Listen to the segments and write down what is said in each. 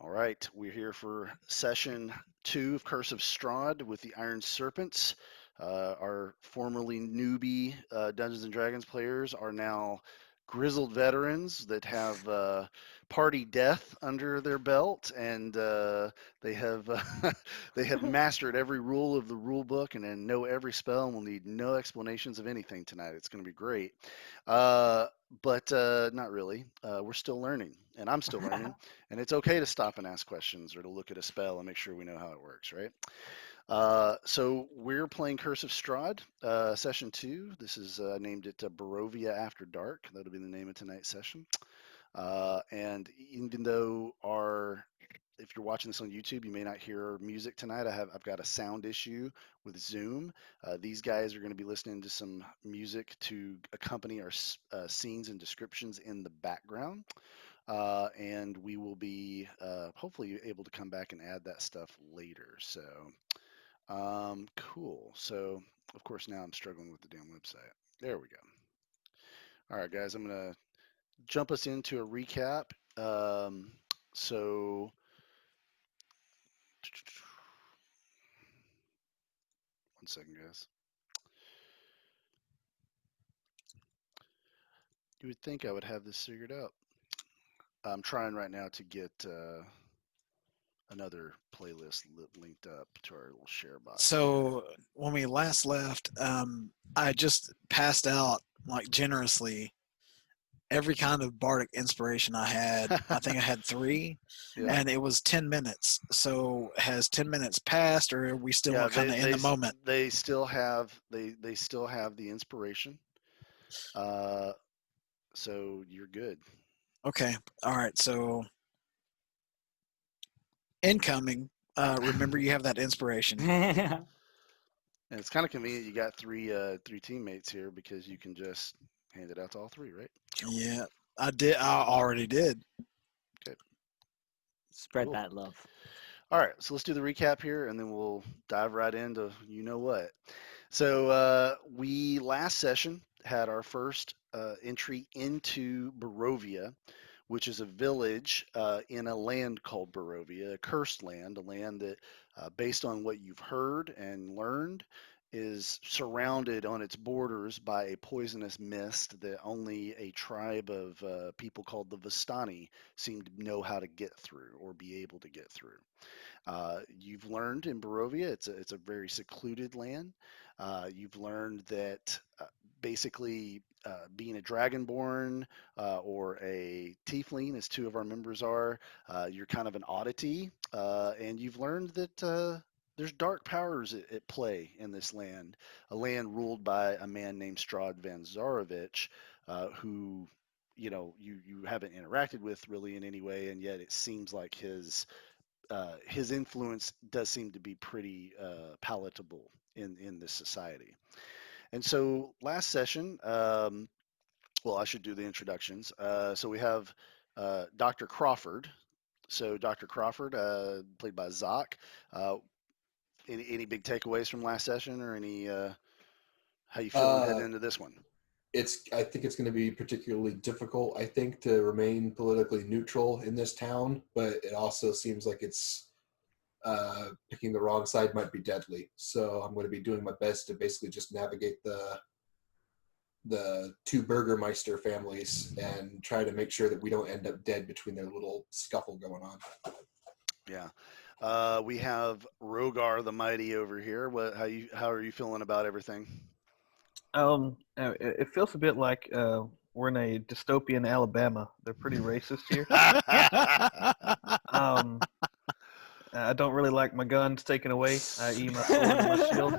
All right, we're here for session 2 of Curse of Strahd with the Iron Serpents. Our formerly newbie Dungeons and Dragons players are now grizzled veterans that have party death under their belt, and they have they have mastered every rule of the rule book and then know every spell, and will need no explanations of anything tonight. It's going to be great. But not really. We're still learning, and I'm still learning. And it's okay to stop and ask questions or to look at a spell and make sure we know how it works, right? So we're playing Curse of Strahd, session 2. This is named it Barovia After Dark. That'll be the name of tonight's session. And even though if you're watching this on YouTube, you may not hear music tonight. I've got a sound issue with Zoom. These guys are going to be listening to some music to accompany our scenes and descriptions in the background. And we will be hopefully able to come back and add that stuff later. So, cool. So, of course, now I'm struggling with the damn website. There we go. All right, guys, I'm going to jump us into a recap. So, one second, guys. You would think I would have this figured out. I'm trying right now to get another playlist linked up to our little share box. So when we last left, I just passed out like generously every kind of bardic inspiration I had. I think I had 3, Yeah. and it was 10 minutes. So has 10 minutes passed, or are we still kind of in the moment? They still have they still have the inspiration. So you're good. Okay. All right. So incoming. Remember, you have that inspiration. And it's kind of convenient you got three teammates here because you can just hand it out to all 3, right? Yeah, I did. I already did. Okay. Spread Cool. that love. All right, so let's do the recap here, and then we'll dive right into you know what. So we last session had our first entry into Barovia, which is a village in a land called Barovia, a cursed land, a land that, based on what you've heard and learned, is surrounded on its borders by a poisonous mist that only a tribe of people called the Vistani seem to know how to get through or be able to get through. You've learned in Barovia, it's a very secluded land. You've learned that basically being a dragonborn or a tiefling, as 2 of our members are, you're kind of an oddity, and you've learned that there's dark powers at play in this land, a land ruled by a man named Strahd van Zarovich, who you haven't interacted with really in any way, and yet it seems like his influence does seem to be pretty palatable in this society. And so last session, well, I should do the introductions. So we have Dr. Crawford. So Dr. Crawford, played by Zoc. Any big takeaways from last session, or any how you feeling heading into this one? I think it's going to be particularly difficult, I think, to remain politically neutral in this town, but it also seems like it's picking the wrong side might be deadly. So I'm going to be doing my best to basically just navigate the 2 Burgermeister families and try to make sure that we don't end up dead between their little scuffle going on. Yeah. We have Rogar the Mighty over here. How are you feeling about everything? It feels a bit like we're in a dystopian Alabama. They're pretty racist here. I don't really like my guns taken away, i.e., my sword and my shield.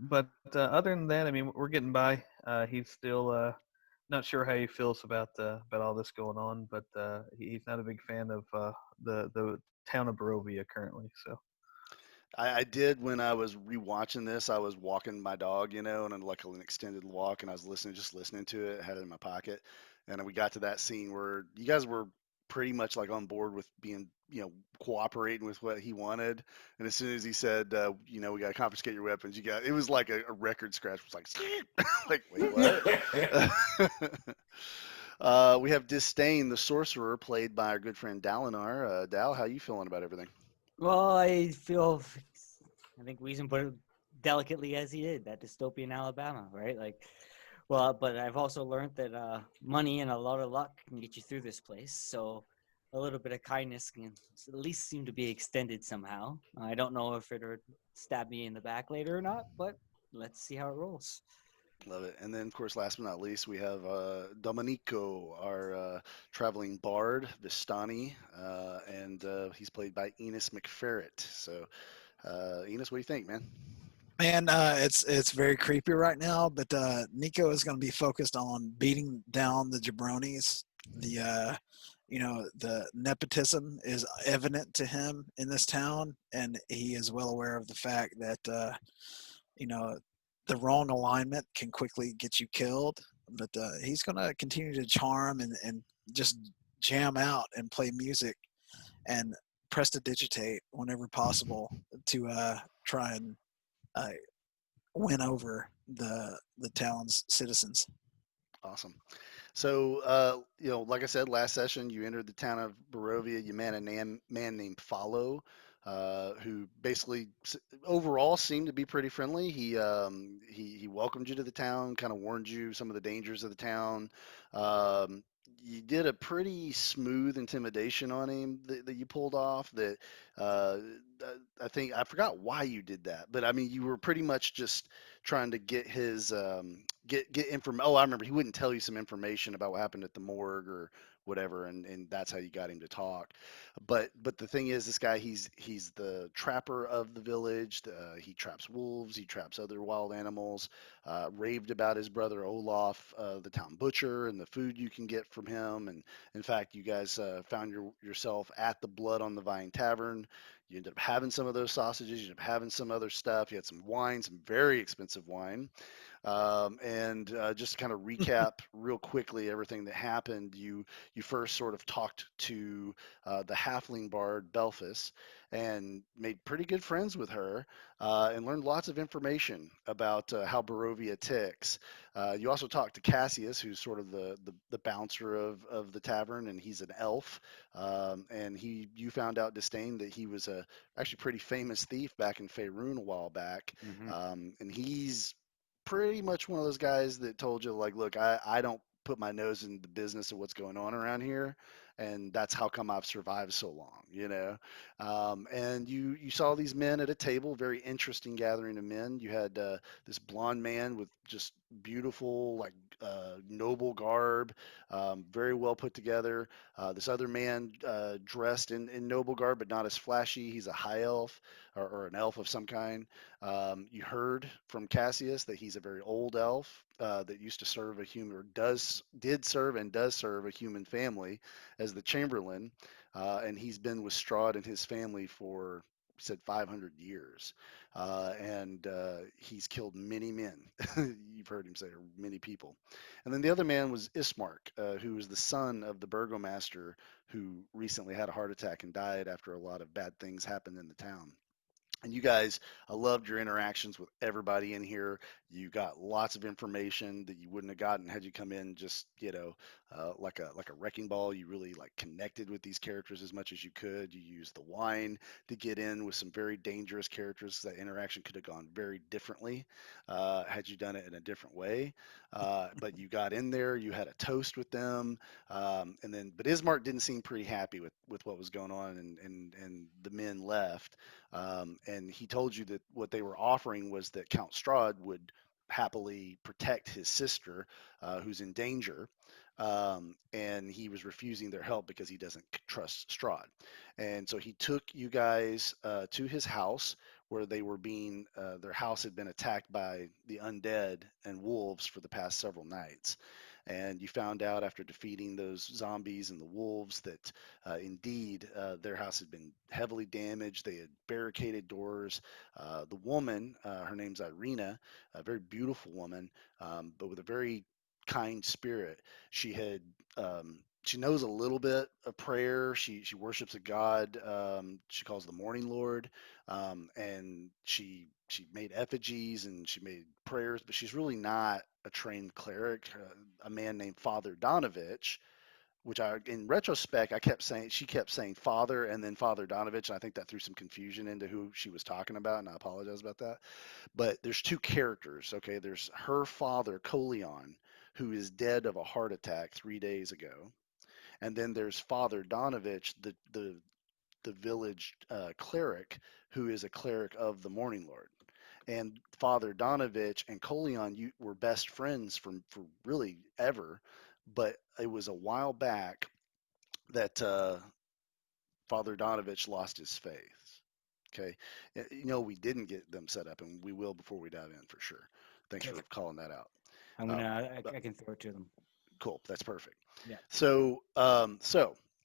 But other than that, I mean, we're getting by. He's still not sure how he feels about all this going on, but he's not a big fan of the town of Barovia currently. So. I did when I was rewatching this. I was walking my dog, and like an extended walk, and I was listening to it. I had it in my pocket, and we got to that scene where you guys were pretty much like on board with being, cooperating with what he wanted. And as soon as he said, we got to confiscate your weapons, it was like a record scratch. It was like, like, wait, what? We have Disdain, the sorcerer, played by our good friend Dalinar. Dal, how you feeling about everything? Well, I feel, I think Weezum put it delicately as he did, that dystopian Alabama, right? Like, well, but I've also learned that money and a lot of luck can get you through this place. So a little bit of kindness can at least seem to be extended somehow. I don't know if it would stab me in the back later or not, but let's see how it rolls. Love it. And then, of course, last but not least, we have Domenico, our traveling bard, Vistani, and he's played by Enos McFerret. So, Enos, what do you think, man? Man, it's very creepy right now, but Nico is going to be focused on beating down the jabronis. The nepotism is evident to him in this town, and he is well aware of the fact that you know the wrong alignment can quickly get you killed. But he's going to continue to charm and just jam out and play music and prestidigitate whenever possible to try and uh, win over the town's citizens. Awesome. So, like I said, last session, you entered the town of Barovia. You met a man named Follow, who basically overall seemed to be pretty friendly. He welcomed you to the town, kind of warned you some of the dangers of the town. Um, you did a pretty smooth intimidation on him that you pulled off. That uh, I think I forgot why you did that, but I mean, you were pretty much just trying to get his get information. Oh, I remember he wouldn't tell you some information about what happened at the morgue or whatever, and that's how you got him to talk. But the thing is, this guy he's the trapper of the village. He traps wolves. He traps other wild animals. Raved about his brother Olaf, the town butcher, and the food you can get from him. And in fact, you guys found yourself at the Blood on the Vine Tavern. You ended up having some of those sausages. You ended up having some other stuff. You had some wine, some very expensive wine. And just to kind of recap real quickly everything that happened, you first sort of talked to the halfling bard Belphus and made pretty good friends with her and learned lots of information about how Barovia ticks. You also talked to Cassius, who's sort of the bouncer of the tavern, and he's an elf. And you found out, Disdain, that he was a actually pretty famous thief back in Faerun a while back. Mm-hmm. And he's pretty much one of those guys that told you, like, look, I don't put my nose in the business of what's going on around here, and that's how come I've survived so long. And you saw these men at a table, very interesting gathering of men. You had this blonde man with just beautiful, like, noble garb, very well put together. This other man dressed in noble garb, but not as flashy. He's a high elf, or an elf of some kind. You heard from Cassius that he's a very old elf that used to serve a human, or did serve and does serve a human family as the Chamberlain, and he's been with Strahd and his family for, said, 500 years, and he's killed many men. You've heard him say, or many people. And then the other man was Ismark, who was the son of the burgomaster who recently had a heart attack and died after a lot of bad things happened in the town. And you guys, I loved your interactions with everybody in here. You got lots of information that you wouldn't have gotten had you come in just, like a wrecking ball. You really like connected with these characters as much as you could. You used the wine to get in with some very dangerous characters. That interaction could have gone very differently had you done it in a different way. But you got in there. You had a toast with them, but Ismark didn't seem pretty happy with what was going on, and the men left. And he told you that what they were offering was that Count Strahd would happily protect his sister, who's in danger, and he was refusing their help because he doesn't trust Strahd. And so he took you guys to his house, where their house had been attacked by the undead and wolves for the past several nights. And you found out after defeating those zombies and the wolves that indeed their house had been heavily damaged. They had barricaded doors. The woman, her name's Irina, a very beautiful woman, but with a very kind spirit. She had she knows a little bit of prayer. She worships a god. She calls the Morning Lord, and she made effigies and she made prayers, but she's really not a trained cleric. A man named Father Donovich, which in retrospect, she kept saying Father and then Father Donovich, and I think that threw some confusion into who she was talking about, and I apologize about that. But there's two characters, okay? There's her father, Coleon, who is dead of a heart attack 3 days ago, and then there's Father Donovich, the village cleric, who is a cleric of the Morning Lord. And Father Donovich and Coleon were best friends for really ever, but it was a while back that Father Donovich lost his faith. Okay, we didn't get them set up, and we will before we dive in for sure. Thanks Okay. for calling that out. I'm Um, gonna. but I can throw it to them. cool, that's perfect. Yeah. So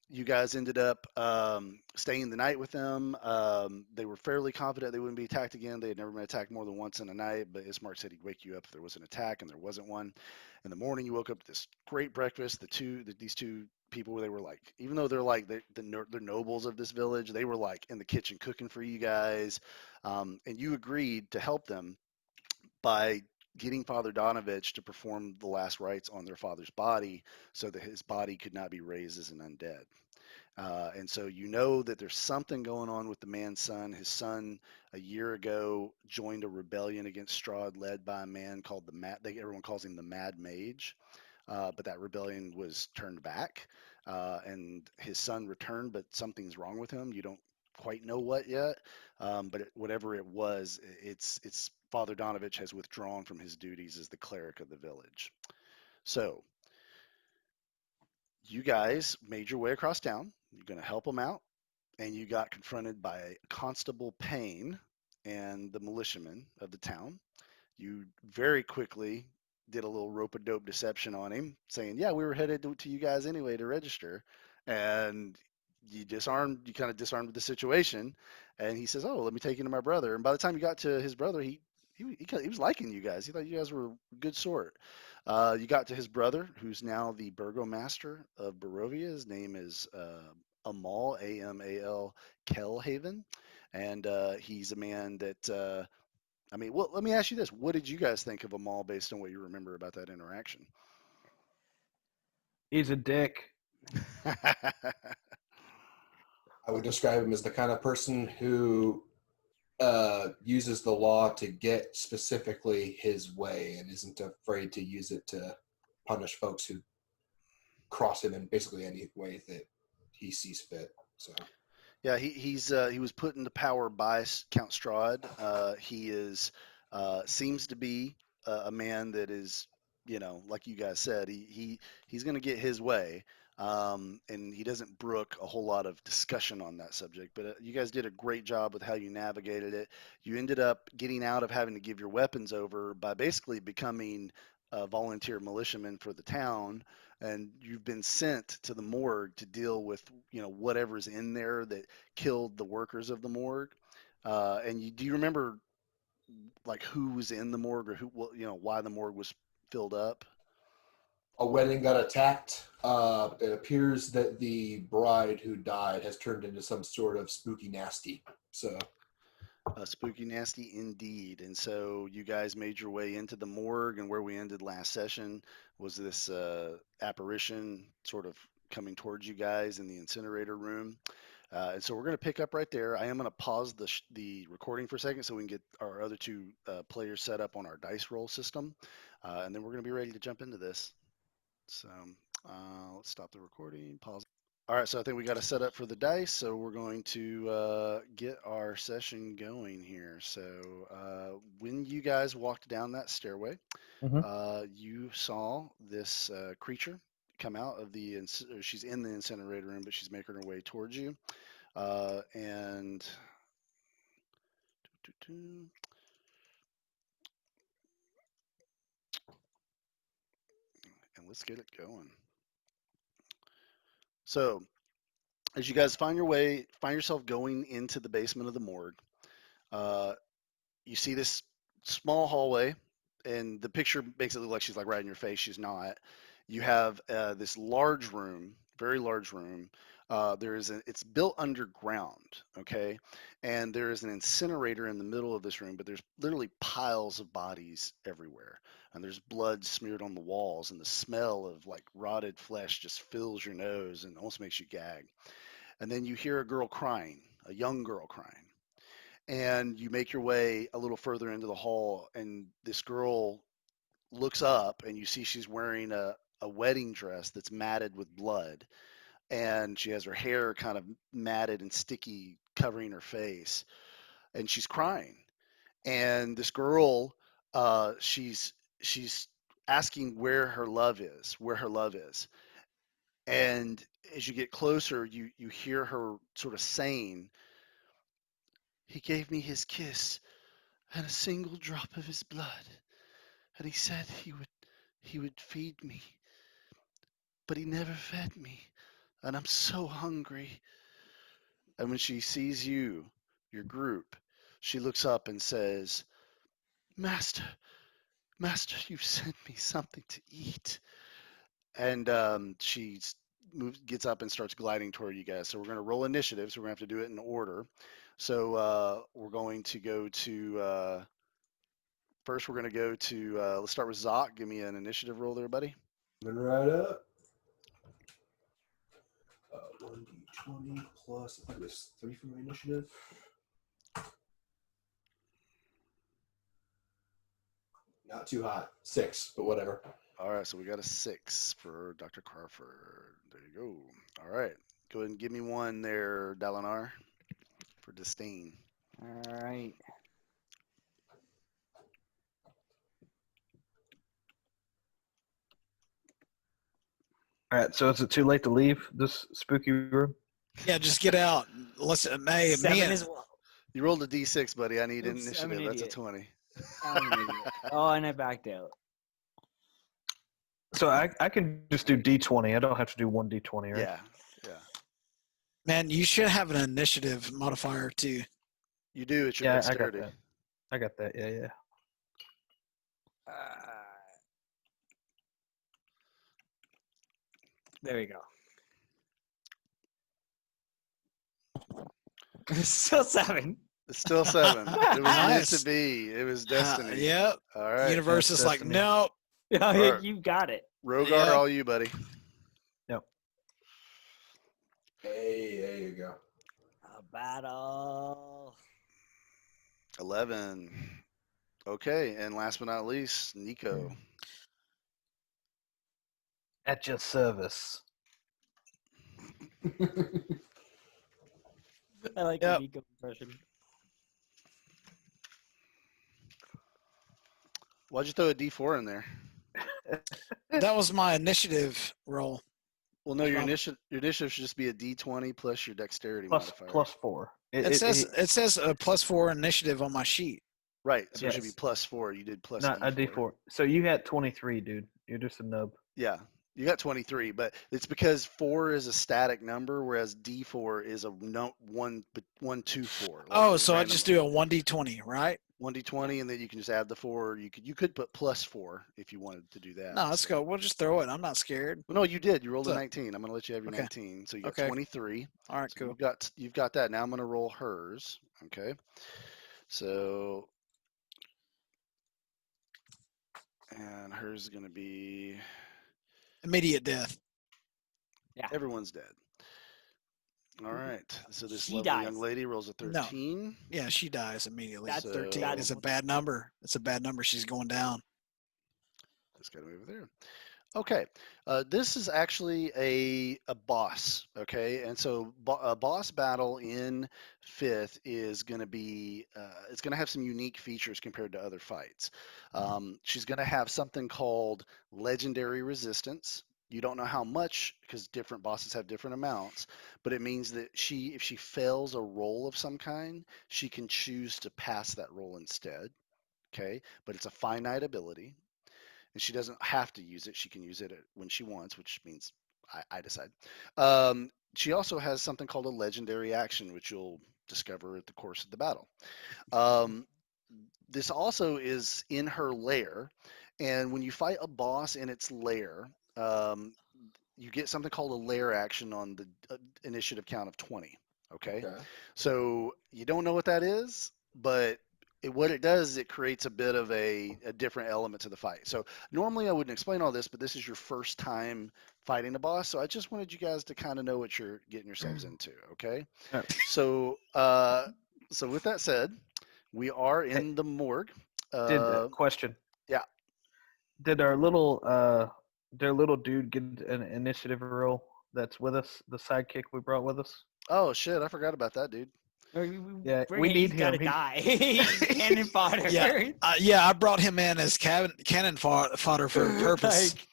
you guys ended up staying the night with them. They were fairly confident they wouldn't be attacked again. They had never been attacked more than once in a night, but Ismark said he'd wake you up if there was an attack, and there wasn't one. In the morning, you woke up to this great breakfast. These two people, they were like, even though they're like they're nobles of this village, they were like in the kitchen cooking for you guys, and you agreed to help them by getting Father Donovich to perform the last rites on their father's body so that his body could not be raised as an undead. And so you know that there's something going on with the man's son. His son, a year ago, joined a rebellion against Strahd led by a man called everyone calls him the Mad Mage. But that rebellion was turned back, and his son returned, but something's wrong with him. You don't quite know what yet, but whatever it was, it's Father Donovich has withdrawn from his duties as the cleric of the village. So you guys made your way across town. You're going to help him out, and you got confronted by Constable Payne and the militiamen of the town. You very quickly did a little rope a dope deception on him, saying, "Yeah, we were headed to you guys anyway to register," and you kind of disarmed the situation, and he says, "Oh, let me take you to my brother." And by the time you got to his brother, he was liking you guys. He thought you guys were a good sort. You got to his brother, who's now the burgomaster of Barovia. His name is Amal, Amal Kelhaven, and he's a man that. Well, let me ask you this: what did you guys think of Amal based on what you remember about that interaction? He's a dick. I would describe him as the kind of person who uses the law to get specifically his way and isn't afraid to use it to punish folks who cross him in basically any way that he sees fit. So Yeah, he was put into power by Count Strahd. He is seems to be a man that is, like you guys said, he's going to get his way, and he doesn't brook a whole lot of discussion on that subject. But you guys did a great job with how you navigated it. You ended up getting out of having to give your weapons over by basically becoming a volunteer militiaman for the town, and you've been sent to the morgue to deal with whatever's in there that killed the workers of the morgue. Do you remember like who was in the morgue or why the morgue was filled up? a wedding got attacked. It appears that the bride who died has turned into some sort of spooky nasty. So Spooky nasty indeed. And so you guys made your way into the morgue, and where we ended last session was this apparition sort of coming towards you guys in the incinerator room. And so we're going to pick up right there. I am going to pause the recording for a second so we can get our other two players set up on our dice roll system, and then we're going to be ready to jump into this. So let's stop the recording, pause. All right, so I think we got to set up for the dice, so we're going to get our session going here. So when you guys walked down that stairway, Mhm. you saw this creature come out of she's in the incinerator room, but she's making her way towards you. And let's get it going. So as you guys find yourself going into the basement of the morgue, uh, you see this small hallway, and the picture makes it look like she's like right in your face. She's not. You have this large room very large room. It's built underground, okay, and there is an incinerator in the middle of this room, but there's literally piles of bodies everywhere, and there's blood smeared on the walls, and the smell of like rotted flesh just fills your nose and almost makes you gag. And then you hear a girl crying, a young girl crying, and you make your way a little further into the hall, and this girl looks up, and you see she's wearing a wedding dress that's matted with blood, and she has her hair kind of matted and sticky covering her face, and she's crying. And this girl, she's asking where her love is. And as you get closer, you hear her sort of saying, "He gave me his kiss and a single drop of his blood, and he said he would feed me, but he never fed me, and I'm so hungry." And when she sees you, your group, she looks up and says, "Master, Master, you've sent me something to eat." And she gets up and starts gliding toward you guys. So we're going to roll initiative. So we're going to have to do it in order. So we're going to go to first. We're going to go to let's start with Zoc. Give me an initiative roll there, buddy. Coming right up. 1d20 plus, I think it's 3 for my initiative. Not too hot. 6, but whatever. All right, so we got a 6 for Dr. Crawford. There you go. All right, go ahead and give me one there, Dalinar, for disdain. All right. All right. So is it too late to leave this spooky room? Yeah, just get out. Listen, hey, me Seven and as well. You rolled a D6, buddy. I need Oops, I'm initiative. an That's a idiot. 20. I'm an idiot. Oh, and I backed out. So I can just do D20. I don't have to do one D20, right? Yeah, yeah. man, you should have an initiative modifier too. You do. It's your Yeah, dexterity. I got that. Yeah, yeah. There we go. Still 7. It's still 7. It was meant Nice. to be. It was destiny. Yep. All right. Universe is like, destiny. nope. Oh, right. you got it. Rogar, Yep. all you, buddy. Yep. Hey, there you go. A battle. 11. Okay, and last but not least, Nico. At your service. I like Yep. the Nico impression. Why'd you throw a D4 in there? That was my initiative roll. Well, no, your Rob- initiative should just be a D20 plus your dexterity Plus modifier. plus 4. It says a +4 initiative on my sheet. Right, so it should be Yes. +4. You did plus not D4. a D4. So you had 23, dude. You're just a nub. Yeah, you got 23, but it's because 4 is a static number, whereas D4 is a one 2 4. Like Oh, a so I random just do a 1d20, right? 1d20, and then you can just add the 4. You could put +4 if you wanted to do that. No, let's go. We'll just throw it. I'm not scared. Well, no, you did. You rolled a So- 19. I'm gonna let you have your Okay. 19. So you got Okay. 23. All right, So cool. you've got that. Now I'm gonna roll hers. Okay. So and hers is gonna be Immediate death. Yeah. everyone's dead. All right. So this She lovely dies. young lady rolls a 13. Yeah, she dies immediately. That's 13 bad. is a bad number. It's a bad number. She's going down. Just gotta move it there. Okay, this is actually a boss. Okay, and so a boss battle in fifth is going to be it's going to have some unique features compared to other fights. She's going to have something called legendary resistance. You don't know how much because different bosses have different amounts, but it means that if she fails a roll of some kind, she can choose to pass that roll instead. Okay, but it's a finite ability and she doesn't have to use it. She can use it when she wants, which means I decide. She also has something called a legendary action, which you'll discover at the course of the battle. This also is in her lair, and when you fight a boss in its lair, you get something called a lair action on the initiative count of 20. Okay, Okay. so you don't know what that is, but what it does is it creates a bit of a different element to the fight. So normally I wouldn't explain all this, but this is your first time fighting a boss, so I just wanted you guys to kind of know what you're getting yourselves into. Okay, Alright. so so with that said, we are Hey, in the morgue. did Uh, question? yeah. Did their little dude get an initiative roll that's with us? The sidekick we brought with us. Oh shit, I forgot about that, dude. Yeah, Bring we it, need he's gotta him. He- die. He's cannon fodder. Yeah, I brought him in as cannon fodder for a purpose. Like,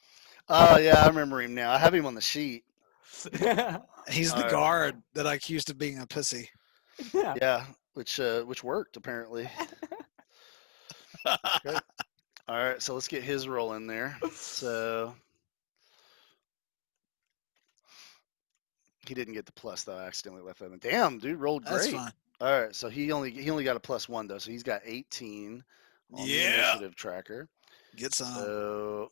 Oh yeah, I remember him now. I have him on the sheet. He's the All right. guard that I accused of being a pussy. yeah. Yeah, which worked apparently. Okay. All right, so let's get his roll in there. So he didn't get the plus though. I accidentally left that in. Damn, dude, rolled That's great. fine. All right, so he only got a +1 though, so he's got 18 on the Yeah, initiative tracker. get some. So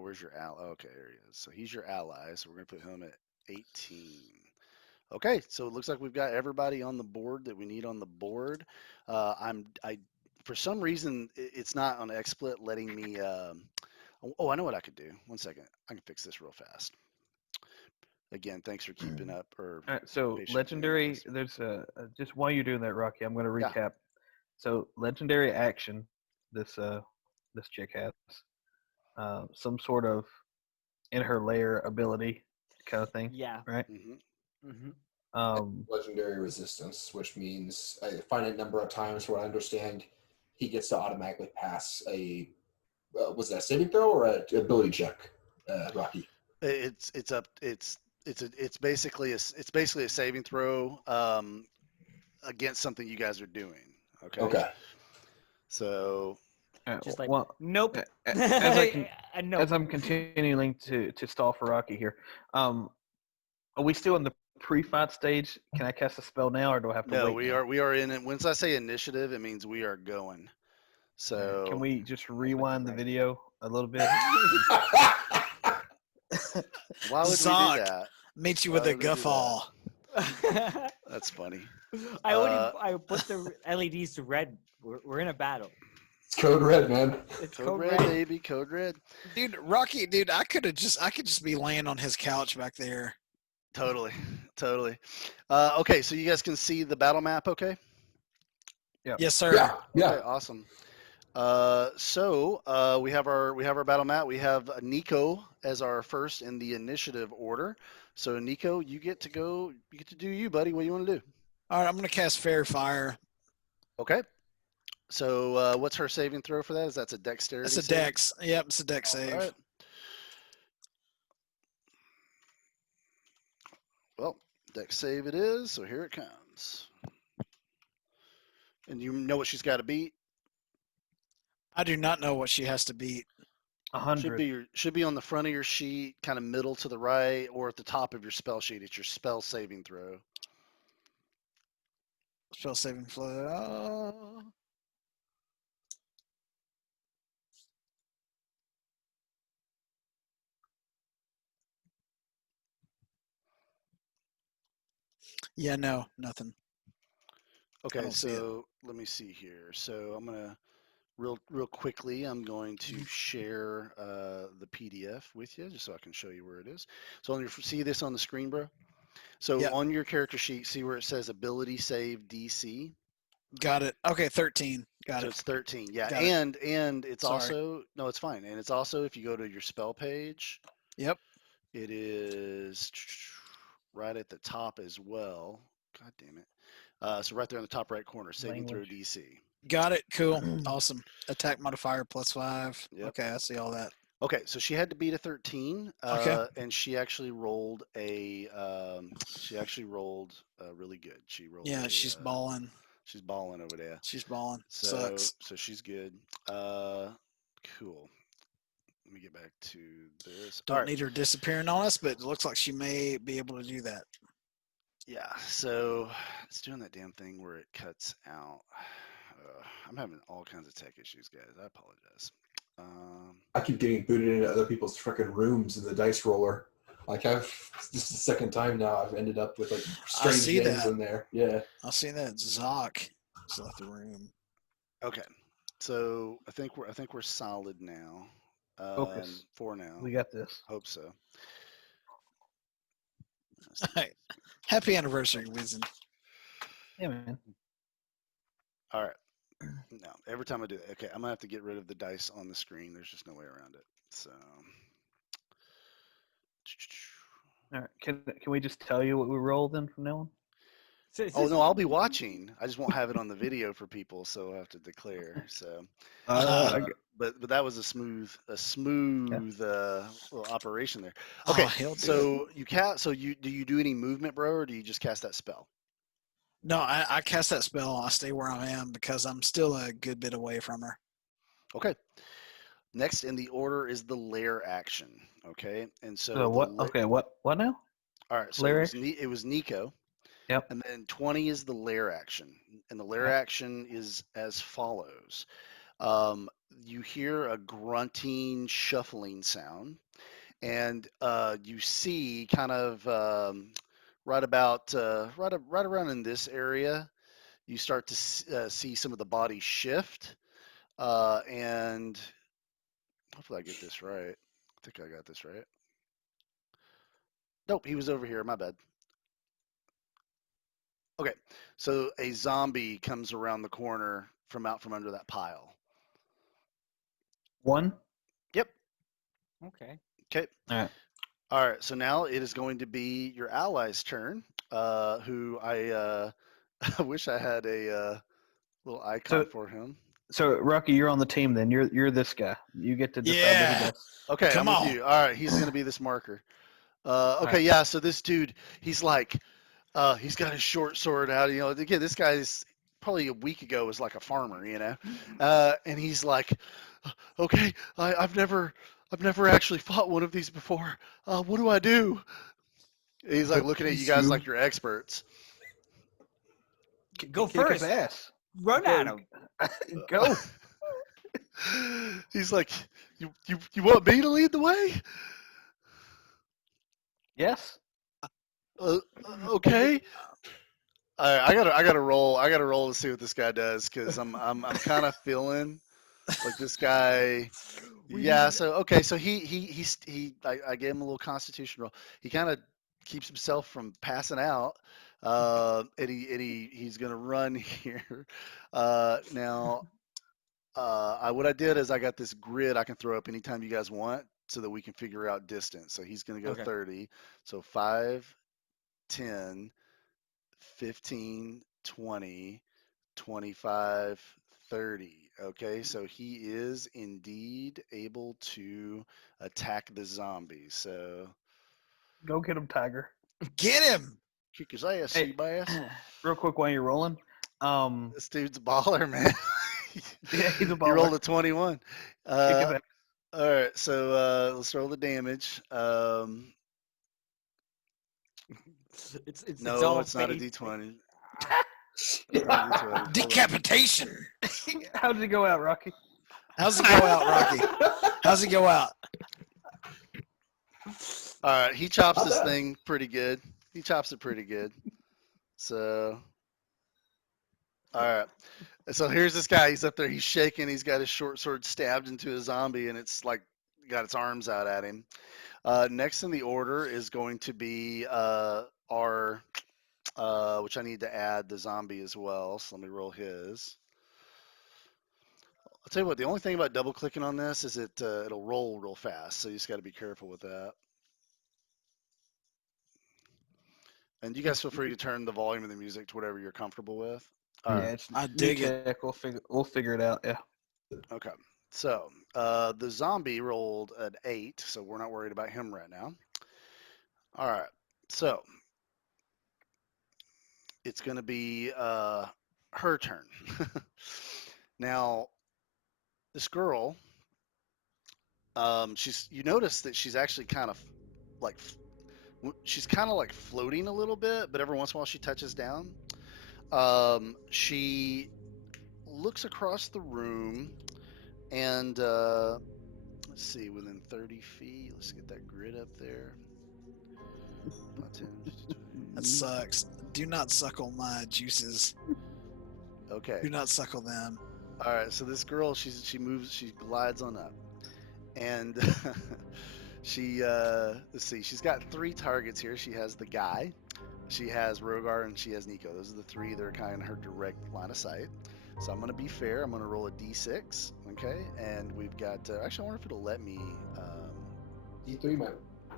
where's your ally? Okay, there he is. So he's your ally. So we're gonna put him at 18. Okay, so it looks like we've got everybody on the board that we need on the board. I for some reason it's not on XSplit letting me. Oh, I know what I could do. One second, I can fix this real fast. Again, thanks for keeping up or All right, so patient with me on legendary. this. There's just while you're doing that, Rocky, I'm going to Yeah. recap. So legendary action. This chick has some sort of in her lair ability kind of thing, Yeah. right? Hmm. Hmm. Legendary resistance, which means a finite number of times, from what I understand, he gets to automatically pass a was that a saving throw or an ability check, Rocky? It's up. It's basically a saving throw against something you guys are doing. Okay. Okay. So Just like, Well, nope. as I can, Nope. as I'm continuing to stall for Rocky here, um, are we still in the pre-fight stage? Can I cast a spell now, or do I have to no, wait we now? are in it. Once I say initiative, it means we are going. All right, can So we just the rewind the right. video a little bit? why would we do Sock. that? Meet you Why with a would we do that? guffaw. That's funny. I Uh, put the LEDs to red. We're in a battle. It's code red, man. It's Code code red, red. baby, code red. Dude, Rocky, dude, I could just be laying on his couch back there. Totally, totally. Okay, so you guys can see the battle map. Okay. Yeah. Yes, sir. Yeah, yeah. Okay, awesome. We have our battle map. We have Nico as our first in the initiative order. So Nico, you get to go. You get to do you, buddy. What do you want to do? All right, I'm gonna cast Fair Fire. Okay. So what's her saving throw for that? Is that's a dexterity? That's a save? dex. Yep, it's a dex All save. right. Well, dex save it is. So here it comes. And you know what she's got to beat. I do not know what she has to beat. 100. Should be on the front of your sheet, kind of middle to the right, or at the top of your spell sheet. It's your spell saving throw. Spell saving flow. Yeah, no, nothing. Okay, don't see it. so let me see here. So I'm gonna real quickly. I'm going to share the PDF with you just so I can show you where it is. So on your see this on the screen, bro. So Yep. on your character sheet, see where it says ability save DC. Got it. Okay, 13. Got So it. it's 13. Yeah, Got it. and it's Sorry. also no, it's fine. And it's also if you go to your spell page, Yep. it is right at the top as well. God damn it. So right there in the top right corner, saving throw Language. DC. Got it. Cool. Awesome. Attack modifier +5. Yep. Okay, I see all that. Okay, so she had to beat a 13, Okay. and she actually rolled really good. She rolled Yeah, a, she's balling. she's balling over there. She's balling. So Sucks. so she's good. Cool. Let me get back to this. All Don't right. need her disappearing on us, but it looks like she may be able to do that. Yeah. So it's doing that damn thing where it cuts out. I'm having all kinds of tech issues, guys. I apologize. I keep getting booted into other people's freaking rooms in the dice roller. Like this is the second time now I've ended up with like I strange see names that. in there. Yeah. I see that Zoc has left the room. Okay, so I think we're solid now. Focus. For now. We got this. Hope so. Let's see. Happy anniversary, Wizen. Yeah, man. All right. No, every time I do that, okay, I'm gonna have to get rid of the dice on the screen. There's just no way around it. So, All right. Can we just tell you what we rolled then from now on? So is oh this no, I'll be watching. I just won't have it on the video for people, so I have to declare. So, I g- but that was a smooth little operation there. Oh, Okay, he'll do it. so do you do any movement, bro, or do you just cast that spell? No, I cast that spell. I stay where I am because I'm still a good bit away from her. Okay. Next in the order is the lair action. Okay, and so so what? Okay, what now? All right, so Lair it was Nico. Yep. And then 20 is the lair action. And the lair Yep. action is as follows. You hear a grunting, shuffling sound, and you see kind of right about right around in this area, you start to see some of the body shift. And hopefully I get this right. I think I got this right. Nope, he was over here. My bad. Okay, so a zombie comes around the corner from out from under that pile. One. Yep. okay? Okay. All right. All right. So now it is going to be your ally's turn. Who I I wish I had a little icon So for him. so Rocky, you're on the team then. You're this guy. You get to decide what he Yeah. does. Okay, Come I'm with on. you. All right, he's going to be this marker. Okay, right. yeah. So this dude, he's like, he's got his short sword out. You know, again, this guy's probably a week ago was like a farmer. You know, and he's like, okay, I've never actually fought one of these before. What do I do? He's like looking at you guys like you're experts. Go Kick his first. ass. Run at him. Go. He's like, you want me to lead the way? Yes. Okay. I gotta roll. I gotta roll to see what this guy does because I'm kind of feeling like this guy. Yeah. So okay. So I gave him a little constitution roll. He kind of keeps himself from passing out. He's gonna run here. Now what I did is I got this grid I can throw up anytime you guys want so that we can figure out distance. So he's going to go Okay. 30. So 5, 10, 15, 20, 25, 30. Okay, so he is indeed able to attack the zombie. So Go get him, Tiger. Get him. kick his ass, Hey, sea bass. real quick while you're rolling. This dude's a baller, man. Yeah, he's a He rolled baller. a 21. Kick his ass. All right, so let's roll the damage. It's No, all it's not a faith. D20. It's not a D20. Hold on. Decapitation. How did it go out, Rocky? How's it go out, Rocky? How's it go out? All right, he chops this thing pretty good. He chops it pretty good. So, all right. So here's this guy. He's up there. He's shaking. He's got his short sword stabbed into a zombie, and it's like got its arms out at him. Next in the order is going to be our, which I need to add the zombie as well. So let me roll his. I'll tell you what. The only thing about double clicking on this is it'll roll real fast. So you just got to be careful with that. And you guys feel free to turn the volume of the music to whatever you're comfortable with. All Yeah, right. it's I new dig it. tech. We'll figure it out. Yeah. Okay. So the zombie rolled an 8, so we're not worried about him right now. All right. So it's going to be her turn. Now, this girl, you notice that she's actually kind of like she's kind of like floating a little bit, but every once in a while she touches down. She looks across the room And let's see, within 30 feet. Let's get that grid up there. 5, 10, 15, That 20. sucks. Do not suckle my juices. Okay. Do not suckle them. All right. So this girl, she moves, she glides on up, and she let's see, she's got 3 targets here. She has the guy, she has Rogar, and she has Nico. Those are the 3 that are kind of her direct line of sight. So I'm gonna be fair. I'm gonna roll a d6. Okay, and we've got. Actually, I wonder if it'll let me. D3 might.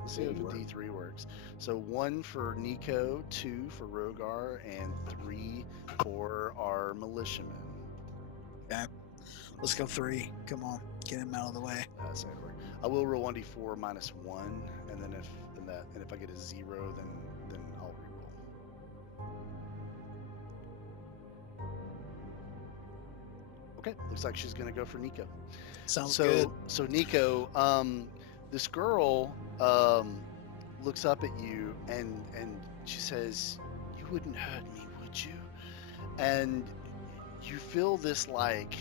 Let's see if a D3 works. So 1 for Nico, 2 for Rogar, and 3 for our militiaman. Okay. Let's go 3. Come on. Get him out of the way. That's how it works. I will roll 1d4 minus 1, and then if I get a 0, then I'll reroll. Okay, looks like she's gonna go for Nico. Sounds so good. so Nico, this girl looks up at you and she says, "You wouldn't hurt me, would you?" And you feel this like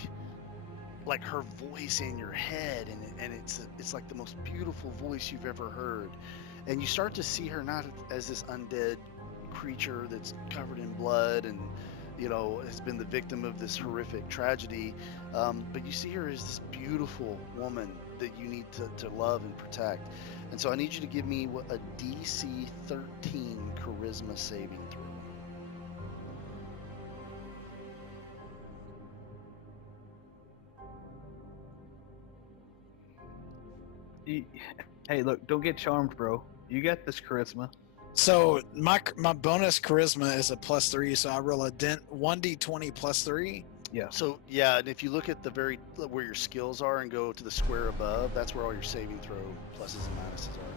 her voice in your head, and it's like the most beautiful voice you've ever heard. And you start to see her not as this undead creature that's covered in blood and has been the victim of this horrific tragedy, but you see her as this beautiful woman that you need to love and protect. And so I need you to give me a DC 13 charisma saving throw. Hey, look, don't get charmed, bro. You got this charisma. So my bonus charisma is a +3, so I roll a 1d20 +3. Yeah. So yeah, and if you look at the where your skills are and go to the square above, that's where all your saving throw pluses and minuses are.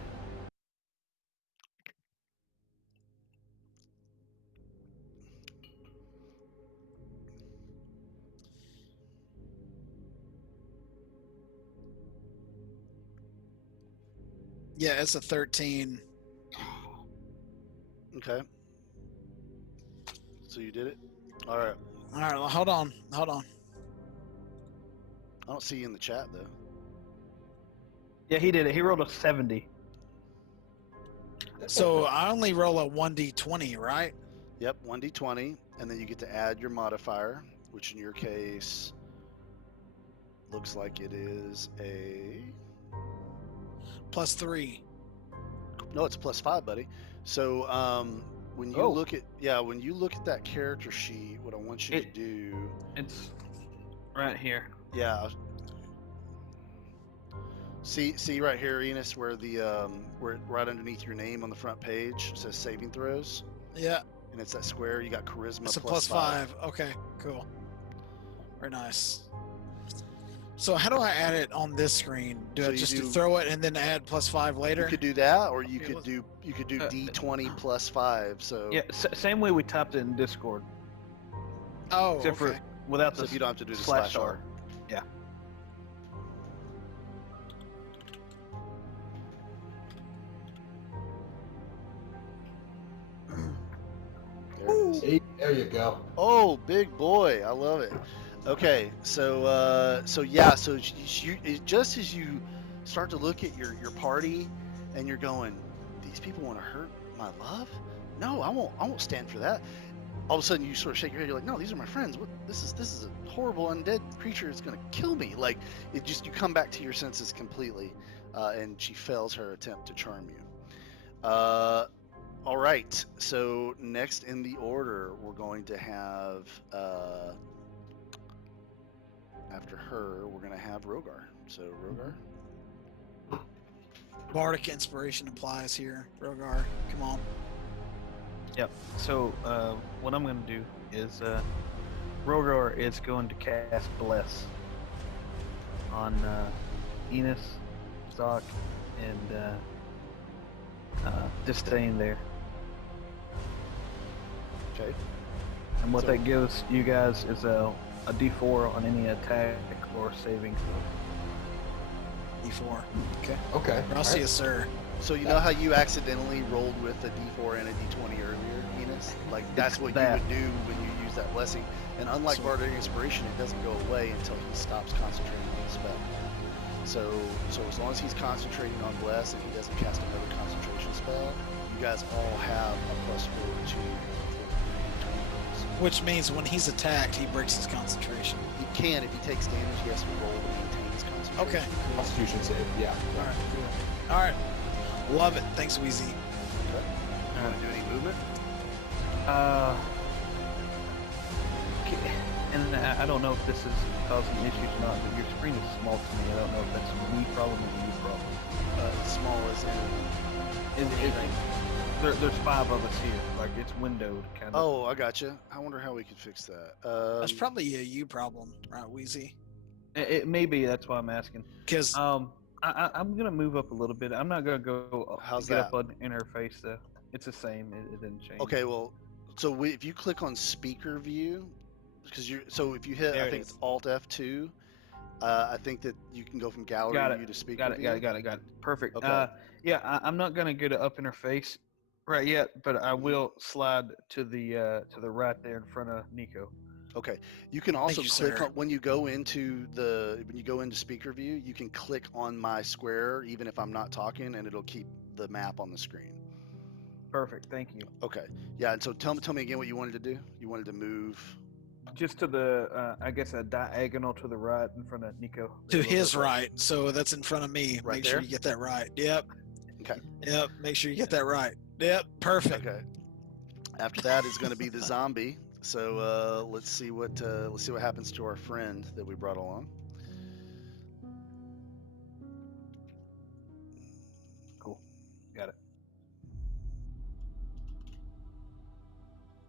Yeah, it's a 13. Okay. So you did it? All right. All right, well, hold on. I don't see you in the chat though. Yeah, he did it. He rolled a 70. So I only roll a 1d20, right? Yep, 1d20, and then you get to add your modifier, which in your case looks like it is a +3. no, it's a +5, buddy. So when you look at that character sheet, what I want you to do, it's right here. yeah. See right here, Enos, where where right underneath your name on the front page says saving throws, Yeah, and it's that square. You got charisma it's a +5. Okay, cool. Very nice. So how do I add it on this screen? Do So I you just do- throw it and then add +5 later? You could do that, or you Okay, could do D20 +5. So Yeah, same way we typed it in Discord, Oh, except okay. for without so the you don't have to do the slash /R. R. Yeah. There it is. Hey, there you go. Oh, big boy! I love it. Okay, so just as you start to look at your party, and you're going, these people want to hurt my love? No, I won't stand for that. All of a sudden, you sort of shake your head. You're like, no, these are my friends. What? This is a horrible undead creature. It's gonna kill me. Like you come back to your senses completely, and she fails her attempt to charm you. All right. So next in the order, we're going to have after her, we're going to have Rogar. So Rogar. Bardic inspiration applies here. Rogar, come on. Yep. So what I'm going to do is Rogar is going to cast Bless on Enos, Stock, and Disdain there. Okay. And what So- that gives you guys is a D4 on any attack or saving. E4. Okay. Okay. Gracias, sir. So you know how you accidentally rolled with a D4 and a D20 earlier, Enos? Like that's what you that. would do when you use that blessing. And unlike So- Bardic Inspiration, it doesn't go away until he stops concentrating on the spell. So as long as he's concentrating on bless and he doesn't cast another concentration spell, you guys all have a +4 to D20 rolls. Which means when he's attacked, he breaks his concentration. He can, if he takes damage, he has to roll to maintain his concentration. Okay. Constitution save. Yeah. All right. Good. All right. Love it. Thanks, Wheezy. Okay. You want to do any movement? And I don't know if this is causing issues or not, but your screen is small to me. I don't know if that's a me problem or a you problem. Small as in. There's 5 of us here. Like it's windowed kind of. Oh, I gotcha. I wonder how we could fix that. That's probably a you problem, right, Wheezy? It may be. That's why I'm asking. Because I'm gonna move up a little bit. I'm not gonna go How's get that? up on interface though. It's the same. It didn't change. Okay, well, so if you click on speaker view, because if you hit, There I it think is. it's Alt F2. I think that you can go from gallery Got it. view to speaker Got it. view. Got it. Perfect. Okay. Yeah, I'm not gonna go to up interface right yet, but I will slide to the right there in front of Nico. Okay. You can also you, click sir. on when you go into speaker view. You can click on my square even if I'm not talking, and it'll keep the map on the screen. Perfect. Thank you. Okay. Yeah. And so tell me again what you wanted to do. You wanted to move. Just to the, I guess a diagonal to the right in front of Nico. to A little his bit. right, so that's in front of me. Right Make sure there? you get that right. Yep. Okay. Yep. Make sure you get that right. Yep. Perfect. Okay. After that is going to be the zombie. So let's see what happens to our friend that we brought along. Cool. Got it.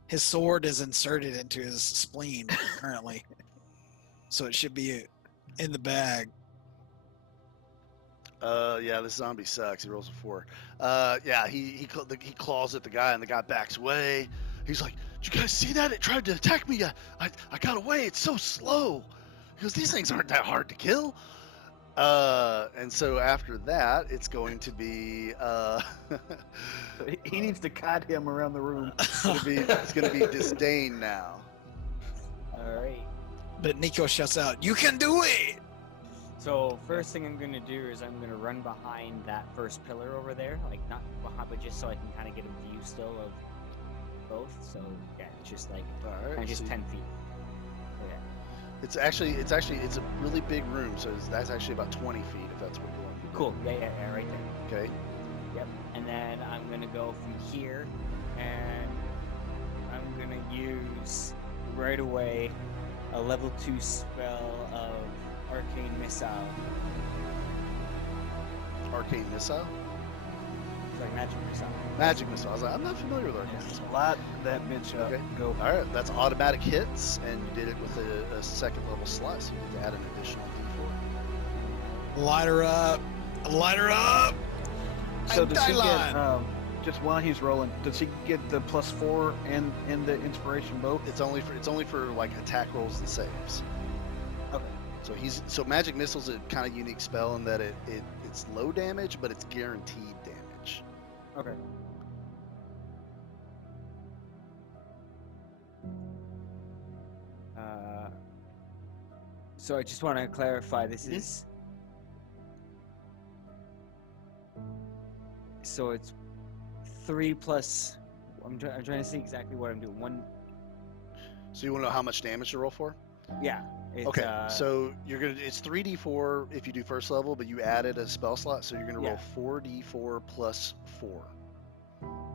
His sword is inserted into his spleen currently, so it should be in the bag. Yeah, this zombie sucks. He rolls a 4. Yeah, he claws at the guy, and the guy backs away. He's like, "Did you guys see that? It tried to attack me. I got away. It's so slow." He goes, "These things aren't that hard to kill." And so after that, it's going to be He needs to kite him around the room. it's gonna be disdain now. All right. But Nico shuts out. You can do it. So first thing I'm gonna do is I'm gonna run behind that first pillar over there, like not behind, but just so I can kind of get a view still of both. So yeah, just like All right. and just so 10 feet. So, yeah. it's a really big room. So that's actually about 20 feet if that's what you want to do. Cool. Yeah, right there. Okay. Yep. And then I'm gonna go from here, and I'm gonna use right away a level 2 spell of Arcane Missile. Arcane missile. It's like magic missile. Magic missile. I was like, I'm not familiar with arcane missile. Light that bitch up. Okay. Go. All right, that's automatic hits, and you did it with a second level slot, so you need to add an additional D4. Light her up. Light her up. So And does he Dylon. get, just while he's rolling, does he get the +4 and the inspiration both? It's only for like attack rolls and saves. Okay. So magic missile's a kind of unique spell in that it's low damage, but it's guaranteed damage. Okay. So I just want to clarify. This is. So it's 3 plus. I'm trying to see exactly what I'm doing. So you want to know how much damage to roll for? Yeah. It's, Okay, so it's 3d4 if you do first level, but you added a spell slot, so you're gonna roll 4d4 plus 4.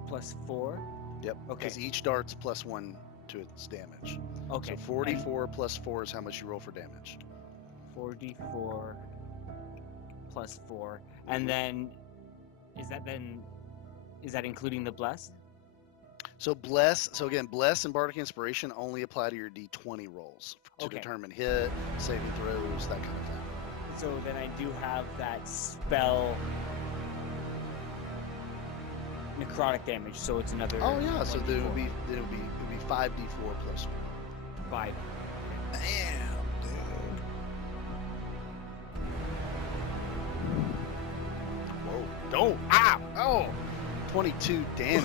plus 4. Yep. Okay. Because each dart's +1 to its damage. Okay. So 4d4 plus 4 is how much you roll for damage. 4d4 plus 4, and then is that including the bless? So bless and bardic inspiration only apply to your d20 rolls to Okay. determine hit, saving throws, that kind of thing. So then I do have that spell necrotic damage, so it's another. Oh yeah, so then it would 1d4. be 5d4 plus 4. 5. Damn, dude. Whoa. Don't. Ow. Oh. 22 damage.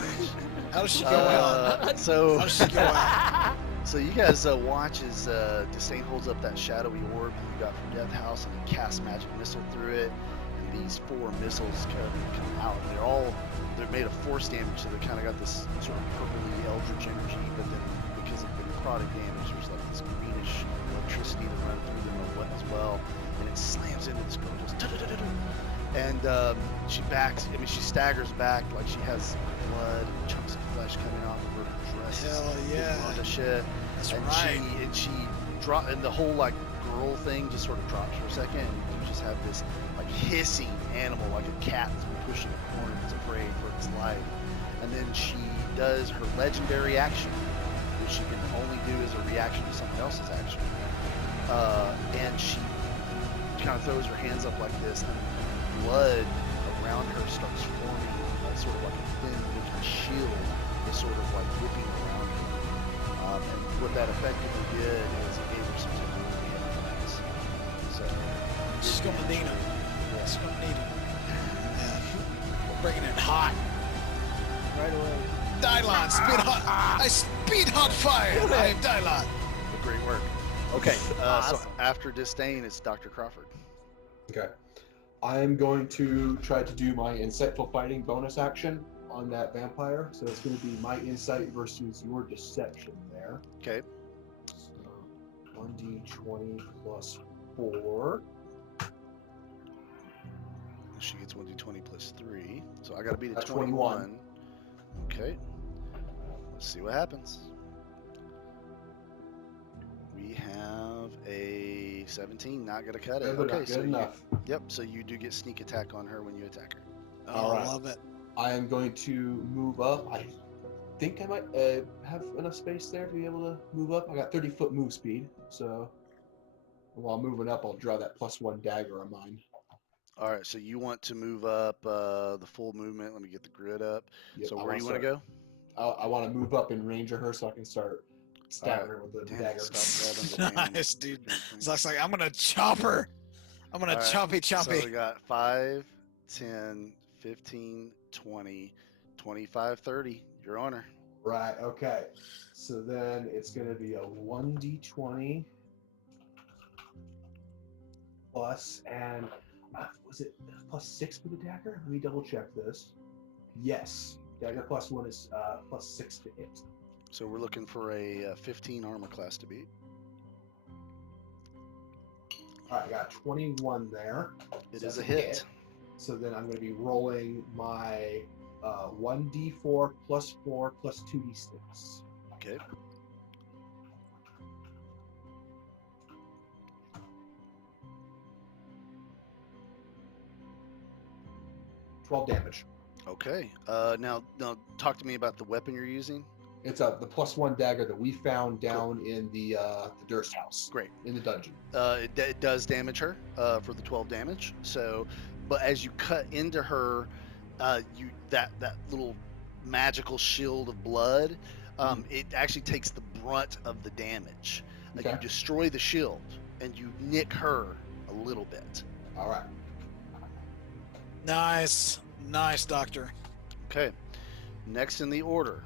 How does she go out? So, How does she go out? so you guys watch as Disdain holds up that shadowy orb that you got from Death House, and he casts magic missile through it. And these 4 missiles come out. And they're made of force damage, so they kind of got this sort of purpley eldritch energy. But then because of the necrotic damage, there's like this greenish electricity that runs through them as well. And it slams into this girl, just and she staggers back like she has blood and chunks of flesh coming off of her dress. Hell yeah. On the shit. That's and right. And the whole like girl thing just sort of drops for a second, and you just have this like hissing animal, like a cat that's been pushed in a corner that's afraid for its life. And then she does her legendary action, which she can only do as a reaction to someone else's action. And she kind of throws her hands up like this, and blood around her starts forming sort of like a thin looking shield that's sort of like whipping around her. And what that effectively did is it gave her some temporary hit points. So She's going to need him. She's going to need him. Yeah. We're bringing it hot. Right away. Dylon, speed hot. I speed hot fire. I am Dylon. great work. Okay, Awesome. so after Disdain, it's Dr. Crawford. Okay. I'm going to try to do my insightful fighting bonus action on that vampire. So it's going to be my insight versus your deception there. Okay. So 1d20 plus 4. She gets 1d20 plus 3. So I got to beat a That's 21. Okay. Let's see what happens. We have a 17. Not going to cut it. Good, Okay, good so enough. Yep, so you do get sneak attack on her when you attack her. Oh, All right. love it. I am going to move up. I think I might have enough space there to be able to move up. I got 30-foot move speed, so while moving up, I'll draw that +1 dagger on mine. All right, so you want to move up the full movement. Let me get the grid up. Yep, So I where do you want to start- go? I want to move up in range of her so I can start stabbing her with the Damn it, dagger. stop grabbing the damn Nice, dude. green It's thing. like I'm gonna chop her. I'm gonna All right, choppy So we choppy. got 5, 10, 15, 20, 25, 30. You're on her. Right, okay. So then it's going to be a 1d20 plus, and was it +6 for the dagger? Let me double check this. Yes, dagger +1 is +6 to hit. So we're looking for a 15 armor class to beat. All right, I got 21 there. It So is that's a hit. So then I'm going to be rolling my 1d4 plus 4 plus 2d6. Okay. $12 damage. Okay. Now talk to me about the weapon you're using. It's the +1 dagger that we found down in the Durst house. Great. In the dungeon. It does damage her for the 12 damage. So, but as you cut into her, that little magical shield of blood, it actually takes the brunt of the damage. Okay. You destroy the shield and you nick her a little bit. All right. Nice, nice, Doctor. Okay. Next in the order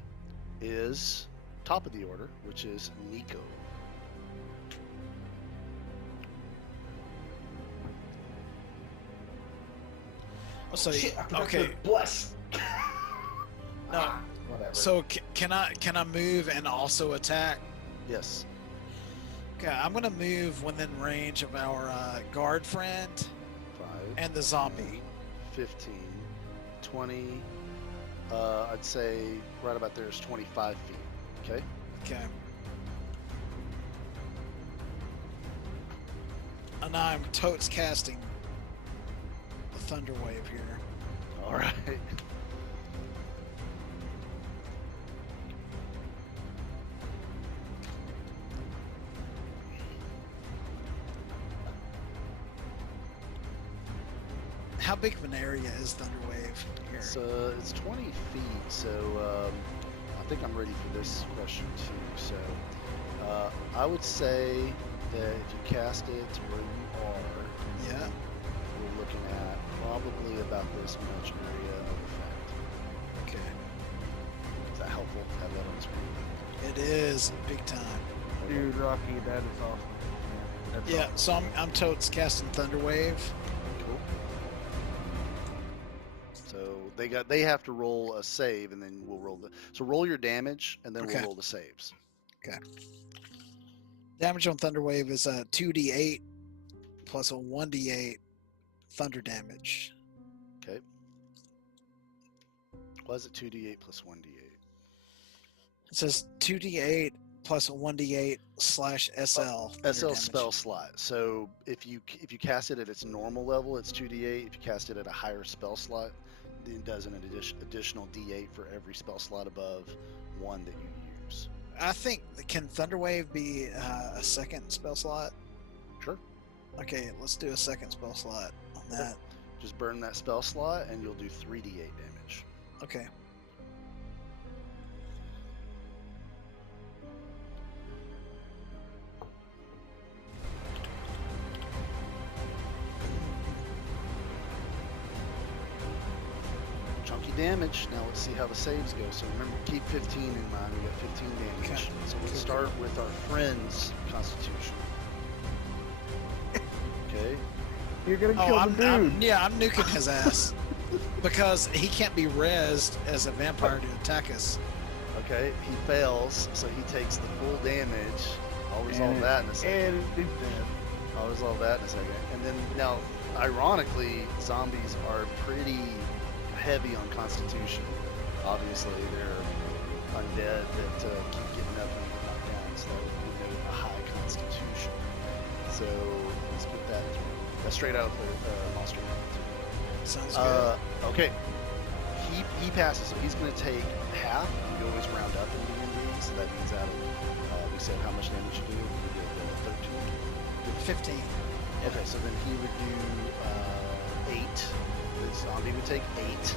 is top of the order, which is Nico. Oh, so Shit, I forgot okay. to bless. No. Whatever. So can I move and also attack? Yes. Okay, I'm gonna move within range of our guard friend 5, and the zombie. 15, 20. I'd say right about there is 25 feet. Okay. Okay. And I'm totes casting the thunder wave here. All right. How big of an area is thunder wave here? It's 20 feet. So I think I'm ready for this question too. So I would say that if you cast it to where you are, Yeah. we're looking at probably about this much area of effect. Okay. Is that helpful to have that on the screen? It is big time. Dude, Rocky, that is awesome. Yeah, that's Yeah, awesome. so I'm totes casting Thunder Wave. Cool. So they have to roll a save, and then we'll roll the. So roll your damage, and then Okay. we'll roll the saves. Damage on Thunder Wave is a 2d8 plus a 1d8 thunder damage. Okay. Why is it 2d8 plus 1d8? It says 2d8 plus a 1d8 slash SL. thunder SL damage. spell slot. So if you cast it at its normal level, it's 2d8. If you cast it at a higher spell slot, then it does an additional d8 for every spell slot above one that you use. I think, can Thunder Wave be a second spell slot? Sure. Okay, let's do a second spell slot on that. Just burn that spell slot, and you'll do 3d8 damage. Okay. Chunky damage. Now let's see how the saves go. So remember, keep 15 in mind. We got 15 damage. Okay. So let's start with our friend's constitution. Okay. You're gonna Oh, kill I'm the dude. I'm nuking his ass because he can't be rezzed as a vampire to attack us. Okay. He fails, so he takes the full damage. I'll resolve And- that in a second. And he's dead. I'll resolve that in a second. And then now, ironically, zombies are pretty heavy on constitution. Obviously, they're undead that keep getting up and get knocked down, so that would denote a high constitution. So let's put that through. That's straight out of the monster manual. Sounds good. Okay. He passes, so he's going to take half. We always round up in D&D, so that means out of, we said how much damage you do. We did 13. 15. Okay, so then he would do 8. The zombie would take 8,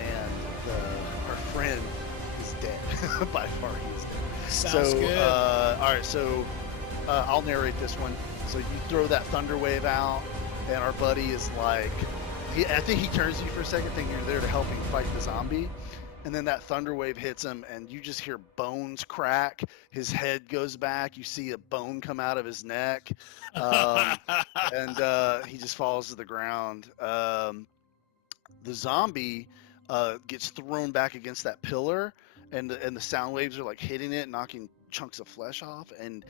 and our friend is dead. By far, he is dead. Sounds so, good. all right, so I'll narrate this one. So you throw that thunder wave out, and our buddy is like, I think he turns to you for a second, thinking you're there to help him fight the zombie. And then that thunder wave hits him, and you just hear bones crack. His head goes back. You see a bone come out of his neck, and he just falls to the ground. The zombie gets thrown back against that pillar, and the sound waves are like hitting it, knocking chunks of flesh off, and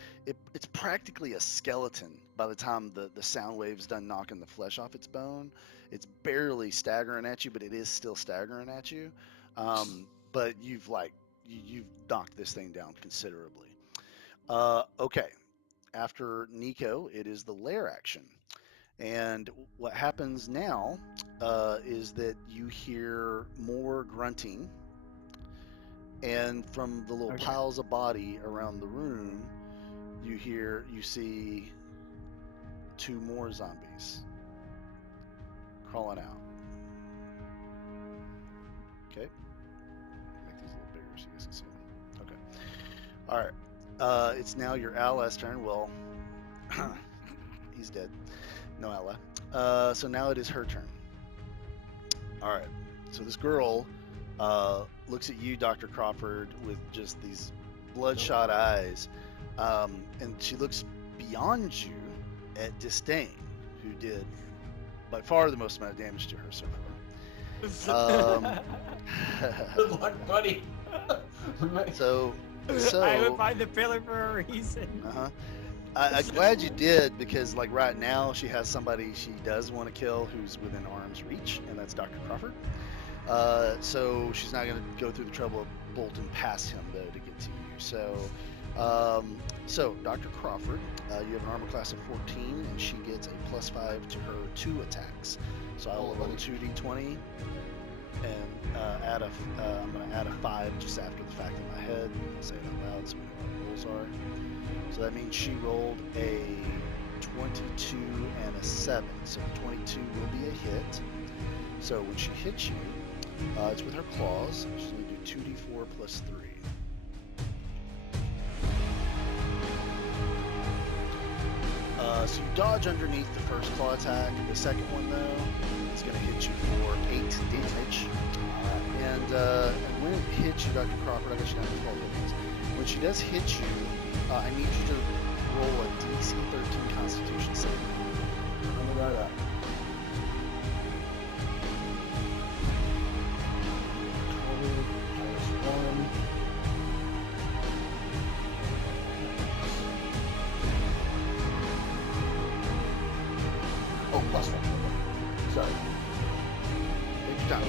it's practically a skeleton by the time the sound waves done knocking the flesh off its bone. It's barely staggering at you, but it is still staggering at you. But you've knocked this thing down considerably. Okay, after Nico, it is the lair action, and what happens now is that you hear more grunting, and from the little piles of body around the room, you see 2 more zombies crawling out. Okay. Make these a little bigger so you guys can see them. Okay. All right. It's now your ally's turn. Well, he's dead. No ally. So now it is her turn. All right. So this girl looks at you, Dr. Crawford, with just these bloodshot eyes, and she looks beyond you at Disdain, who did by far the most amount of damage to her so far. Good luck, buddy. So I would find the pillar for a reason. I'm glad you did, because like right now she has somebody she does want to kill who's within arm's reach, and that's Dr. Crawford. So she's not going to go through the trouble of bolting past him though to get to you. So Dr. Crawford, you have an armor class of 14, and she gets a +5 to her 2 attacks. So I will roll 2d20 and I'm going to add a 5 just after the fact in my head. I'll say it out loud so we know what our rolls are. So that means she rolled a 22 and a 7. So the 22 will be a hit. So when she hits you, it's with her claws. She's going to do 2d4 plus 3. So you dodge underneath the first claw attack. The second one, though, is going to hit you for 8 damage. And when it hits you, Dr. Crawford, I got you down to 12 hit points. When she does hit you, I need you to roll a DC 13 Constitution save. I'm gonna write that. Oh, plus one. Sorry. Take your time.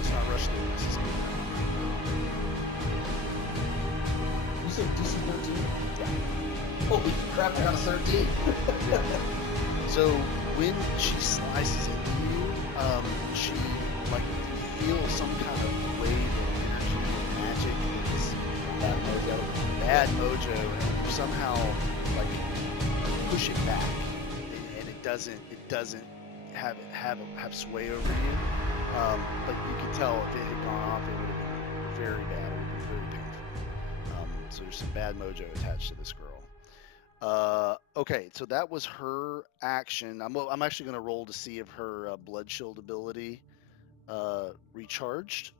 It's not rushing through this. It's good. You said DC 13? Yeah. Holy crap, I got a 13. So when she slices into you, she like you feel some kind of wave of energy and magic that is bad mojo, and you somehow like push it back, and it doesn't have sway over you. But you can tell if it had gone off, it would have been very bad. It would have been very painful. So there's some bad mojo attached to this girl. Okay, so that was her action. I'm actually going to roll to see if her blood shield ability recharged.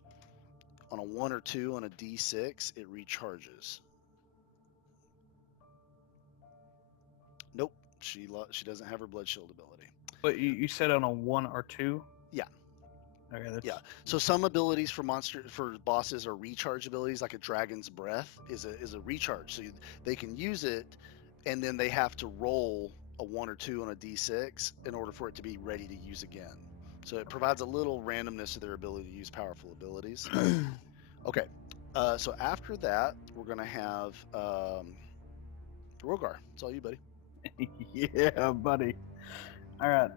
On a 1 or 2 on a D6, it recharges. Nope, she doesn't have her blood shield ability. But you said on a 1 or 2? Yeah. Okay, that's... Yeah. So some abilities for bosses are recharge abilities, like a dragon's breath is a recharge. So they can use it, and then they have to roll a 1 or 2 on a D6 in order for it to be ready to use again. So it provides a little randomness to their ability to use powerful abilities. Okay. So after that, we're gonna have Rogar. It's all you, buddy. Yeah, buddy. All right.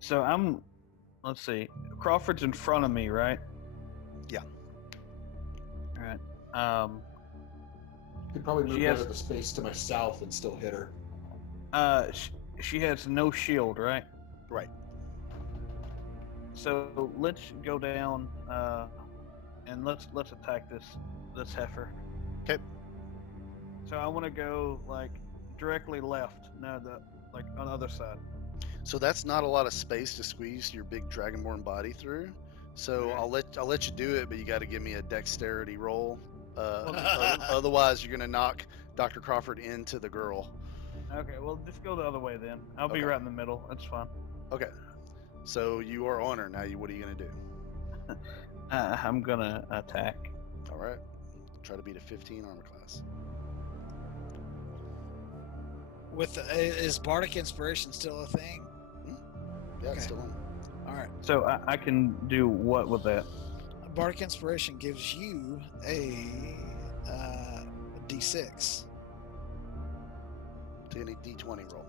So let's see. Crawford's in front of me, right? Yeah. All right. Could probably move She out has- of the space to my south and still hit her. She has no shield, right? Right. So let's go down, and let's attack this heifer. Okay. So I want to go like directly left. No, like on the other side. So that's not a lot of space to squeeze your big dragonborn body through. So Okay. I'll let you do it, but you got to give me a dexterity roll. Otherwise, you're gonna knock Dr. Crawford into the girl. Okay, well just go the other way then. I'll be Okay. right in the middle. That's fine. Okay. So you are on her now. What are you gonna do? I'm gonna attack. All right. Try to beat a 15 armor class. Is Bardic Inspiration still a thing? Yeah, Okay. it's still on. All right. So I can do what with that? Bardic Inspiration gives you a D6. So you need D20 roll.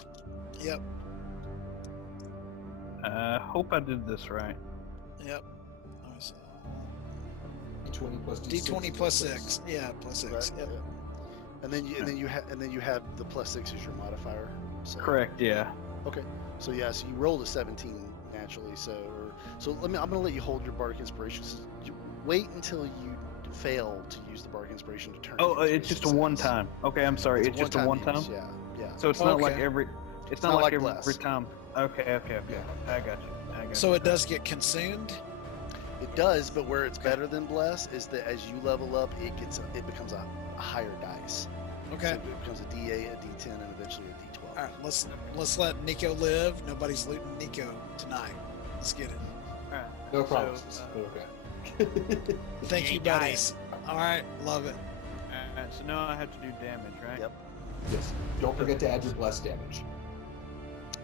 Yep. Hope I did this right. Yep. Let me see. D20 plus D6. D20 plus 6. Yeah, plus 6. Right? Yep. Yeah. And then you have the plus 6 as your modifier. So, Correct. Yeah. Okay. So yeah, so you rolled a 17 naturally. I'm gonna let you hold your Bardic Inspiration. So you wait until you fail to use the Bardic Inspiration to turn. Oh, it into it's just a success. one time. Okay, I'm sorry. It's just a one time. use, Yeah. Yeah. So it's not like Okay. every. It's not not like like every Bless. time. Okay. Yeah. I got you. So it does get consumed? It does, but where it's better than Bless is that as you level up, it becomes a higher dice. Okay. So it becomes a D8, a D10, and eventually a D12. All right, let's let Nico live. Nobody's looting Nico tonight. Let's get it. All right. No So, promises. Okay. Thank you, buddies. All right, love it. Alright, so now I have to do damage, right? Yep. Yes. Don't forget to add your bless damage.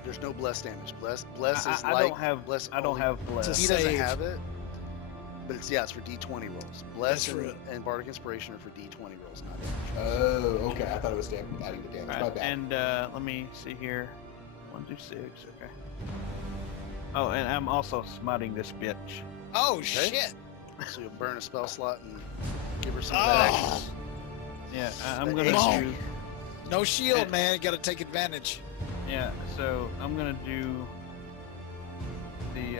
There's no Bless damage. Bless is I like don't have. Bless. I don't only- have bless. Just- He doesn't Save. have it, but it's for D20 rolls. Bless That's right. and Bardic Inspiration are for D20 rolls, not damage. Oh, okay. I thought it was adding the damage. My Alright, bad. and let me see here. 1 through 6. Okay. Oh, and I'm also smiting this bitch. Oh shit! So you'll burn a spell slot and give her some Oh. action. Yeah, I'm That gonna ace do. No shield, man. You got to take advantage. Yeah, so I'm gonna do the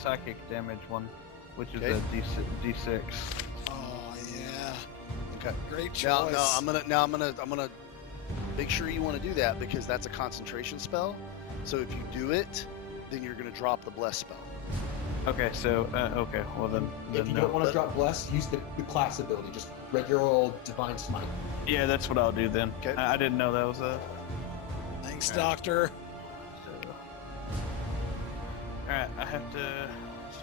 psychic damage one, which is Okay. a D6. Oh yeah. Okay. Great Now, choice. I'm gonna make sure you want to do that because that's a concentration spell. So if you do it, then you're going to drop the bless spell. Okay, so okay, well then If you no. don't want to drop bless, use the class ability. Just regular old divine smite. Yeah, that's what I'll do then. Okay. I didn't know that was a. Thanks, Alright. Doctor. So. All right, I have to. Let's see.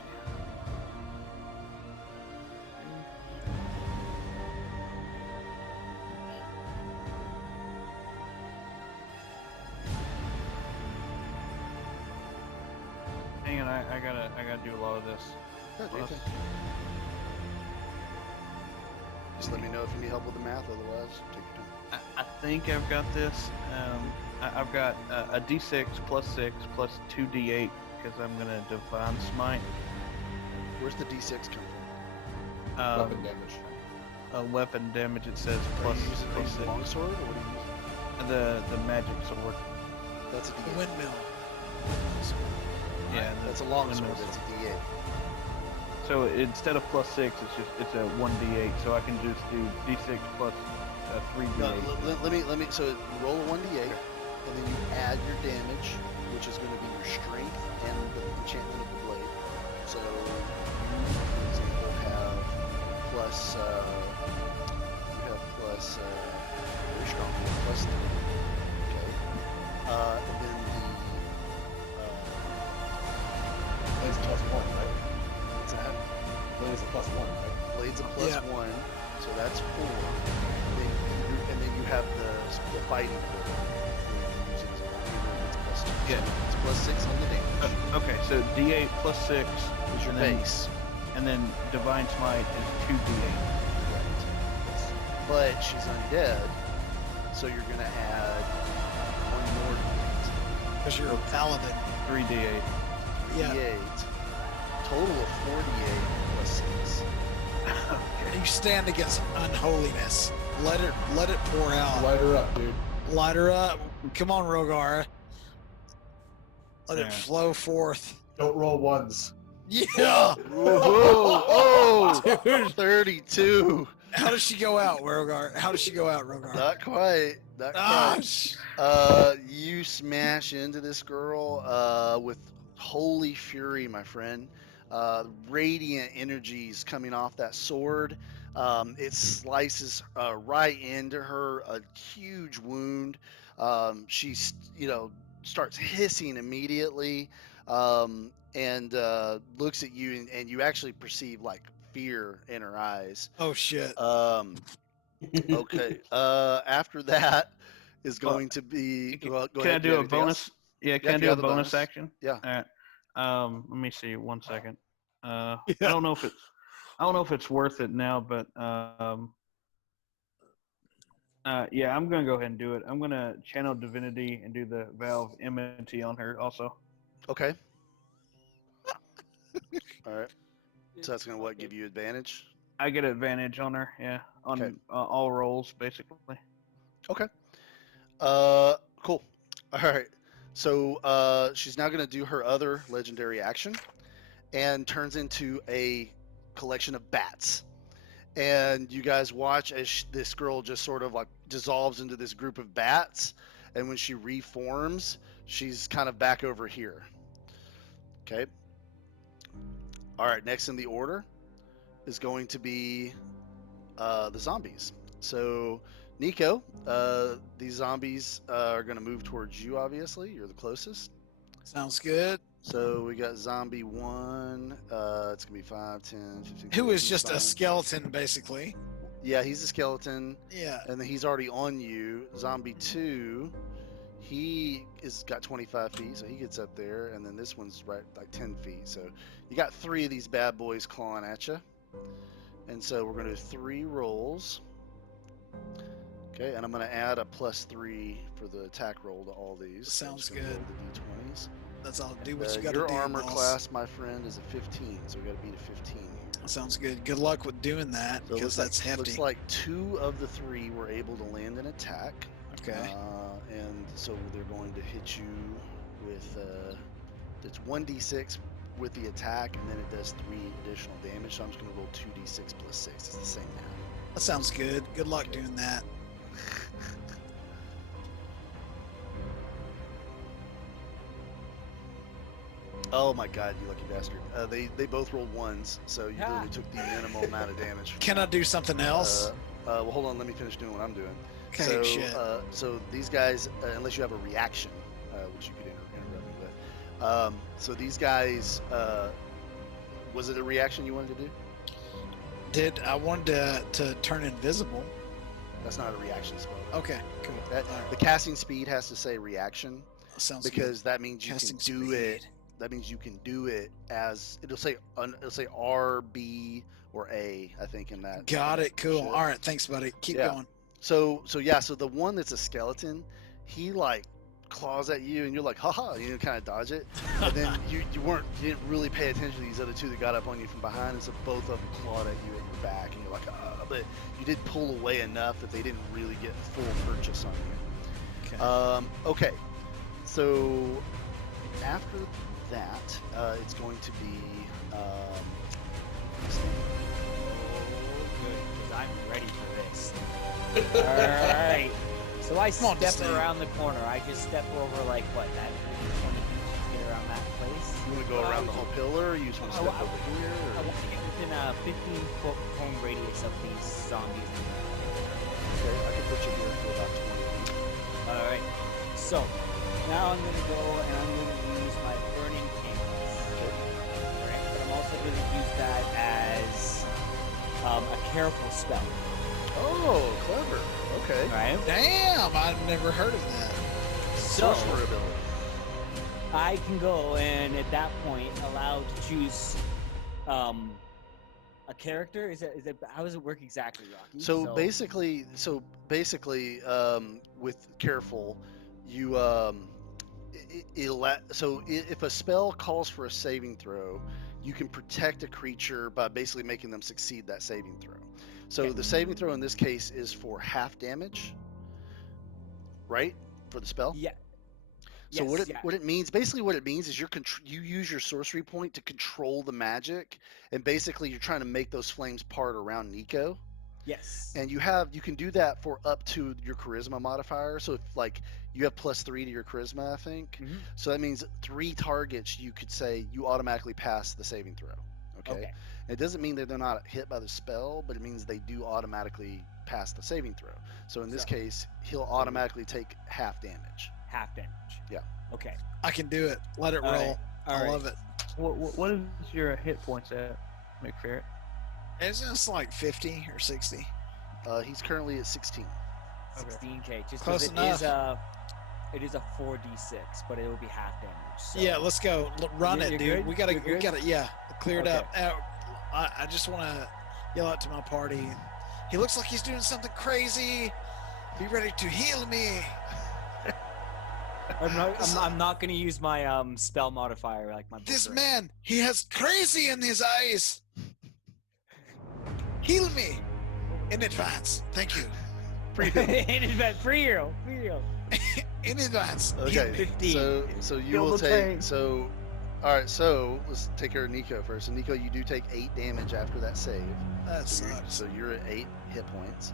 Hang on, I gotta do a lot of this. Yeah, do your Plus- thing. Just let me know if you need help with the math. Otherwise, take your time. I think I've got this. I've got a D6 plus 6 plus 2D8 because I'm gonna divine smite. Where's the D6 come from? Weapon damage. Weapon damage. It says Are plus you using plus a 6. longsword or what are you using? The magic sword. That's a The D8. windmill. Yeah, That's a the longsword. windmill That's a sword. D8. So instead of plus 6, it's a 1d8. So I can just do d6 plus 3d8. No, let me. So you roll a 1d8, and then you add your damage, which is going to be your strength and the enchantment of the blade. So you, for example, have plus. You have plus. Very strong. Plus 3. Okay. And then Blade's a plus 1, right? what's that? Blade is a plus 1, right? Blade's a plus Yeah. 1, so that's 4. And then you have the fighting ability. You use it as a it's plus 2. Yeah. It's plus 6 on the damage. Okay, so d8 plus 6 Is your and then- base. and then divine smite is 2d8. Correct. But she's undead, so you're going to add one more Because you're a paladin. 3d8. Yeah. D8. Total of 48 plus 6. You stand against unholiness. Let it pour out. Light her up, dude. Light her up. Come on, Rogar. Let it Yeah. flow forth. Don't roll ones. Yeah. Whoa! Oh! Dude. 32! How does she go out, Rogar? How does she go out, Rogar? Not quite. Not Ah, quite. You smash into this girl with holy fury, my friend. Radiant energies coming off that sword. It slices right into her, a huge wound. She's, starts hissing immediately, and looks at you, and you actually perceive like fear in her eyes. oh shit. Okay. After that is going to be. Can- Well, go Can I ahead. do you a have anything bonus? else? Yeah, Yeah, can I if you do a have the bonus bonus. action? Yeah. All right. Let me see. 1 second. I Yeah. don't know if it's worth it now, but yeah, I'm gonna go ahead and do it. I'm gonna channel divinity and do the valve enmity on her also. Okay. All right. So that's gonna give you advantage. I get advantage on her. Yeah, on Okay. all rolls basically. Okay. Cool. All right. So she's now gonna do her other legendary action, and turns into a collection of bats. And you guys watch as this girl just sort of like dissolves into this group of bats, and when she reforms, she's kind of back over here. Okay. All right. Next in the order is going to be the zombies. So, Nico, these zombies are going to move towards you. Obviously, you're the closest. Sounds good. So we got zombie 1. It's gonna be 5, 10, 15. Who is 20, just a 25. skeleton, basically. Yeah, he's a skeleton, Yeah. and then he's already on you. Zombie 2, he is got 25 feet, so he gets up there, and then this one's right like 10 feet. So you got 3 of these bad boys clawing at you, and so we're gonna do 3 rolls. Okay, and I'm gonna add a +3 for the attack roll to all these. So I'm Sounds just gonna good. roll the d20s. That's all. Do And, what you got to your do. armor boss. class, my friend, is a 15, so we got to beat a 15 here. Sounds good. Good luck with doing that So it because looks that's like, hefty. looks like 2 of the 3 were able to land an attack. Okay. And so they're going to hit you with it's 1d6 with the attack, and then it does 3 additional damage. So I'm just going to roll 2d6 plus 6. It's the same now. That sounds good. Good luck doing that. Oh my god, you lucky bastard. They both rolled ones, so you Ah. literally took the minimal amount of damage. Can I do something else? Well, hold on. Let me finish doing what I'm doing. Okay, so, shit. So these guys, unless you have a reaction, which you could interrupt me with. So these guys, was it a reaction you wanted to do? I wanted to turn invisible. That's not a reaction spell. Okay, cool. The casting speed has to say reaction Sounds because that means you Casting can do it. speed. That means you can do it as it'll say R, B, or A. I think in that. Got it. Cool. shit. All right, thanks, buddy. Keep Yeah. going. So the one that's a skeleton, he like claws at you and you're like, haha, you kind of dodge it. And then you didn't really pay attention to these other two that got up on you from behind, and so both of them clawed at you at your back, and you're like, but you did pull away enough that they didn't really get full purchase on you. Okay. Okay, so after that, it's going to be. Good, because I'm ready for this. Alright. So I Come on, step Disdain. around the corner. I just step over, like, what, that 20 feet to get around that place? You want to go around the whole pillar, or you just want to I- step I- over here? I Or? want to get within a 15-foot home radius of these zombies. Okay, I can put you here for about 20 feet. Alright. So, now I'm going to go and I'm going to use my burning candles. Alright, but I'm also going to use that as a careful spell. Oh, clever. Okay. Alright? Damn, I've never heard of that. So, Sorcerer ability. I can go and at that point allow to choose a character. Is it how does it work exactly, Rocky? So basically, with careful, you if a spell calls for a saving throw, you can protect a creature by basically making them succeed that saving throw. So Okay. the saving throw in this case is for half damage, right? For the spell. Yeah. So Yes, yeah. what it means is you use your sorcery point to control the magic, and basically you're trying to make those flames part around Nico. Yes. And you can do that for up to your charisma modifier. So if like you have +3 to your charisma, I think. Mhm. So that means 3 targets you could say you automatically pass the saving throw. Okay. It doesn't mean that they're not hit by the spell, but it means they do automatically pass the saving throw. So in this case, he'll automatically take half damage. Half damage. Yeah. Okay. I can do it. Let it All roll. right, all I right. love it. What is your hit points at, McFerret? It's just like 50 or 60. He's currently at 16. 16k. Just Close because enough. it is a 4d6, but it will be half damage. So. Yeah, let's go. Run You're it, dude. good? We gotta, You're good? yeah, clear it Okay. up. I just want to yell out to my party. He looks like he's doing something crazy. Be ready to heal me. I'm not gonna use my spell modifier like my. This book man, he has crazy in his eyes. Heal me in advance. Thank you. In advance, free hero. In advance. Heal Okay. me. 15. So you Feel will the take pain. so. All right. So let's take care of Nico first. So Nico, you do take 8 damage after that save. That So sucks. you're at 8 hit points.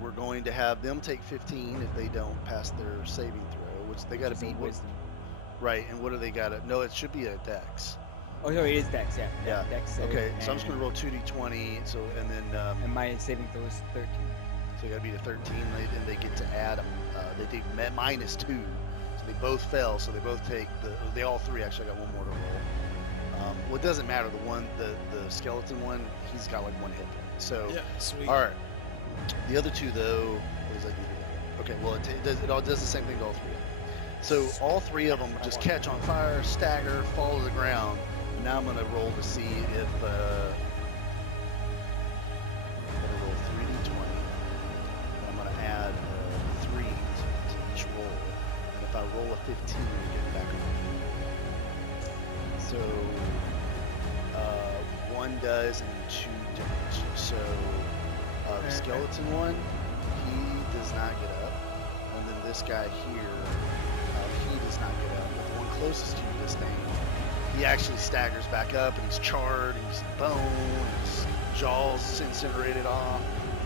We're going to have them take 15 if they don't pass their saving throw, which they got to Just a beat. wisdom. Right, and what do they got? No, it should be a dex. Oh no, it is Dex. Yeah. Yeah. Dex save, Okay, so I'm just and- gonna roll 2d20. So and then And my saving throw is 13. so you got to beat a 13. And they get to add. They take -2. So they both fell. So they both take they all three actually got one more to roll. Well, it doesn't matter. The skeleton one, he's got like 1 hit point. So Yeah, sweet. all right. The other two though, what does that do to them? Okay, well it all does the same thing to all 3 of them. So all 3 of them just catch on fire, stagger, fall to the ground. Now I'm gonna roll to see if I'm gonna roll 3d20. I'm gonna add 3 to each roll, and if I roll a 15, we get back on. So 1 does and 2 don't. So the skeleton one, he does not get up, and then this guy here, he does not get up. But the one closest to you, this thing, he actually staggers back up, and he's charred, and he's bone, his jaws incinerated off,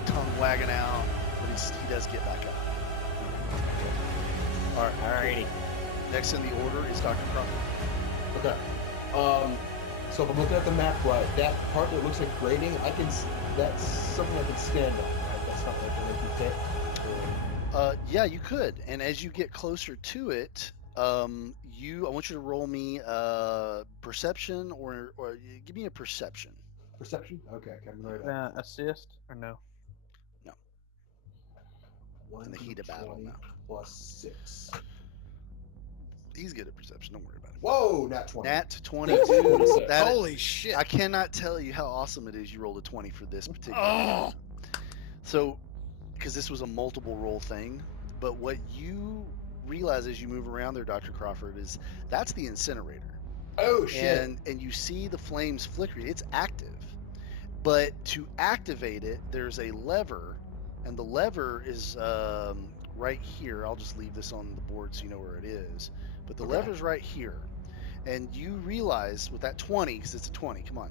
tongue wagging out, but he does get back up. Okay. All right. Alrighty. Next in the order is Dr. Crawford. Okay. So if I'm looking at the map right, that part that looks like grading, that's something I can stand on, right? That's not like an empty pit. Yeah, you could. And as you get closer to it, I want you to roll me perception or give me a perception. Perception? Okay, I'm right up. Assist or no? No. 1 In the heat of battle, 20 no. plus 6. He's good at perception. Don't worry about it. Whoa, nat 20. Nat 20, That's dude. 46. Holy shit! I cannot tell you how awesome it is you rolled a 20 for this particular Oh, So, because this was a multiple roll thing, but what you realize as you move around there, Dr. Crawford, is that's the incinerator. Oh, shit. And you see the flames flickering. It's active. But to activate it, there's a lever, and the lever is right here. I'll just leave this on the board so you know where it is. But the Okay. lever's right here. And you realize with that 20, because it's a 20, come on.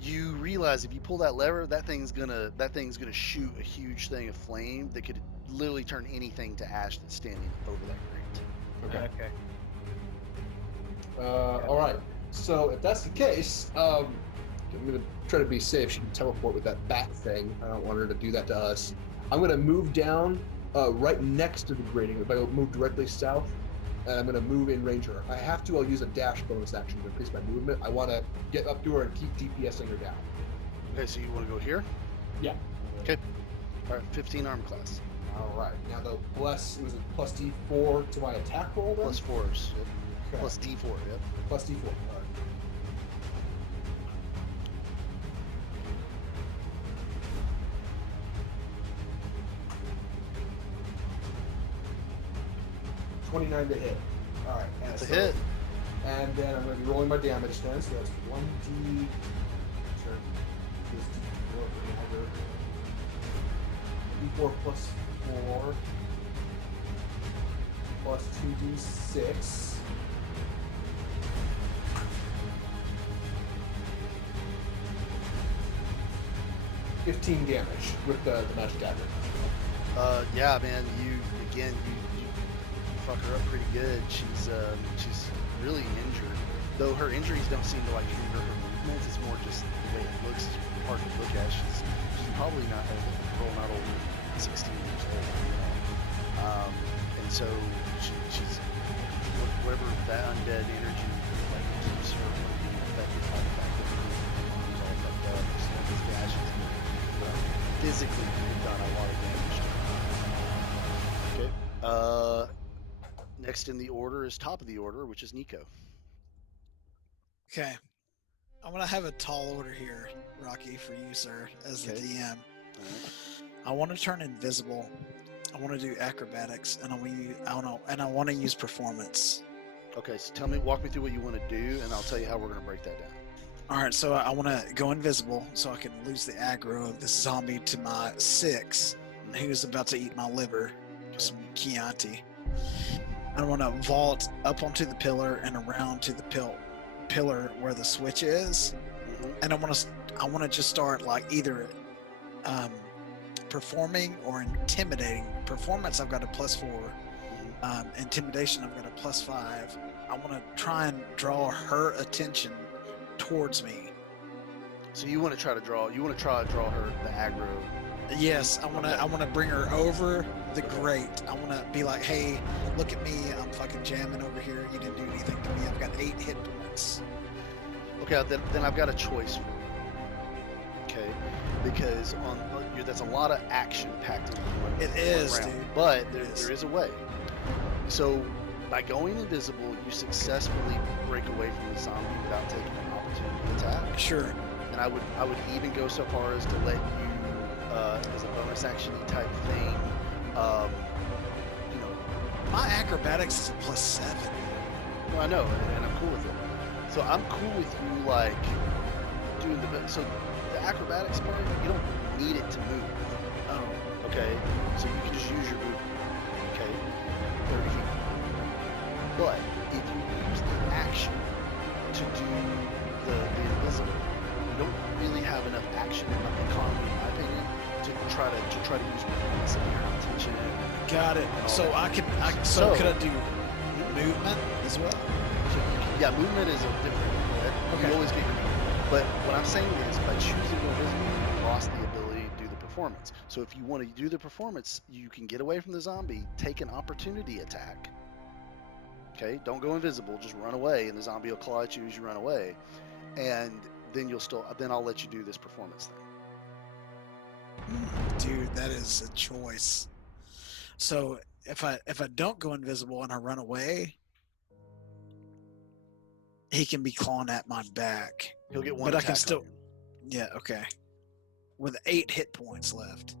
You realize if you pull that lever, that thing's gonna shoot a huge thing of flame that could literally turn anything to ash that's standing over that grate. Okay. All right. So if that's the case, I'm gonna try to be safe. She can teleport with that back thing. I don't want her to do that to us. I'm gonna move down right next to the grating. If I move directly south, and I'm gonna move in range of her. I have to. I'll use a dash bonus action to increase my movement. I want to get up to her and keep DPSing her down. Okay, so you want to go here? Yeah. Okay. All right, 15 arm class. All right. Now the was it plus D4 to my attack roll then? Plus 4s. Yep. Okay. Plus D4, yep. Plus D4. All right. $29 to hit. All right. That's a hit. And then I'm going to be rolling my damage then. So that's 1D. Sure. This D4 plus 4 plus 2D6. $15 damage with the magic dagger. Yeah, man. You fuck her up pretty good. She's really injured. Though her injuries don't seem to like hinder her movements. It's more just the way it looks. It's hard to look at. She's probably not not over 16 years old. You know? And so she's whatever that undead energy like keeps her from being affected by the fact that her arms all fucked up. So these gashes physically have done a lot of damage to her. Okay. Next in the order is top of the order, which is Nico. okay. I'm gonna have a tall order here, Rocky, for you, sir, as the Okay. DM. All right. I want to turn invisible. I want to do acrobatics, and I want to use performance. Okay, so walk me through what you want to do, and I'll tell you how we're gonna break that down. All right, so I want to go invisible so I can lose the aggro of this zombie to my 6, who's about to eat my liver, some Chianti. I want to vault up onto the pillar and around to the pillar where the switch is, and I want to just start like either performing or intimidating. Performance, I've got a +4. Intimidation, I've got a +5. I want to try and draw her attention towards me. So you want to try to draw her the aggro. Yes, I want to bring her over the grate. I want to be like, hey, look at me. I'm fucking jamming over here. You didn't do anything to me. I've got 8 hit points. Okay, then I've got a choice for you. Okay, because that's a lot of action packed into one. It is, round. dude. But there is a way. So by going invisible, you successfully break away from the zombie without taking an opportunity attack. Sure. And I would even go so far as to let you, as a bonus action type thing, My acrobatics is a +7. No, I know, and I'm cool with it. So I'm cool with you like doing so the acrobatics part, you don't need it to move. Oh, Okay, so you can just use your movement. Okay, 30 feet. But if you use the action to do the invisible, you don't really have enough action in my economy, in my opinion, to try to use performance and your attention. got it. and all So that. could I do movement as well? So you can Yeah, movement is a different. Okay. You always get your movement. But what I'm saying is, by choosing to go invisible, you lost the ability to do the performance. So if you want to do the performance, you can get away from the zombie, take an opportunity attack. Okay, don't go invisible, just run away, and the zombie will claw at you as you run away, and then I'll let you do this performance thing. Dude, that is a choice. So if I don't go invisible and I run away, he can be clawing at my back. He'll get one But I attack can still. on you. Yeah. Okay. With 8 hit points left.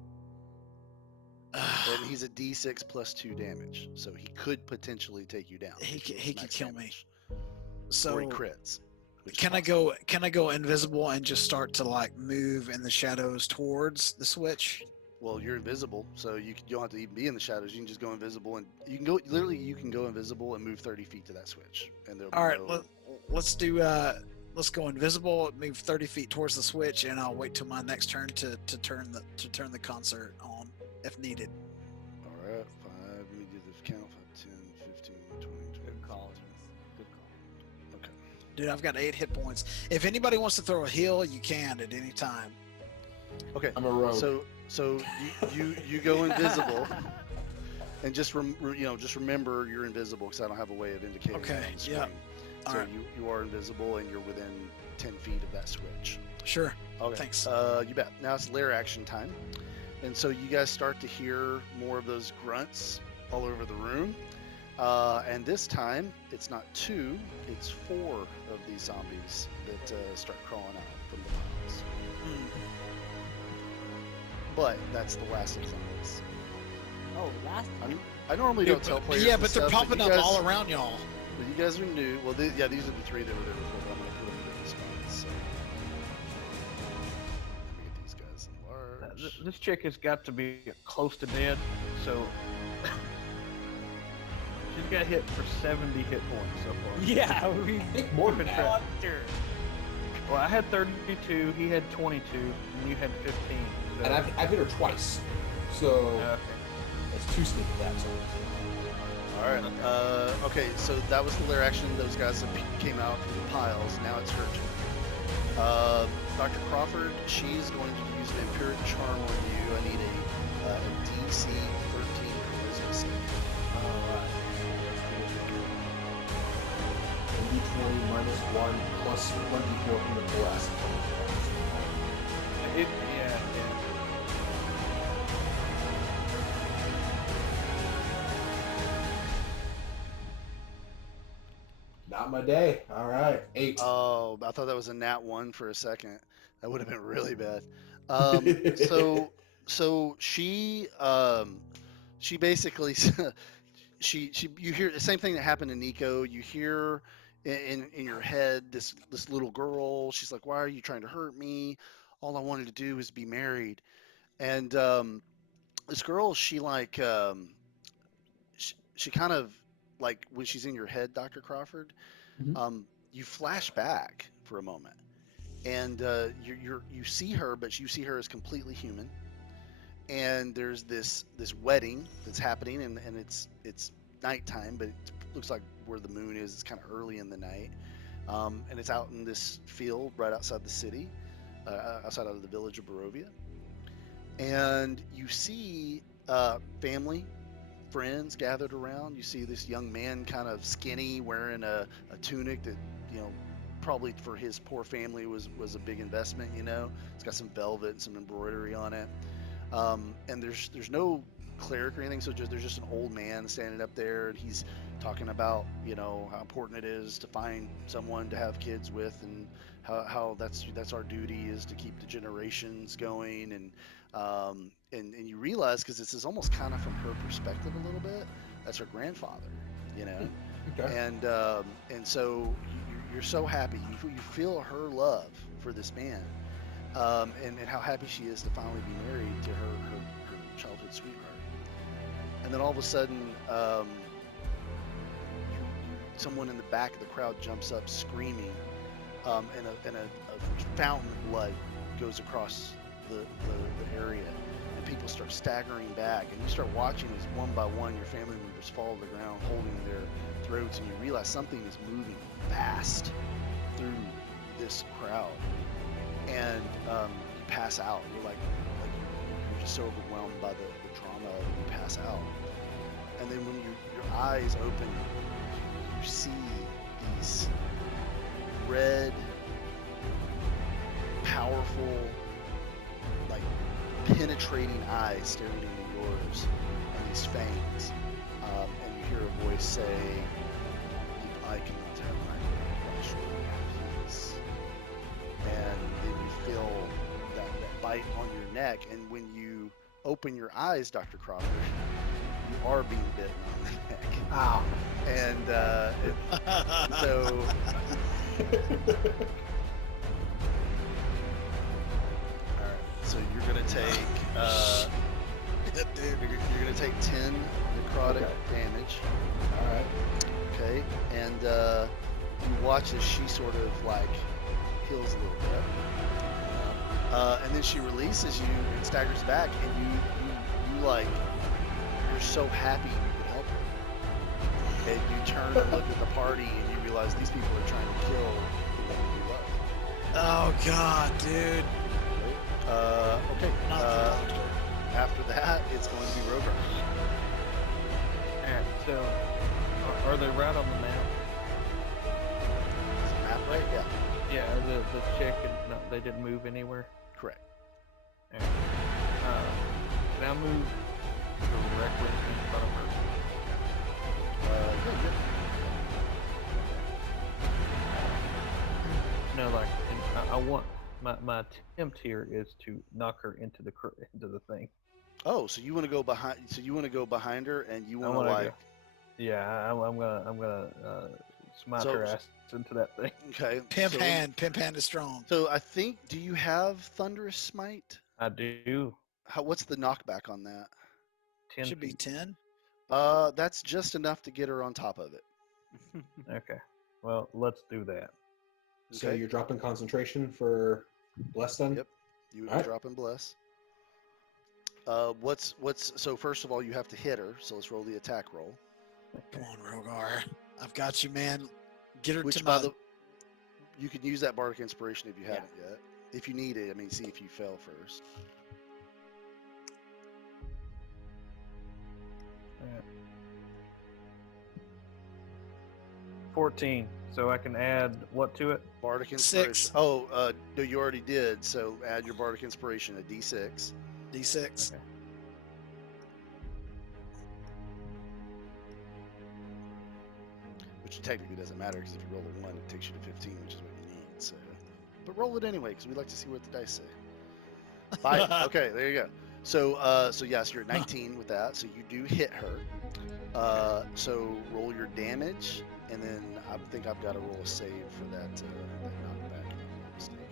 And he's a D6 plus 2 damage, so he could potentially take you down. He if you could max kill me. damage. So Or he crits. which is can I possible. go invisible and just start to like move in the shadows towards the switch? Well, you're invisible, so you don't have to even be in the shadows. You can just go invisible, and you can go. Literally, you can go invisible and move 30 feet to that switch, and there'll be All right, no. let's go invisible, move 30 feet towards the switch, and I'll wait till my next turn to turn the concert on if needed. All right, 5. Let me do the count. 5, 10, 15, 20, 20. Good call. Good call. Okay. Dude, I've got 8 hit points. If anybody wants to throw a heal, you can at any time. Okay. I'm a rogue. So you go invisible, and just remember you're invisible because I don't have a way of indicating Okay, that on the screen. yeah. So Alright. you are invisible, and you're within 10 feet of that switch. Sure. Okay. Thanks. You bet. Now it's lair action time. And so you guys start to hear more of those grunts all over the room. And this time, it's not 2, it's 4 of these zombies that start crawling out from the piles. But that's the last of the zombies. Oh, last time. I normally don't tell players. Yeah, this but they're stuff, popping you up guys- all around y'all. But you guys are new. Well, these are the 3 that were there before, but I'm going to put them in different spots. So. Let me get these guys enlarged. This chick has got to be close to dead, so she's got hit for 70 hit points so far. Yeah, we I think more than that. monster. Well, I had 32, he had 22, and you had 15. So, And I've hit her twice. So okay. that's 2 sneak attacks. All right. Okay, so that was the lair action. Those guys that came out from the piles. Now it's her turn. Dr. Crawford, she's going to use an empiric charm on you. I need a DC 13 charisma save. D20 minus 1 plus 1d4 from the blast. Yeah. Not my day. All right. 8. Oh, I thought that was a nat 1 for a second. That would have been really bad. So she basically you hear the same thing that happened to Nico. You hear in your head this little girl. She's like, "Why are you trying to hurt me? All I wanted to do was be married." And this girl, she kind of like when she's in your head, Dr. Crawford. Mhm. You flash back for a moment, and you see her, but you see her as completely human. And there's this wedding that's happening, and it's nighttime, but it looks like where the moon is. It's kind of early in the night, and it's out in this field right outside the city, outside of the village of Barovia. And you see family, friends gathered around. You see this young man, kind of skinny, wearing a tunic that probably for his poor family was a big investment. It's got some velvet and some embroidery on it. And there's no cleric or anything, so there's just an old man standing up there, and he's talking about how important it is to find someone to have kids with, and how that's our duty is to keep the generations going, and you realize, because this is almost kind of from her perspective a little bit, that's her grandfather, Okay. and so you're so happy, you feel her love for this man. And how happy she is to finally be married to her childhood sweetheart. And then all of a sudden, someone in the back of the crowd jumps up screaming, and a fountain of blood goes across the area, and people start staggering back, and you start watching as one by one your family members fall to the ground holding their throats, and you realize something is moving fast through this crowd, and you pass out. You're just so overwhelmed by the trauma, you pass out. And then when your eyes open, you see these red, powerful, like penetrating eyes staring into yours, and these fangs. And you hear a voice say, "If I cannot have my blood, why should I have his?" And then you feel that bite on your neck, and when you open your eyes, Dr. Crawford, you are being bitten on the neck. Ow. And so all right, so you're gonna take you're gonna take 10 necrotic Okay. damage. All right. Okay, and you watch as she sort of like heals a little bit, and then she releases you and staggers back, and you like you're so happy you could help her, and you turn and look at the party, and you realize these people are trying to kill the woman you love. Oh God, dude. Okay. Not the doctor. After that, it's going to be Rogar. Alright, so are they right on the map? Is the map right? Yeah. Yeah, the chick and no, they didn't move anywhere. Correct. Alright. Can I move directly in front of her? Yeah, No, like I want my attempt here is to knock her into the thing. Oh, so you want to go behind? So you want to go behind her, and you I want to wanna like? go. Yeah, I'm gonna smite So- her ass into that thing. Okay. Pimp so, hand is strong. So I think. Do you have Thunderous Smite? I do. What's the knockback on that? 10 Should be feet. 10. That's just enough to get her on top of it. Okay. Well, let's do that. So Okay. you're dropping concentration for Bless then? Yep. You would be Alright. dropping Bless. So first of all, you have to hit her. So let's roll the attack roll. Come on, Rogar. I've got you, man. Get her Which to by my. the, you can use that Bardic Inspiration if you Yeah. haven't yet. If you need it, I mean, see if you fail first. Alright. 14. So I can add what to it? Bardic Inspiration. 6. Oh, no, you already did. So add your Bardic Inspiration, a D6. D6. Okay. Which technically doesn't matter because if you roll a 1, it takes you to 15, which is what you need. So, but roll it anyway because we like to see what the dice say. 5. Okay, there you go. So yes, you're at 19 with that. So you do hit her. So roll your damage, and then I think I've got to roll a save for that knockback, if I'm not mistaken.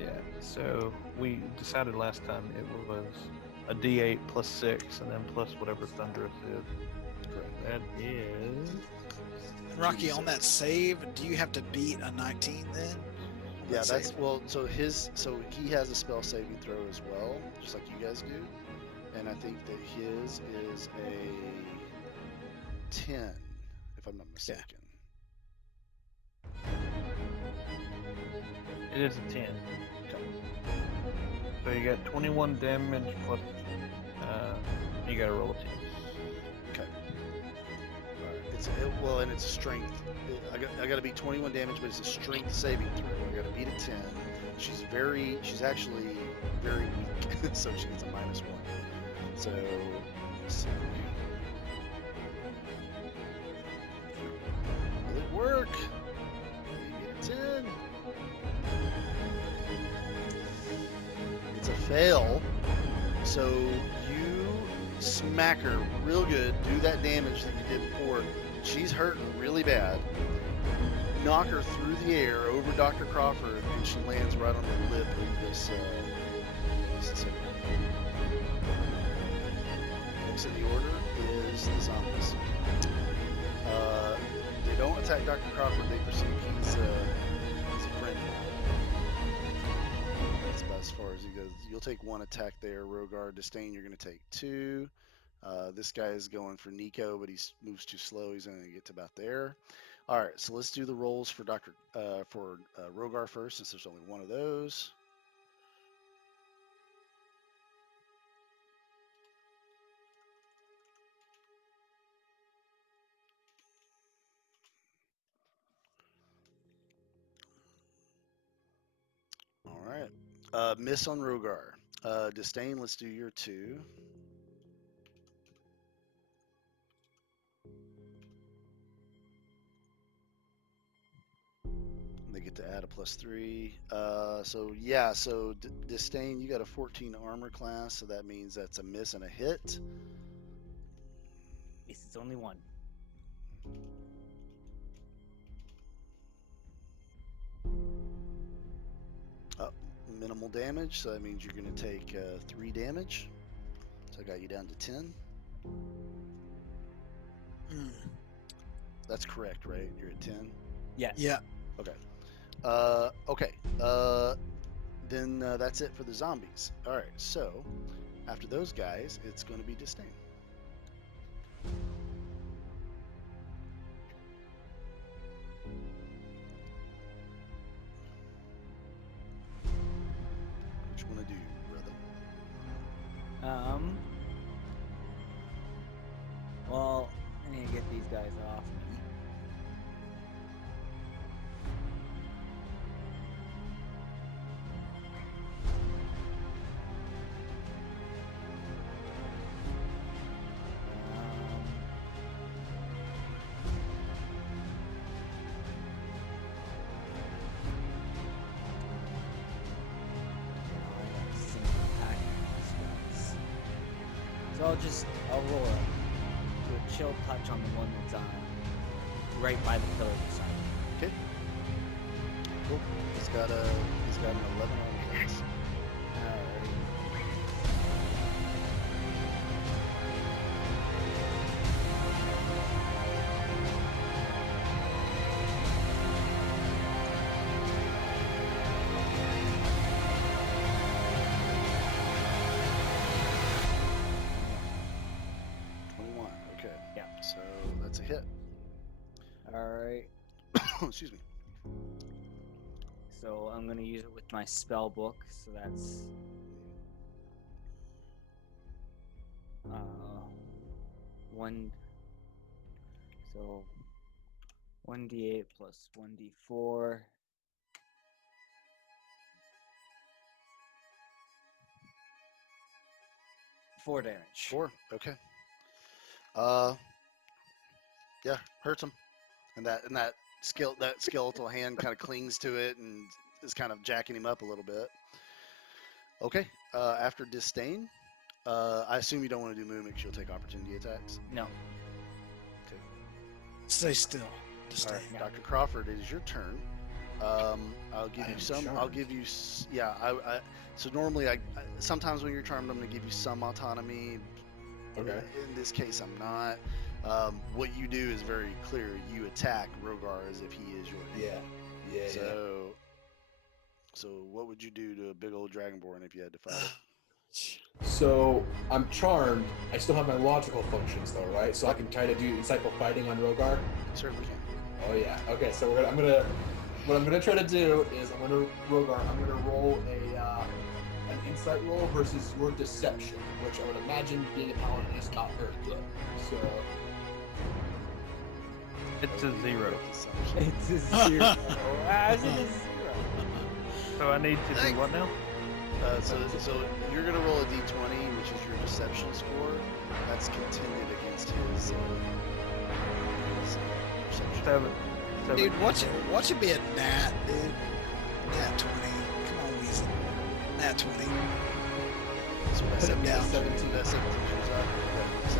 Yeah. So we decided last time it was a D8 plus 6, and then plus whatever thunderous is. Correct. That is. Rocky, on that save, do you have to beat a 19 then? On Yeah, that that's save? well. So he has a spell saving throw as well, just like you guys do, and I think that his is a 10, if I'm not mistaken. It is a 10. So you got 21 damage plus. You gotta roll a 10. Okay. Well, and it's a strength. I got to beat 21 damage, but it's a strength saving throw. I got to beat a 10. She's actually very weak, so she gets a -1. So, let's see. Will it work? Maybe a 10. It's a fail. So you smack her real good, do that damage that you did before. She's hurting really bad. Knock her through the air over Dr. Crawford, and she lands right on the lip of this. Next in the order is the zombies. They don't attack Dr. Crawford. They perceive he's a friend now. That's about as far as he goes. You'll take 1 attack there, Rogar. Disdain, you're going to take 2. This guy is going for Nico, but he moves too slow. He's only going to get to about there. All right, so let's do the rolls for Rogar first, since there's only one of those. All right. Miss on Rogar. Disdain, let's do your 2. They get to add a +3. So Disdain, you got a 14 armor class, so that means that's a miss and a hit. At least it's only one. Minimal damage, so that means you're going to take 3 damage. So I got you down to 10. That's correct, right? You're at 10? Yes. Yeah. Okay. Then that's it for the zombies. All right, so after those guys, it's going to be Disdain. What you want to do, brother? Well, I need to get these guys off me. So I'll roll do a chill touch on the one that's right by the pillar beside me. Okay. Cool. He's got an 11 on class. Alright. Okay. Yeah. So that's a hit. Alright. Excuse me. So I'm gonna use it with my spell book. So that's one. So 1d8 plus 1d4. 4 damage. 4. Okay. Yeah, hurts him, and that skeletal hand kind of clings to it and is kind of jacking him up a little bit. Okay. After Disdain, I assume you don't want to do movement because you'll take opportunity attacks. No. Okay. Stay still. Just All stay. right, Dr. Crawford, it is your turn. I'll give I you am some. I'll charmed. give you. So normally, I sometimes when you're charmed, I'm going to give you some autonomy. Okay. In this case, I'm not. What you do is very clear. You attack Rogar as if he is your enemy. Yeah. So what would you do to a big old dragonborn if you had to fight it? So I'm charmed. I still have my logical functions though, right? So I can try to do insightful fighting on Rogar. Certainly can. Oh yeah. Okay. So what I'm gonna try to do is I'm gonna roll an insight roll versus your deception, which I would imagine being a paladin is not very good. So It's a 0. It's a 0. As it is 0. So I need to do what now? So you're gonna roll a d20, which is your deception score. That's contended against his perception. 7. Dude, watch it be a nat, dude. Nat 20. Come on, Weasel. Nat 20. So that Put him 17, down. 17 shows up. 17.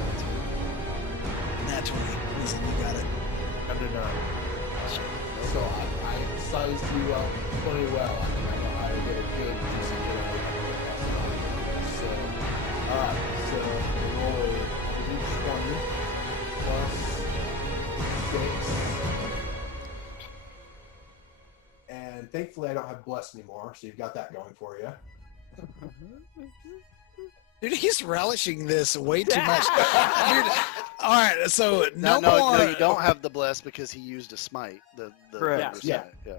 Nat 20. Weasel, you got it. I did not. So I sized you up pretty well. I think I know how to get a good decent hit on you. So, alright, so roll a d20 plus 6. And thankfully I don't have bless anymore, so you've got that going for you. Dude, he's relishing this way too much. Dude, all right, so no more. you don't have the bless because he used a smite. The Correct. younger Yeah. smite, yeah.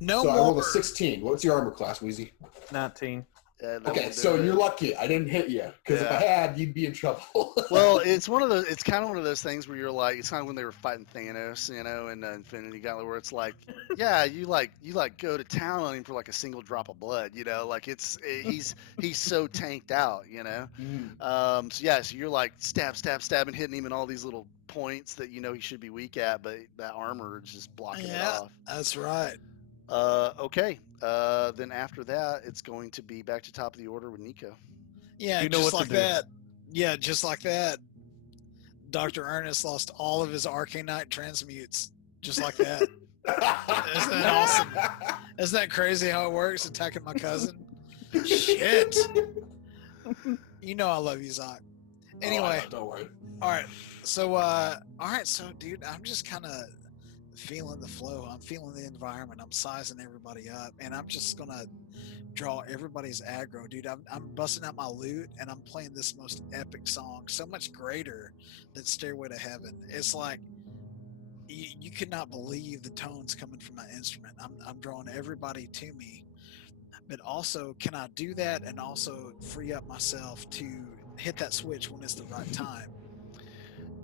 No So I more. rolled a 16. What's your armor class, Wheezy? 19. Yeah, that Okay, will do so it. you're lucky. I didn't hit you because if I had, you'd be in trouble. Well, it's one of those. It's kind of one of those things where you're like, it's kind of when they were fighting Thanos, in Infinity Gauntlet, where it's like, yeah, you go to town on him for like a single drop of blood, like he's so tanked out, Mhm. So you're like stab, and hitting him in all these little points that he should be weak at, but that armor is just blocking it Yeah, off. that's right. Okay. Then after that, it's going to be back to top of the order with Nico. Yeah, You know just what like to do. that. Yeah, just like that. Dr. Ernest lost all of his Arcanite transmutes. Just like that. Isn't that awesome? Isn't that crazy how it works, attacking my cousin? Shit. You know I love you, Zach. Anyway, don't worry. all right. So, dude, I'm just kind of feeling the flow. I'm feeling the environment. I'm sizing everybody up, and I'm just gonna draw everybody's aggro, dude. I'm busting out my lute, and I'm playing this most epic song, so much greater than Stairway to Heaven. It's like you could not believe the tones coming from my instrument. I'm drawing everybody to me, but also can I do that and also free up myself to hit that switch when it's the right time?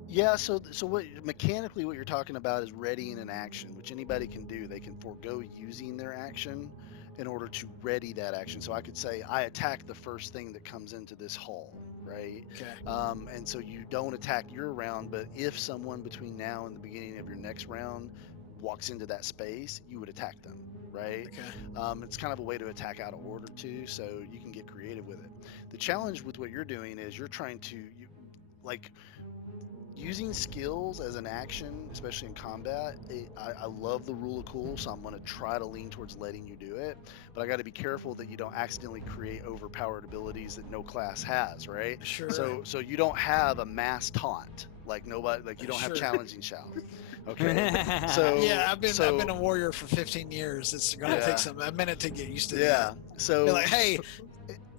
Yeah, so what mechanically what you're talking about is readying an action, which anybody can do. They can forego using their action in order to ready that action. So I could say I attack the first thing that comes into this hall, right? Okay. And so you don't attack your round, but if someone between now and the beginning of your next round walks into that space, you would attack them, right? Okay. It's kind of a way to attack out of order too, so you can get creative with it. The challenge with what you're doing is you're trying to using skills as an action, especially in combat. I love the rule of cool, so I'm going to try to lean towards letting you do it, but I got to be careful that you don't accidentally create overpowered abilities that no class has, right? Sure. So you don't have a mass taunt, like nobody, like you don't have Sure. challenging shout. Okay. So Yeah, I've been a warrior for 15 years. It's gonna Yeah. take a minute to get used to yeah. that. So Be like, hey,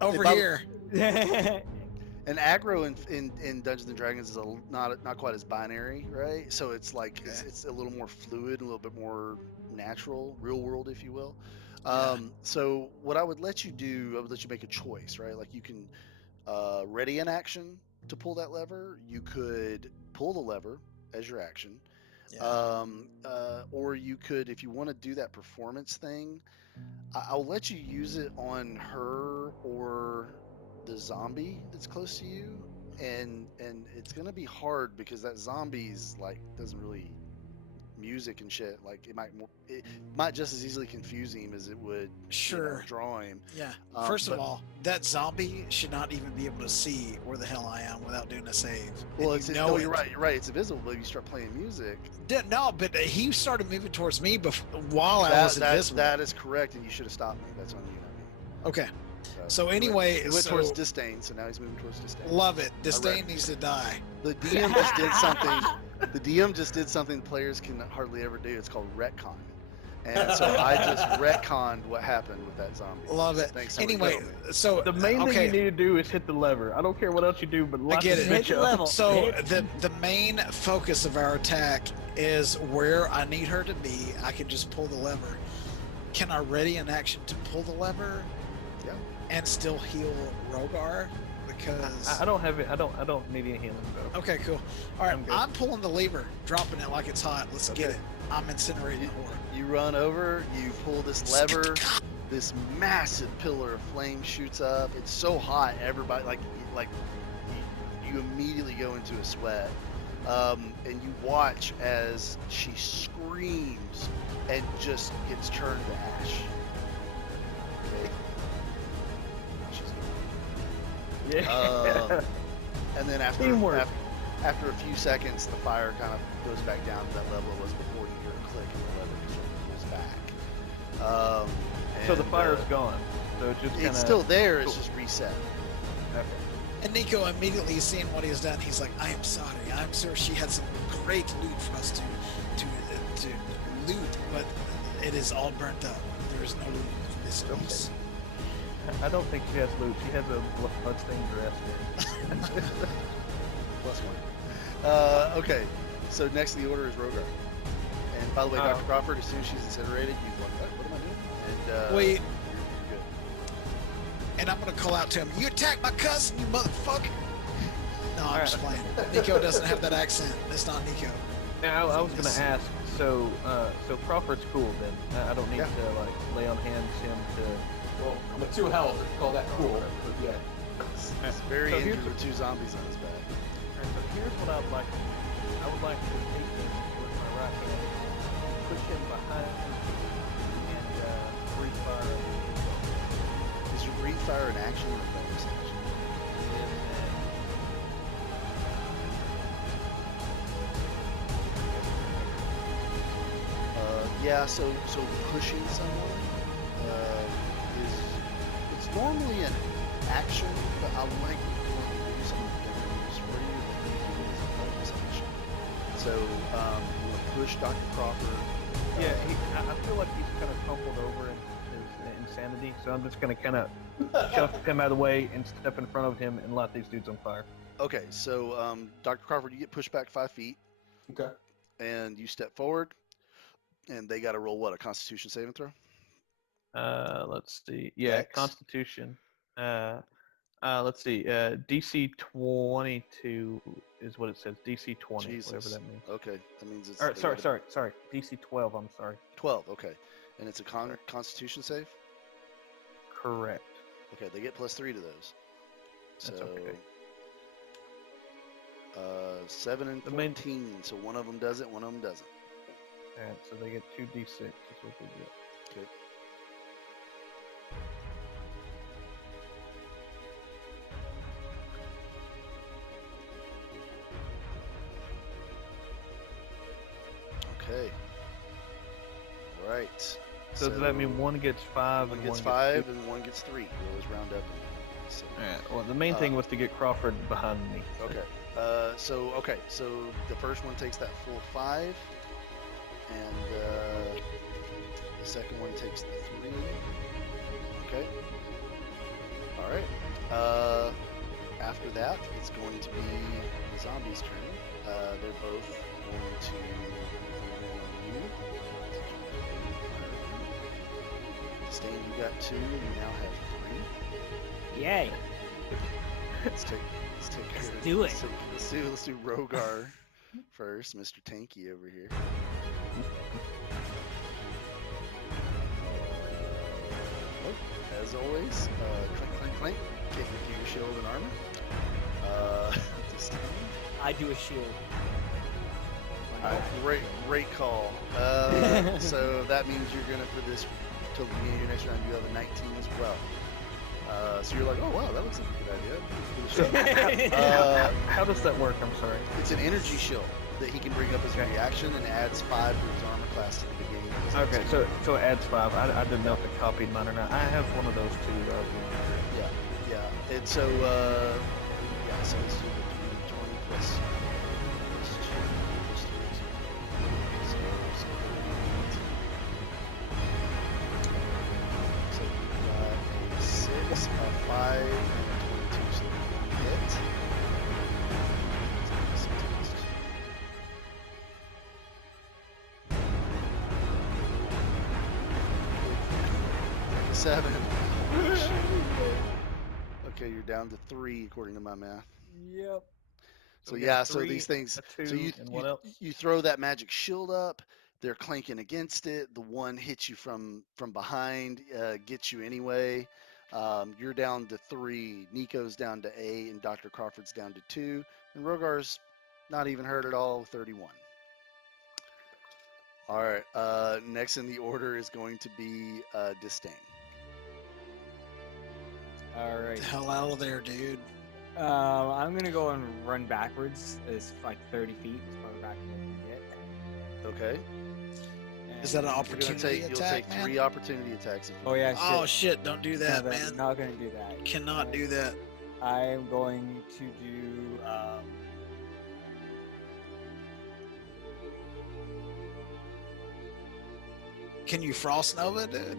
over if I- here. And aggro in Dungeons and Dragons is not quite as binary, right? So it's like it's a little more fluid, a little bit more natural, real world, if you will. So what I would let you do, I would let you make a choice, right? Like you can ready an action to pull that lever. You could pull the lever as your action, Yeah. or you could, if you want to do that performance thing, I'll let you use it on her or the zombie that's close to you, and it's gonna be hard because that zombie's like doesn't really music and shit. Like it might just as easily confuse him as it would Sure. draw him. Yeah. First of but- all, that zombie should not even be able to see where the hell I am without doing a save. Well, And it's you no, know you're it. right. You're right. It's invisible, but you start playing music. No, but he started moving towards me while I was invisible. That is correct, and you should have stopped me. That's on you, not me. Okay. So anyway, he went towards disdain, so now he's moving towards disdain. Love it. Disdain needs to die. The DM just did something. The DM just did something players can hardly ever do. It's called retcon. And so I just retconned what happened with that zombie. Love it. Thanks for Anyway, reminding me. so The main okay. thing you need to do is hit the lever. I don't care what else you do, but I lots get of it. Hit the level. So the main focus of our attack is where I need her to be. I can just pull the lever. Can I ready an action to pull the lever? Yeah. And still heal Rogar? Because I don't have it. I don't need any healing though. okay, cool. All right, I'm good. I'm pulling the lever, dropping it like it's hot. Let's get Okay. it. I'm incinerating the whore. You run over, you pull this lever, this massive pillar of flame shoots up. It's so hot, everybody you immediately go into a sweat, and you watch as she screams and just gets turned to ash. Okay. She's gone. Yeah. And then Teamwork. after a few seconds, the fire kind of goes back down to that level it was before. You hear a click and the lever pulls back. So the And, fire's gone. So it just kind of. It's still there. It's just reset. Okay. And Nico immediately seeing what he has done, he's like, I am sorry. I'm sure she had some great loot for us to loot, but it is all burnt up. There is no loot in this piece. I don't think she has loot. She has a bloodstained dress. Plus one. Okay, so next in the order is Rogar. And by the way, Oh. Dr. Crawford, as soon as she's incinerated, you go, what am I doing? And Wait. you're good. And I'm gonna call out to him. You attacked my cousin, you motherfucker! No, I'm Alright. just playing. Nico doesn't have that accent. It's not Nico. Now, I was gonna ask. So Crawford's cool then. I don't need Yeah. to like lay on hands him to. Well, I'm a 2 health. If you call that cool. But yeah. He's very So injured here's with 2 zombies on his back. Alright, so here's what I'd like to do. I would like to take him with my right hand, push him behind him, and breathe fire. Is your breathe fire an action or a bonus action? Yeah, so pushing someone is it's normally an action, but I like to do something different for you that you do as a bonus action. So we'll push Dr. Crawford. Yeah, I feel like he's kind of crumpled over in his insanity, so I'm just gonna kind of shove him out of the way and step in front of him and light these dudes on fire. Okay, so Dr. Crawford, you get pushed back 5 feet, Okay. and you step forward, and they got to roll what, a Constitution saving throw? Let's see. Yeah, Dex? Constitution. Let's see. DC 22 is what it says. DC 20, whatever Jesus. that means. Okay, that means it's. Or, they sorry, gotta- sorry. DC 12. I'm sorry. 12. Okay, and it's a Constitution save. Correct. Okay, they get +3 to those. So, That's okay. 7 and The main- 14. So one of them does it, one of them doesn't. All right, so they get 2d6. Is what they get. Okay. Okay. All right. So does that mean one gets 5 one and gets one 5 gets 2? and one gets 3? We always round up. So, All right. Well, the main thing was to get Crawford behind me. okay. So the first one takes that full 5, and the second one takes the 3. Okay. All right. After that, it's going to be the zombies' turn. They're both going to fire on you. Stain, you got 2. You now have 3. Yay. Let's take Let's care of do it. Let's do Rogar first, Mr. Tanky over here. As always, clink, clink, clink. Take with your shield and armor. This time. I do a shield. Great call. So that means you're gonna, for this, till the beginning of your next round, you have a 19 as well. So you're like, oh wow, that looks like a good idea. How does that work? I'm sorry. It's an energy shield that he can bring up as a reaction and adds 5 to his armor class at the beginning. Of his Okay, next so it adds 5. I didn't know if it copied mine or not. I have one of those too. Yeah. And so, yeah, so let's do the 20 plus 2 plus 3. So 19. So we've got a 6, a 5, and a 22. So one hit. So 6 plus 2. 7. Okay, you're down to 3 according to my math. Yep. So we got yeah, so 3, these things. a 2, So and what else? you throw that magic shield up. They're clanking against it. The one hits you from behind, gets you anyway. You're down to 3. Nico's down to 8, and Dr. Crawford's down to 2, and Rogar's not even hurt at all, 31. All right. Next in the order is going to be Disdain. All right. The hell out of there, dude. I'm gonna go and run backwards. It's like 30 feet. It's probably back as I can get. Okay. Is that an And- You're gonna opportunity you'll attack, take man? 3 opportunity attacks. If you Oh yeah. Oh shit. shit! Don't do that, No, man. Not gonna do that. Cannot do that. I am going to do. Can you frost nova, dude?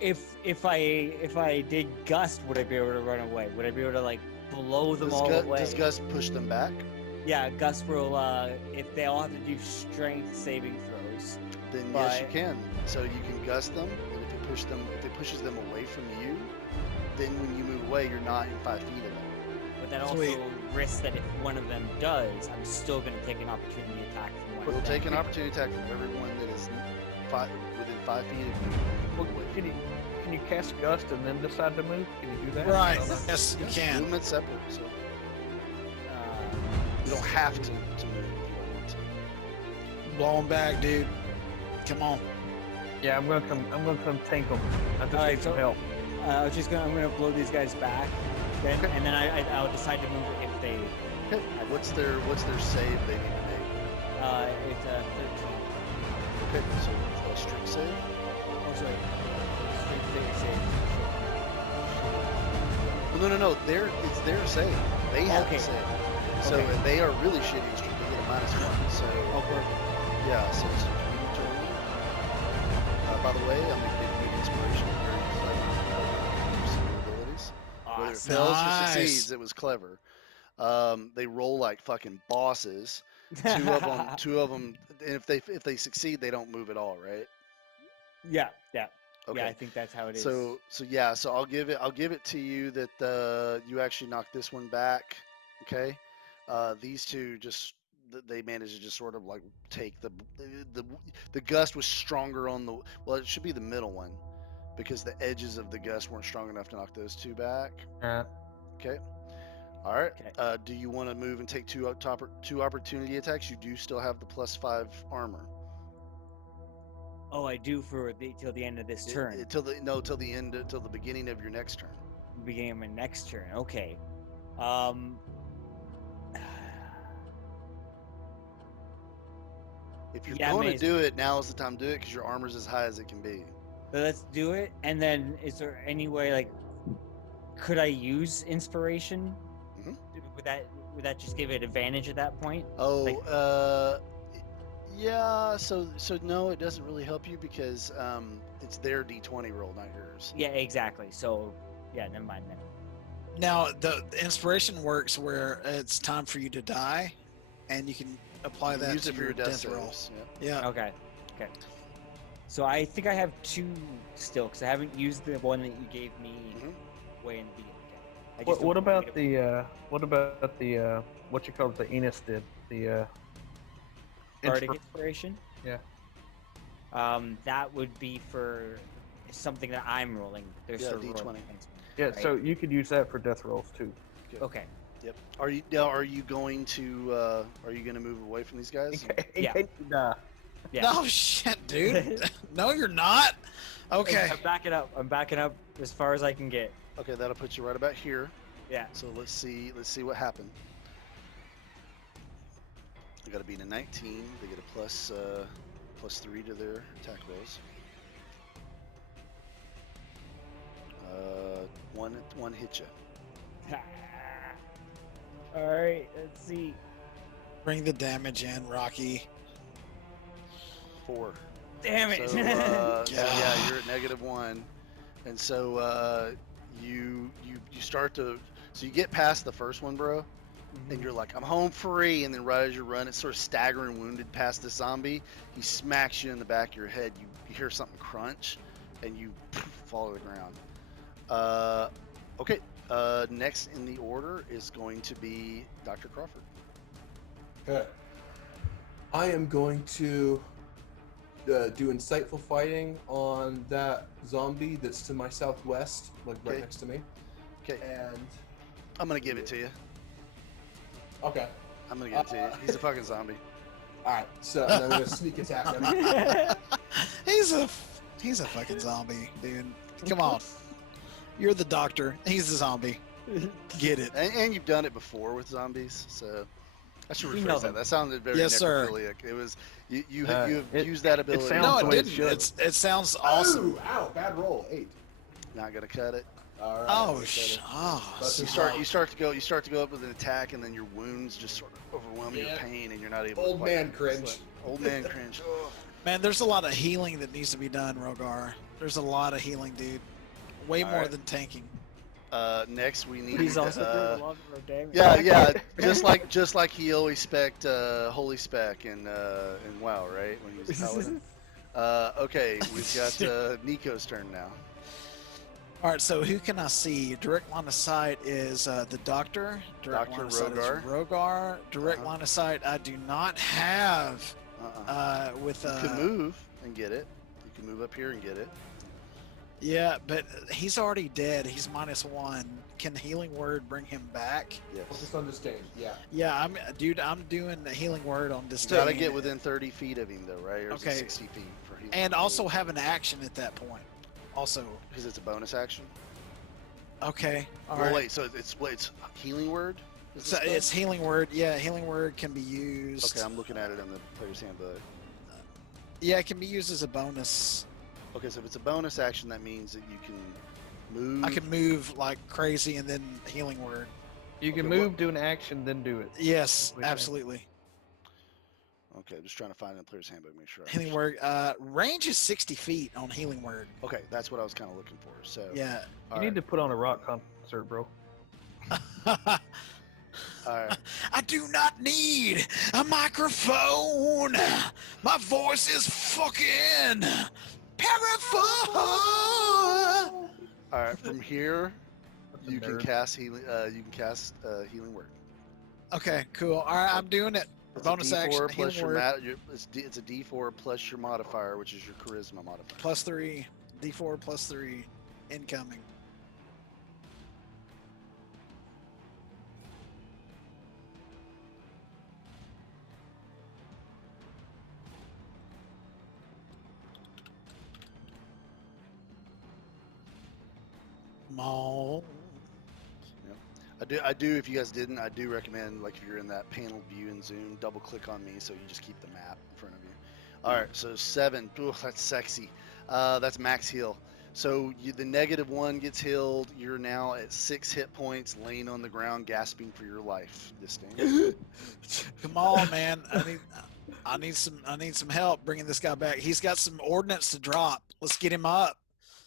If I did gust, would I be able to run away? Would I be able to like blow them all away? Does Gus push them back? Yeah, gust will. If they all have to do strength saving throws. Then yes, you can. So you can gust them, and if it pushes them away from you, then when you move away, you're not in 5 feet of them. But that also Sweet. risks that if one of them does, I'm still going to take an opportunity attack from one We'll of them. take an opportunity attack from everyone that is within 5 feet of you. Well, can you cast gust and then decide to move? Can you do that? Right. I don't know. Yes, you can. Movement separate, so you don't have to move if you don't want to. Blow them back, dude. Come on. Yeah, I'm gonna come tank them. I just Alright, need some so- help. I'm gonna blow these guys back, then, and then I'll decide to move if they. Okay. What's their save they need to make? It's 13. Okay, so a strength save. Oh, sorry. Strength save. Well, no. It's their save. They have Okay. to save. So Okay. if they are really shitty in strength, they get a -1. So Oh, perfect. yeah, so it's by the way, I'm gonna give you an inspiration. Very clever abilities. Whether it Awesome. fails or Nice. succeeds, it was clever. They roll like fucking bosses. Two of them, and if they succeed, they don't move at all, right? Yeah. Okay. Yeah, I think that's how it is. So I'll give it to you that you actually knocked this one back. Okay. These two they managed to just sort of like take the gust was stronger on it should be the middle one because the edges of the gust weren't strong enough to knock those two back. Okay. All right. Okay. Do you want to move and take two opportunity attacks? You do still have the +5 armor. Oh, I do till the end of this turn. Till the beginning of your next turn. Beginning of my next turn. Okay. If you're Yeah, going to amazing. do it, now is the time to do it because your armor's as high as it can be. Let's do it. And then, is there any way, like, could I use inspiration? Mhm. Would that just give it advantage at that point? Oh, Like- yeah. So no, it doesn't really help you because it's their D20 roll, not yours. Yeah, exactly. So, yeah, never mind then. Now, the inspiration works where it's time for you to die, and you can apply You can that use to it for your death roll. saves. Yeah. Yeah. Okay. So I think I have 2 still because I haven't used the one that you gave me Mhm. way in the beginning. I just What don't about think the what you call it, the Enos did the bardic inspir- inspiration? Yeah. That would be for something that I'm rolling. There's Yeah, sort of D20. rolling against me, Yeah, right? so you could use that for death rolls too. Okay. Yep. Are you going to move away from these guys? In Yeah. case you die. Yeah. No shit, dude. No, you're not. Okay. I'm backing up. I'm backing up as far as I can get. Okay, that'll put you right about here. Yeah. So let's see what happened. They got to beat a 19. They get a +3 to their attack rolls. One hit you. All right. Let's see. Bring the damage in, Rocky. 4. Damn it. So, yeah, you're at -1, and so you start to you get past the first one, bro, and you're like, I'm home free, and then right as you run, it's sort of staggering wounded past the zombie. He smacks you in the back of your head. You hear something crunch, and you fall to the ground. Okay. Next in the order is going to be Dr. Crawford. Okay. I am going to do insightful fighting on that zombie that's to my southwest, like right Okay. next to me. Okay, And I'm gonna give it to you. okay, I'm gonna give it to you. He's a fucking zombie. all right. So and I'm gonna sneak attack him. He's a fucking zombie, dude. Come on. You're the doctor. He's the zombie. Get it. And you've done it before with zombies, so I should You know rephrase that. them. That sounded very Yes, sir. necrophiliac. It was you have It- used that it ability. sounds No, the it way it didn't. should. It sounds awesome. Ooh, ow, bad roll. 8. Not gonna cut it. All right. Oh, let's go to- oh. You start to go up with an attack, and then your wounds just sort of overwhelm your Yeah. pain, and you're not able. Old to man it's cringe. like old man cringe. Oh. Man, there's a lot of healing that needs to be done, Rogar. There's a lot of healing, dude. Way All more right. than tanking. Next we need. But he's also doing a lot of damage. Yeah. Just like he always spec'd Holy Spec in WoW, right? When he was a paladin. Okay, we've got Nico's turn now. All right, so who can I see? Direct line of sight is the doctor. Direct Dr. line of sight is Rogar. Rogar. Direct line of sight I do not have. With You can move and get it. You can move up here and get it. yeah, but he's already dead. He's -1. Can healing word bring him back? Yes. Just understand. Yeah. Yeah, I'm doing the healing word on this. You gotta thing. get within 30 feet of him, though, right? Or is it Okay. 60 feet for healing? And also have an action at that point. Also, because it's a bonus action. okay. All Well, right. wait. So it's healing word. Is So this stuff? it's healing word. Yeah, healing word can be used. Okay, I'm looking at it in the player's handbook. Yeah, it can be used as a bonus. Okay, so if it's a bonus action, that means that you can move. I can move like crazy and then healing word. You can Okay, move, do an action, then do it. Yes, Wait, absolutely. Okay, I'm just trying to find it in the player's handbook. Make sure. I Healing understand. word. Range is 60 feet on healing word. Okay, that's what I was kind of looking for. So Yeah. all You right, need to put on a rock concert, bro. all right. I do not need a microphone. My voice is fucking powerful. All right, from here, That's a you can nerd. cast healing. You can cast healing word. Okay, cool. All right, I'm doing it. It's Bonus a D4 action, plus healing your, word. it's a D4 plus your modifier, which is your charisma modifier. +3. D4 +3. Incoming. Mall. I do. If you guys didn't, I do recommend, like, if you're in that panel view in Zoom, double click on me so you just keep the map in front of you. All right, so 7. Ooh, that's sexy. That's max heal. So the -1 gets healed. You're now at 6 hit points, laying on the ground, gasping for your life. This thing. Come on, man. I need some help bringing this guy back. He's got some ordnance to drop. Let's get him up.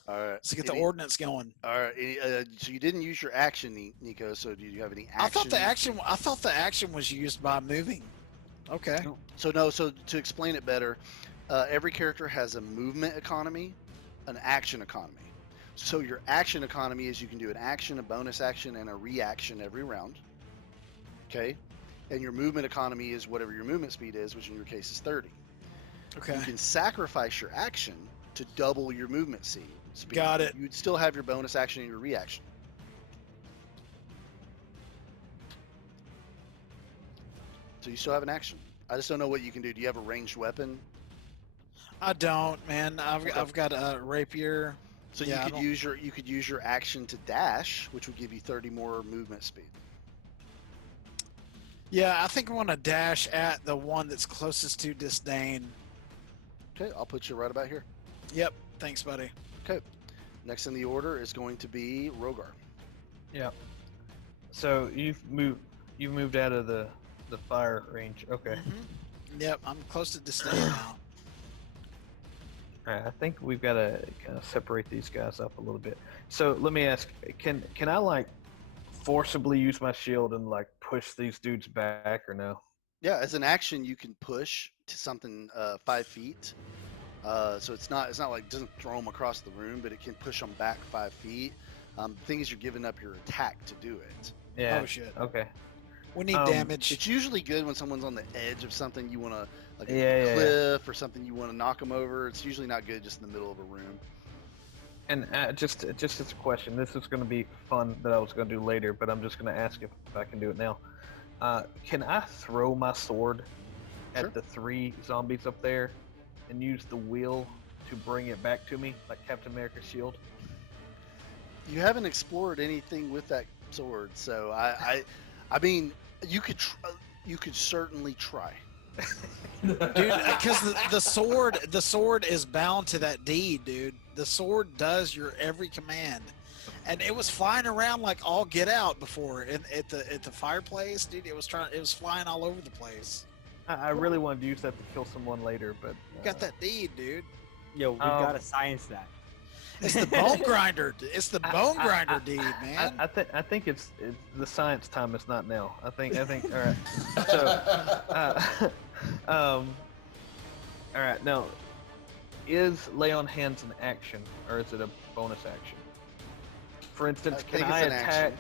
All right. Let's get the ordnance going. All right. So you didn't use your action, Nico. So do you have any action? I thought the action was used by moving. Okay. So no. So to explain it better, every character has a movement economy, an action economy. So your action economy is you can do an action, a bonus action, and a reaction every round. Okay. And your movement economy is whatever your movement speed is, which in your case is 30. Okay. You can sacrifice your action to double your movement speed. Got it. You'd still have your bonus action and your reaction. So you still have an action. I just don't know what you can do. Do you have a ranged weapon? I don't, man. Okay. I've got a rapier. So Yeah, I you could use your action to dash, which would give you 30 more movement speed. Yeah, I think I want to dash at the one that's closest to disdain. Okay, I'll put you right about here. Yep. Thanks, buddy. Okay. Next in the order is going to be Rogar. Yeah. So you've moved out of the fire range. Okay. Yep, I'm close to disdain now. All right. I think we've got to kind of separate these guys up a little bit. So let me ask: Can I like forcibly use my shield and like push these dudes back, or no? Yeah, as an action, you can push to something 5 feet. So it's not like it doesn't throw them across the room, but it can push them back 5 feet. The thing is, you're giving up your attack to do it. Yeah. Oh shit. Okay. We need Um, damage. It's usually good when someone's on the edge of something you want to, like Yeah, a yeah. cliff or something you want to knock them over. It's usually not good just in the middle of a room. And just as a question, this is going to be fun that I was going to do later, but I'm just going to ask if I can do it now. Can I throw my sword Sure. at the 3 zombies up there and use the wheel to bring it back to me, like Captain America's shield? You haven't explored anything with that sword, so I mean, you could certainly try. Dude, because the sword is bound to that deed, dude. The sword does your every command, and it was flying around like all get out before at the fireplace, dude. It was flying all over the place. I really wanted to use that to kill someone later, but You got that deed, dude. Yo, we gotta science that. It's the bone grinder. It's the bone I- grinder deed, man. I think it's the science time is not now. I think all right. So um all right now, is lay on hands an action or is it a bonus action? For instance, can think I it's an attack action.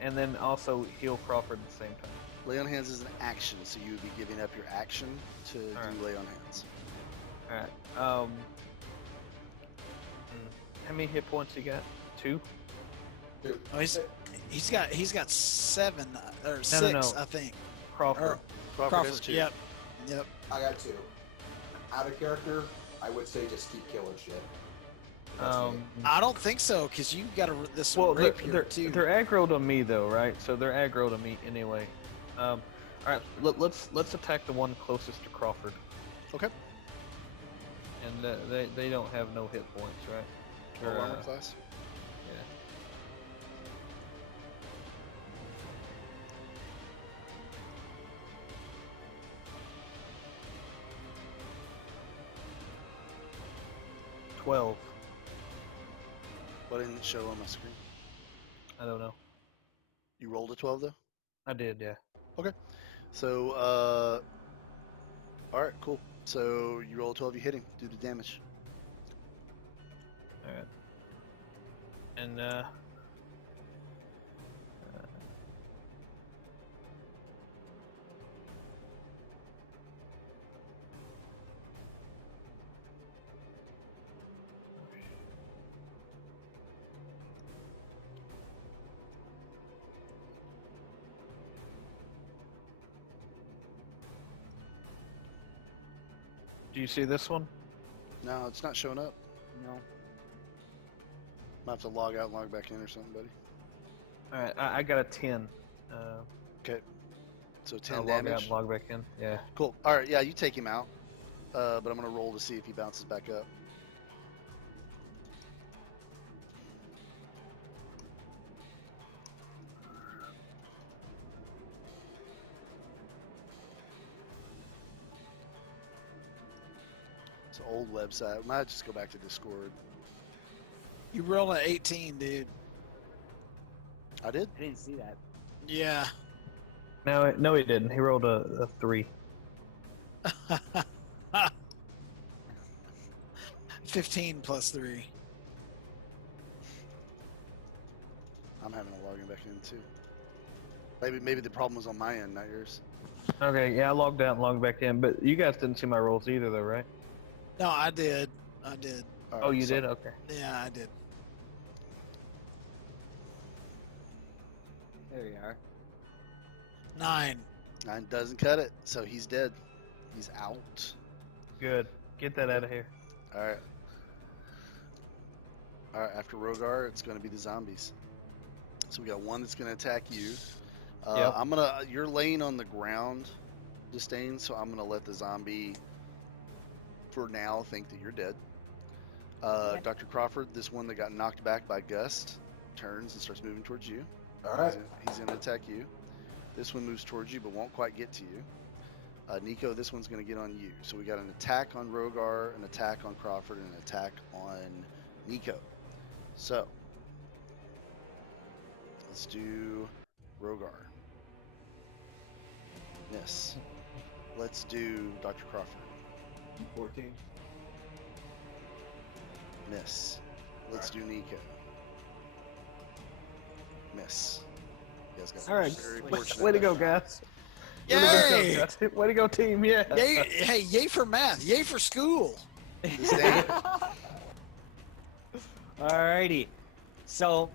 and then also heal Crawford at the same time? Lay on hands is an action, so you would be giving up your action to Alright. do lay on hands. All right. How many hit points you got? 2. Dude, Oh, he's got 7 or 6, no. I think. Crawford. Or, Crawford has 2. Yep. I got 2. Out of character, I would say just keep killing shit. I don't think so, because you got this Well, rapier too. they're aggroed on me though, right? So they're aggroed on me anyway. All right, let's attack the one closest to Crawford. Okay. And they don't have no hit points, right? Roll Or, armor class. Yeah. $12. What didn't it show on my screen? I don't know. You rolled a 12 though? I did, yeah. So, alright, cool. So you roll a 12, you hit him, do the damage. All right. And do you see this one? No, it's not showing up. No. Might have to log out and log back in or something, buddy. All right, I got a 10. So I'll 10 log out damage. and log back in. Yeah. Cool. Alright, yeah, you take him out. But I'm going to roll to see if he bounces back up. It's an old website. We might just go back to Discord. You roll an 18, dude. I did? I didn't see that. Yeah. No, he didn't. He rolled a 3. 15 plus 3. I'm having to log in back in too. Maybe the problem was on my end, not yours. Okay, yeah, I logged out and logged back in, but you guys didn't see my rolls either, though, right? No, I did. I did. All Oh, right, you so- did? Okay. Yeah, I did. There you are. 9. 9 doesn't cut it, so he's dead. He's out. Good. Get that out of here. All right. All right. After Rogar, it's going to be the zombies. So we got one that's going to attack you. Yep. You're laying on the ground, Disdain. So I'm gonna let the zombie, for now, think that you're dead. Okay. Dr. Crawford, this one that got knocked back by Gust, turns and starts moving towards you. All right. He's going to attack you. This one moves towards you, but won't quite get to you. Nico, this one's going to get on you. So we got an attack on Rogar, an attack on Crawford, and an attack on Nico. So let's do Rogar. Miss. Let's do Dr. Crawford. 14. Miss. Let's do Nico. Miss. You guys got All right. very Way- fortunate Way to go, that- guys. Yay! Way to go, team. Yeah. Yay! Hey, yay for math! Yay for school! Disdain. Alrighty. So,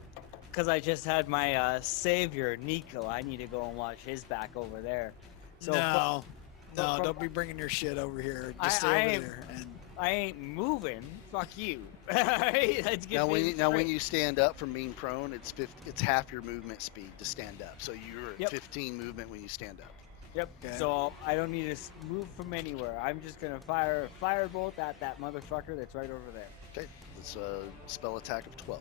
because I just had my savior, Nico, I need to go and watch his back over there. So, no, but no, from- don't be bringing your shit over here. I- Just stay I over am- there. And I ain't moving. Fuck you. Alright? Let's get Now when things when straight. you stand up from being prone, it's half your movement speed to stand up. So you're at Yep. 15 movement when you stand up. Yep. Okay. So I don't need to move from anywhere. I'm just gonna fire a firebolt at that motherfucker that's right over there. Okay, let's spell attack of 12.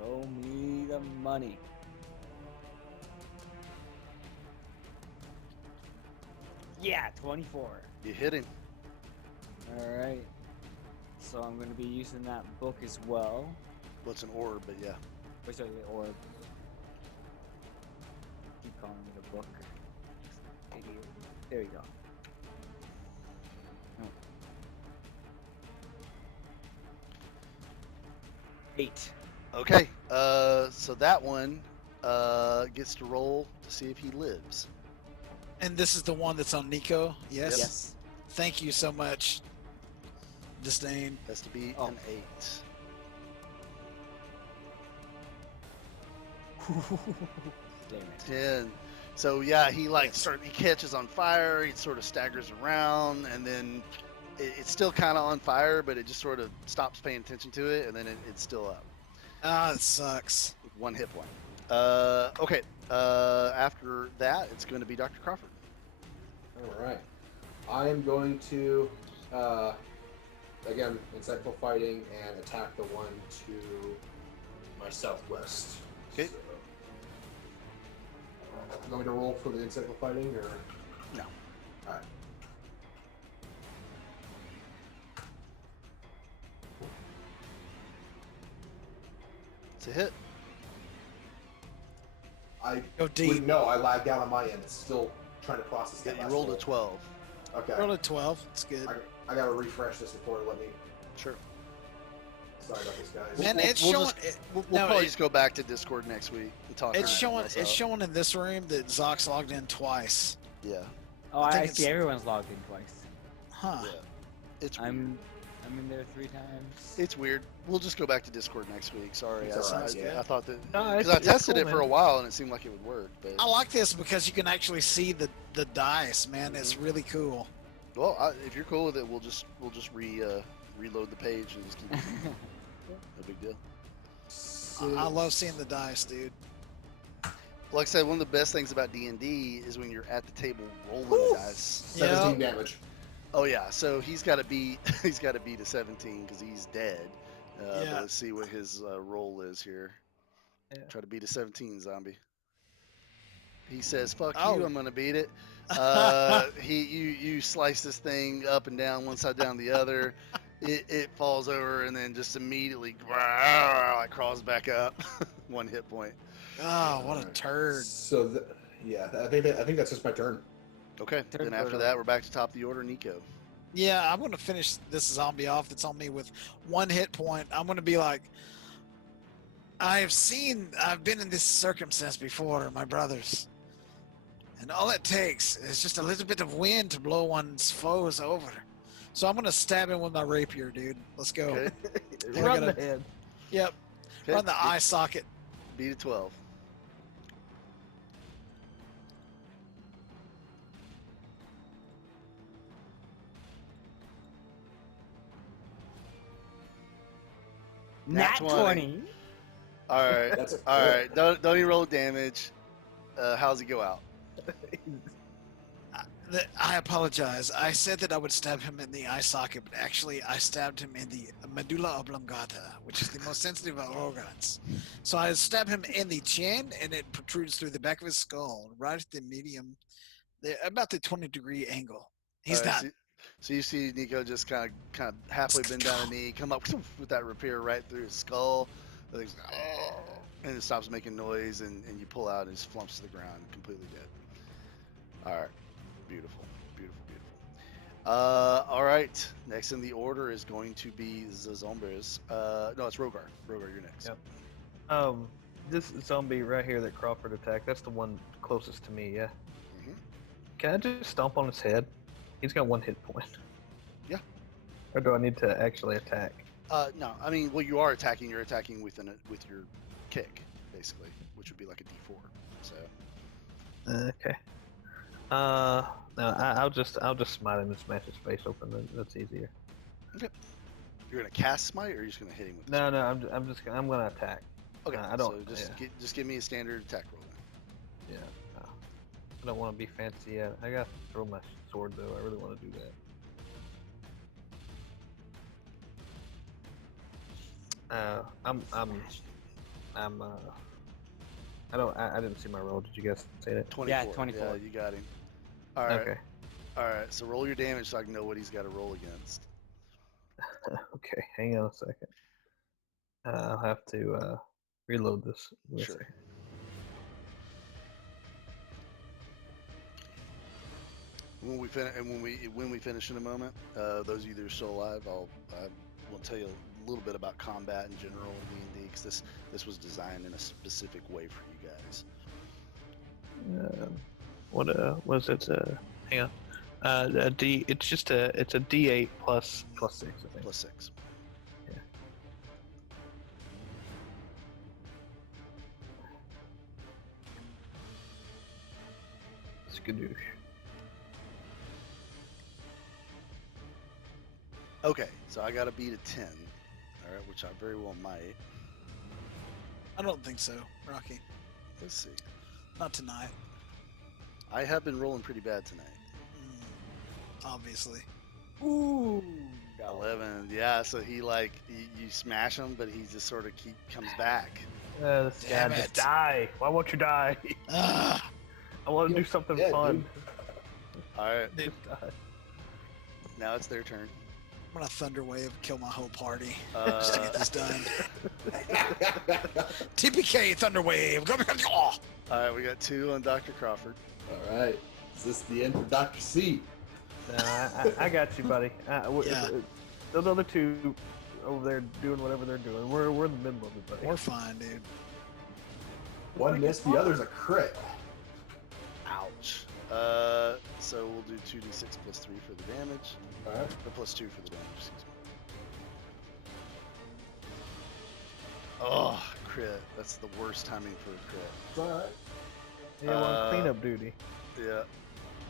Show me the money. Yeah, 24. You hit him. All right. So I'm going to be using that book as well. Well, it's an orb, but yeah. Or sorry, the orb. Keep calling it a book. Idiot. There you go. Oh. 8. Okay. So that one gets to roll to see if he lives. And this is the one that's on Nico. Yes. Yes. Thank you so much, Disdain. Has to be Oh. an 8. Damn it. 10. So yeah, he he catches on fire. He sort of staggers around, and then it's still kind of on fire, but it just sort of stops paying attention to it, and then it's still up. Ah, it sucks. With 1 hit point. Okay. After that, it's going to be Dr. Crawford. All right. I am going to, again, insightful fighting and attack the one to my southwest. Okay. So, you want me to roll for the insightful fighting, or? No. All right. It's a hit. I Go deep. No, I lagged out on my end. It's still trying to process Yeah, that. you last rolled a roll. 12. Okay. Roll a 12. It's good. I gotta refresh this before it let me. Sure. Sorry about this, guys. Man, it's we'll showing. just- it- We'll no, probably it- just go back to Discord next week and talk. it's showing. else It's out. showing in this room that Zox logged in twice. Yeah. Oh, I think I it's- see everyone's logged in twice. Huh. Yeah. It's weird. I'm in there 3 times. It's weird. We'll just go back to Discord next week. Sorry, It's I, alright, I, yeah. I thought that No, because it's- I it's tested cool, it for man. a while and it seemed like it would work. But I like this because you can actually see the dice, man. It's really cool. well, if you're cool with it, we'll just reload the page and just keep. No big deal. I love seeing the dice, dude. Like I said, one of the best things about D&D is when you're at the table rolling the dice. 17 damage. Oh yeah, so he's got to be he's got to beat a 17 because he's dead. But Yeah. let's see what his roll is here. Yeah. Try to beat a 17, zombie. He says, "Fuck Oh. you, I'm gonna beat it." You slice this thing up and down, one side down the other. It falls over and then just immediately it crawls back up. 1 hit point. Oh, what a turd. So, I think that's just my turn. Okay. Turn Then after turtle. that, we're back to top of the order, Nico. Yeah, I'm gonna finish this zombie off that's on me with 1 hit point. I'm gonna be like, I've been in this circumstance before, my brothers. And all it takes is just a little bit of wind to blow one's foes over. So I'm gonna stab him with my rapier, dude. Let's go. Okay. We're Run gonna- the head. Yep. Okay. Run the eye socket. Beat a 12. Nat 20. All right. That's All right. Don't even roll damage. How's he go out? I apologize. I said that I would stab him in the eye socket, but actually I stabbed him in the medulla oblongata, which is the most sensitive of organs. So I stab him in the chin, and it protrudes through the back of his skull, right at the medium, about the 20-degree angle. He's All right, done. So you see Nico just kind of halfway bend down a knee, come up with that rapier right through his skull, and it stops making noise, and you pull out and just flumps to the ground, completely dead. All right, beautiful, beautiful, beautiful. All right, next in the order is going to be the zombies. No, it's Rogar. Rogar, you're next. Yep. This zombie right here that Crawford attacked, that's the one closest to me, yeah? Mhm. Can I just stomp on his head? He's got 1 hit point. Yeah. Or do I need to actually attack? No, I mean, well, you are attacking. You're attacking with your kick, basically, which would be like a D4. So. Okay. No, I'll just smite him and smash his face open. That's easier. You're gonna cast smite, or you're just gonna hit him with? No, I'm gonna attack. Okay, I don't. So just give me a standard attack roll. Then. Yeah. I don't want to be fancy yet. I gotta throw my sword though. I really want to do that. I'm I'm I didn't see my roll. Did you guys say that? 24. 24. Yeah, you got him. All right. Okay. All right. So roll your damage so I can know what he's got to roll against. Okay. Hang on a second. I'll have to reload this. Let's Sure. see. When we finish in a moment, those of you that are still alive, I will tell you a little bit about combat in general in D&D because this was designed in a specific way for you guys. What was it? Hang on. A D. It's just it's a D8 plus 6. I think. Plus 6. Yeah. Skadoosh. Okay, so I got to beat a 10. All right, which I very well might. I don't think so, Rocky. Let's see. Not tonight. I have been rolling pretty bad tonight. Obviously. Ooh. 11. Yeah, so he you smash him, but he just sort of comes back. This guy Damn just it. die. Why won't you die? Ah, I want to do something Yeah, fun. dude. All right, Just die. now it's their turn. I'm gonna thunder wave, kill my whole party just to get this done. TPK thunder wave. All right, we got 2 on Dr. Crawford. All right. Is this the end for Dr. C? I got you, buddy. Yeah. Those other 2 over there doing whatever they're doing. We're in the middle of it, buddy. We're fine, dude. One missed, the other's a crit. Ouch. So we'll do 2d6 plus 3 for the damage, All right. or plus 2 for the damage. Excuse me. Oh, crit. That's the worst timing for a crit. It's all right. Yeah, we're on cleanup duty. Yeah.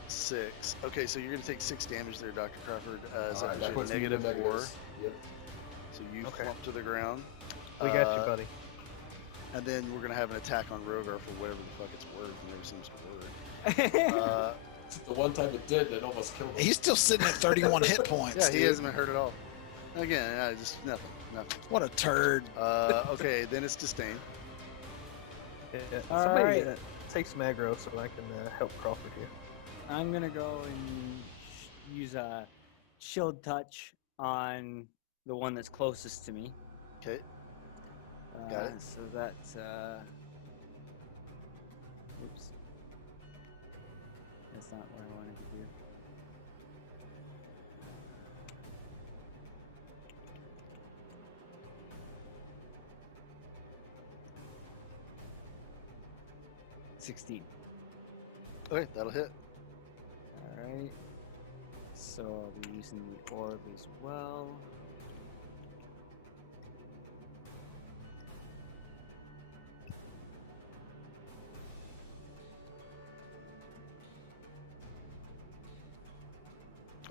6. Okay, so you're gonna take 6 damage there, Dr. Crawford. Is All that right, that puts me in negative the 4? negatives. Yep. So you Okay. flump to the ground. We got you, buddy. And then we're gonna have an attack on Rogar for whatever the fuck it's worth. It never seems to work. It's the one time it did that almost killed him. He's still sitting at 31 hit points. Yeah, he dude. hasn't been hurt at all. Again, just nothing. What a turd. Okay, then it's Disdain. Yeah. All Somebody right. take some aggro so I can help Crawford here. I'm gonna go and use a shield touch on the one that's closest to me. Okay. Got it. So that's oops. That's not what I wanted to do. $16. Okay, that'll hit. Alright. So I'll be using the orb as well.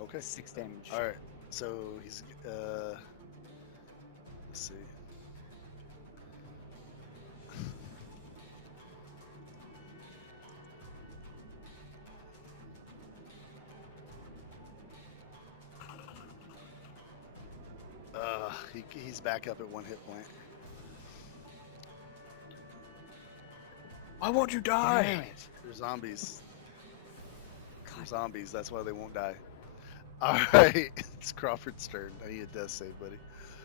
Okay. 6 damage. All right. So he's let's see. He's back up at 1 hit point. Why won't you die? They're zombies. They're God. zombies. That's why they won't die. All right, it's Crawford's turn. I need a death save, buddy.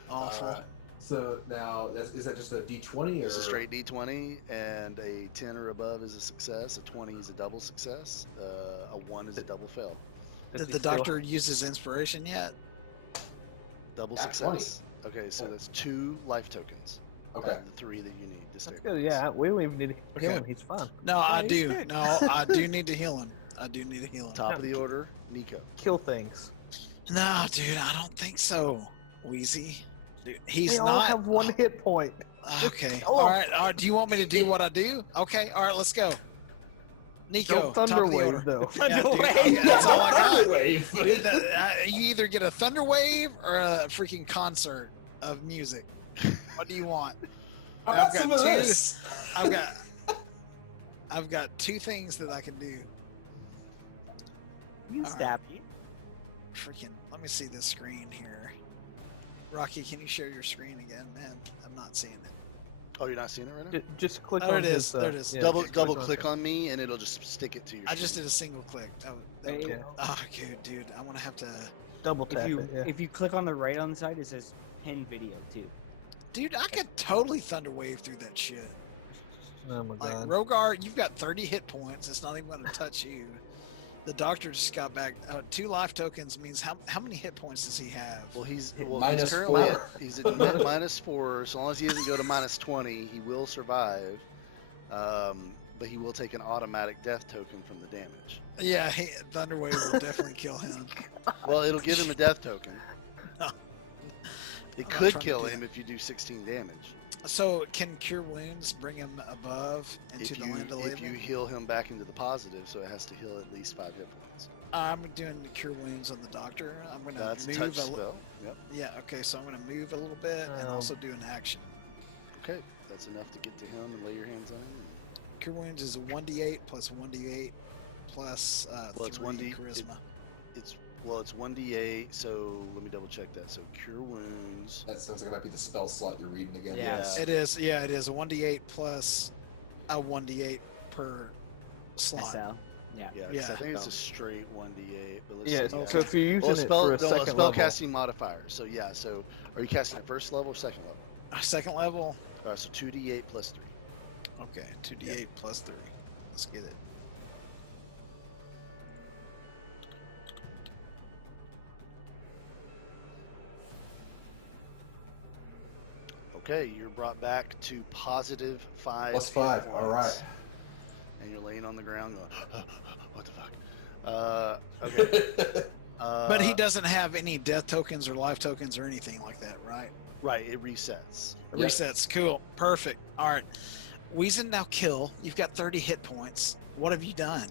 Awful. So now, is that just a D20 or? It's a straight D20, and a 10 or above is a success. A 20 is a double success. A 1 is a double fail. Did the doctor use his inspiration yet? Double Nat success. Okay, so that's 2 life tokens. Okay. Of the 3 that you need to stay. That's good. Yeah, we don't even need to kill Okay. him. He's fine. No, I he's do. good. No, I do need to heal him. I do need to heal him. Top of the order, Nico. Kill things. No, dude, I don't think so. Wheezy. Dude, he's They all not. have 1 hit point. Okay. Oh. All right. All right. Do you want me to do what I do? Okay. All right. Let's go. Nico. Don't top thunder of the wave order. though. Yeah, dude, Wave. that's all I got. Thunderwave. Dude, you either get a thunder wave or a freaking concert of music. What do you want? How about I've got some of two. this? I've got 2 things that I can do. You can All stab me. Freaking. Let me see this screen here. Rocky, can you share your screen again, man? I'm not seeing it. Oh, you're not seeing it right now? Just click There on it is. his, There it is. yeah, double just double on click his- on me, and it'll just stick it to your. I just screen. did a single click. There you Yeah. go. Oh, good, dude. I'm gonna have to. double tap If you it. Yeah. if you click on the right on the side, it says pin video too. Dude, I could totally thunderwave through that shit. Oh my Like god. Rogar, you've got 30 hit points. It's not even gonna touch you. The doctor just got back. 2 life tokens means how many hit points does he have? Well, he's Minus currently at, 4. he's at -4. As long as he doesn't go to -20, he will survive. But he will take an automatic death token from the damage. Yeah, Thunderwave will definitely kill him. Well, it'll give him a death token. No. It I'm not could trying to kill do him that. if you do 16 damage. So can Cure Wounds bring him above into If the you land of if you living? heal him back into the positive, so it has to heal at least 5 hit points. I'm doing the Cure Wounds on the doctor. I'm gonna That's a move touch a spell. Yep. Yeah, okay, so I'm gonna move a little bit and also do an action. Okay, that's enough to get to him and lay your hands on him. Cure Wounds is a 1d8 plus 1d8 plus Well, it's 3 1d charisma. It's 1d8. So let me double check that. So cure wounds. That sounds like it might be the spell slot you're reading again. Yeah. Yes. It is, yeah, it is a 1d8 plus a 1d8 per slot. SL. Yeah. Yeah, 'cause Yeah. I think it's a straight 1d8. But let's Yeah. see. Okay. So if you're using Well, it spell, for a no, second spell level, casting modifier. So yeah. So are you casting at first level or second level? Second level. All right. So 2d8 plus 3. Okay, 2d8 plus 3. Let's get it. Okay, you're brought back to positive 5. Plus hit 5. All right. points. And you're laying on the ground going, what the fuck? Okay. But he doesn't have any death tokens or life tokens or anything like that, right? Right, it resets. Yep. Resets. Cool. Perfect. All right. Weezin now kill. You've got 30 hit points. What have you done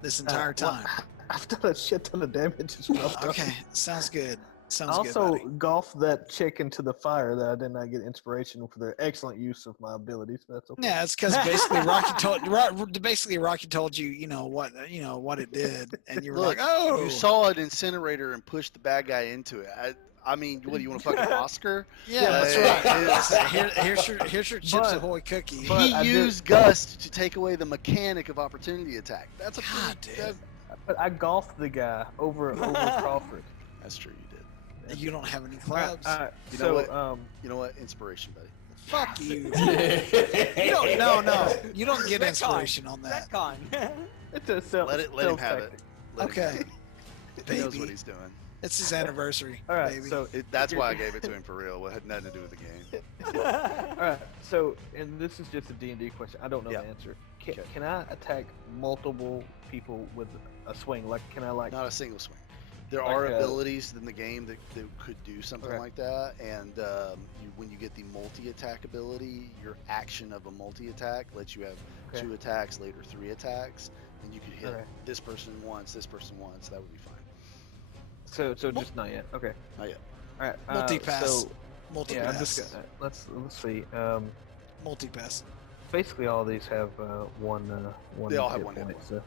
this entire well, time? I've done a shit ton of damage as well. Okay, sounds good. I Sounds good. also Buddy. golfed that chick into the fire that I did not get inspiration for their excellent use of my abilities. But that's okay. Yeah, it's because basically Rocky told you, you know what it did, and you were Look, like, oh, You saw an incinerator and pushed the bad guy into it. I mean, what do you want a fucking Oscar? yeah, that's Like, right. it's- Here's your Chips But- Ahoy cookie. but he I did- used Gust to take away the mechanic of opportunity attack. That's a God, pretty, dude. But I golfed the guy over Crawford. That's true, you did. You don't have any clubs. You know So what? You know what? Inspiration, buddy. Fuck you. You don't. No. You don't get Retcon. inspiration on that. Retcon. it's a self. Let him stealth have it. tactic. Let him Okay, have it. He knows baby. what he's doing. It's his anniversary, All right. baby. So That's why I gave it to him for real. It had nothing to do with the game. all right. So and this is just a D&D question. I don't know Yeah. the answer. Okay. Can I attack multiple people with a swing? Like, can I like? Not a single swing. There Like are a- abilities in the game that could do something Okay. like that, and when you get the multi-attack ability, your action of a multi-attack lets you have Okay. 2 attacks, later 3 attacks, and you could hit Okay. this person once, that would be fine. So just not yet. Okay. Not yet. All right. Multi-pass. So yeah, I'm Multipass. just gonna, let's see. Multipass. Basically, all these have one. They all have hit one hit point, so.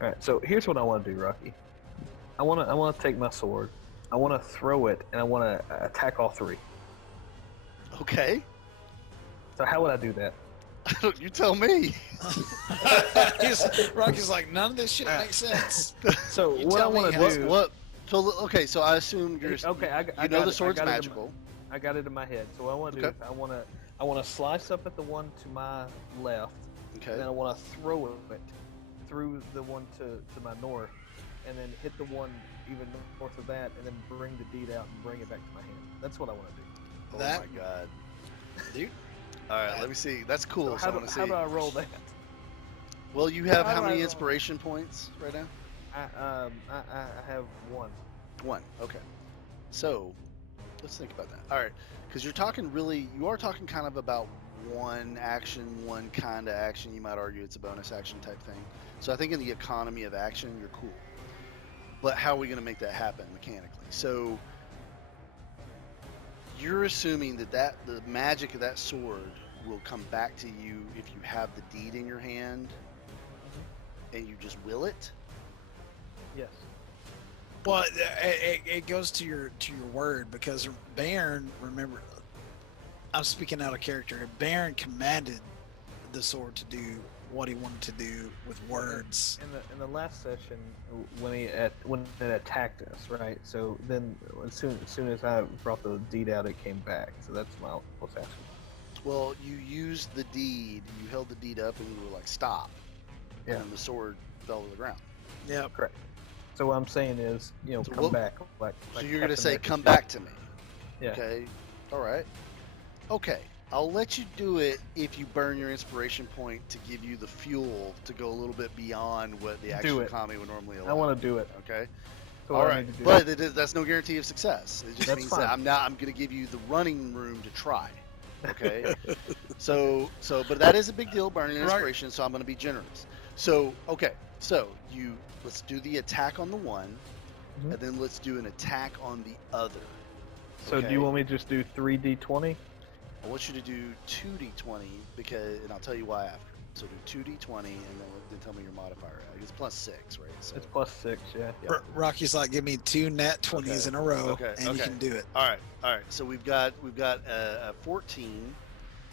All right. So here's what I want to do, Rocky. I want to take my sword. I want to throw it, and I want to attack all 3. Okay. So how would I do that? You tell me. Rocky's like, none of this shit makes sense. So You what I tell me want to how- do. What? So okay. So I assume you're. Okay, I You know got the it, sword's I got it in magical. I got it in my head. So what I want to do Okay. is I want to slice up at the one to my left, and Okay. then I want to throw it through the one to my north, and then hit the one even north of that, and then bring the deed out and bring it back to my hand. That's what I want to do. Oh That- my god. Dude. All right. Let me see. That's cool. So So I want to see. how do I roll that? Well, you have how how do I many roll? inspiration points right now? I have 1. 1. Okay. So, let's think about that. All right, because you are talking kind of about one action, one kind of action. You might argue it's a bonus action type thing. So I think in the economy of action, you're cool. But how are we going to make that happen mechanically? So you're assuming that the magic of that sword will come back to you if you have the deed in your hand, and you just will it. Yes. Well, it goes to your word because Baron, remember, I'm speaking out of character. Baron commanded the sword to do what he wanted to do with words. In the last session, when it attacked us, right? So then, as soon as I brought the deed out, it came back. So that's my was asking. Well, you used the deed. You held the deed up, and you were like, "Stop!" Yeah. And then the sword fell to the ground. Yep. Correct. So what I'm saying is, So come what- back. Like So you're gonna Captain say, America "Come did. back to me." Yeah. Okay. All right. Okay. I'll let you do it if you burn your inspiration point to give you the fuel to go a little bit beyond what the actual it. kami would normally allow. I want to do it. Okay. So All what I right. need to do. But that's no guarantee of success. It just That's means fine. that I'm going to give you the running room to try. Okay. But that is a big deal, burning Right. inspiration. So I'm going to be generous. So okay. So let's do the attack on the one, Mhm. and then let's do an attack on the other. So do you want me to just do 3d20? I want you to do 2d20 and I'll tell you why after. So do 2d20 and then tell me your modifier. I think it's plus 6, right? So, It's +6, yeah. Yep. Rocky's like, give me 2 net 20s Okay. in a row, Okay, and you okay. can do it. all right. So we've got a 14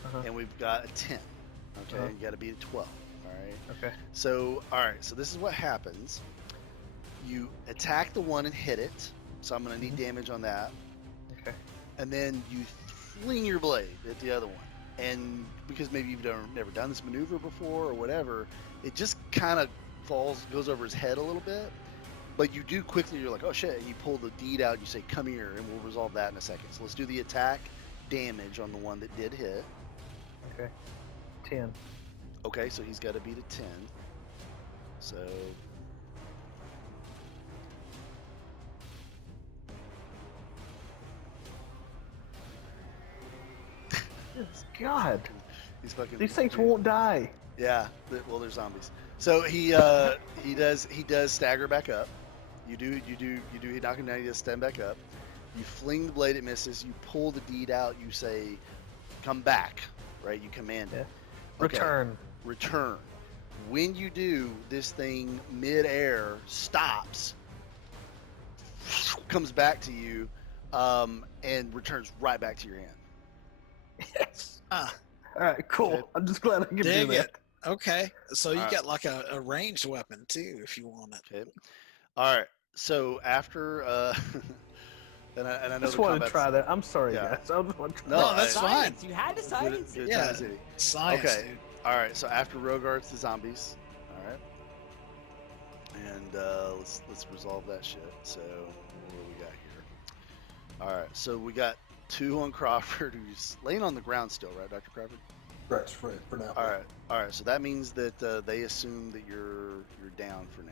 Uh-huh. and we've got a 10. Okay, Uh-huh. you got to beat a 12. All right. Okay. So so this is what happens. You attack the one and hit it. So I'm going to need damage on that. Okay. And then you fling your blade at the other one. And because maybe you've never done this maneuver before or whatever, it just kind of goes over his head a little bit. But you do quickly, you're like, oh shit, and you pull the deed out, you say, come here, and we'll resolve that in a second. So let's do the attack damage on the one that did hit. Okay. 10. Okay, so he's got to beat a 10. So God, he's fucking. these things won't die. Yeah, well, they're zombies. So he does stagger back up. You do knock him down. He does stand back up. You fling the blade, it misses. You pull the deed out. You say, "Come back!" Right? You command it. Okay. Return. When you do, this thing mid-air stops, comes back to you, and returns right back to your hand. Yes. Ah, All right, cool. Okay. I'm just glad I can do dig that. it. Okay, so you Alright. got like a ranged weapon too, if you want it. Okay. All right. So after, and I know Just the wanted to combat's- try that. I'm sorry, Yeah. guys. I just want to try No, that. that's fine. Science. You had a science. Good Yeah. time city. Science, Okay. dude. All right. So after Rogarth's the zombies. All right. And let's resolve that shit. So what do we got here? All right. So we got 2 on Crawford, who's laying on the ground still, right, Dr. Crawford? Right, for now. All right. So that means that they assume that you're down for now.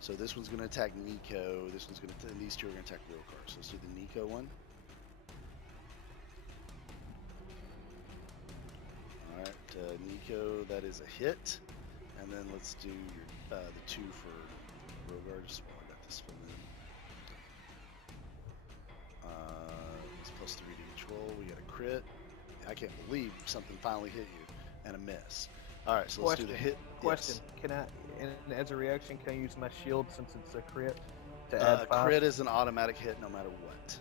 So this one's going to attack Nico. This one's going to. These two are going to attack Rogar. So let's do the Nico one. All right, Nico, that is a hit. And then let's do the 2 for Rogar. Just while I got this one in. It's plus 3 to each roll. We got a crit. I can't believe something finally hit you and a miss. All right, so let's do the hit. Question. Yes. Can I, and as a reaction, can I use my shield since it's a crit to add A 5? crit is an automatic hit no matter what.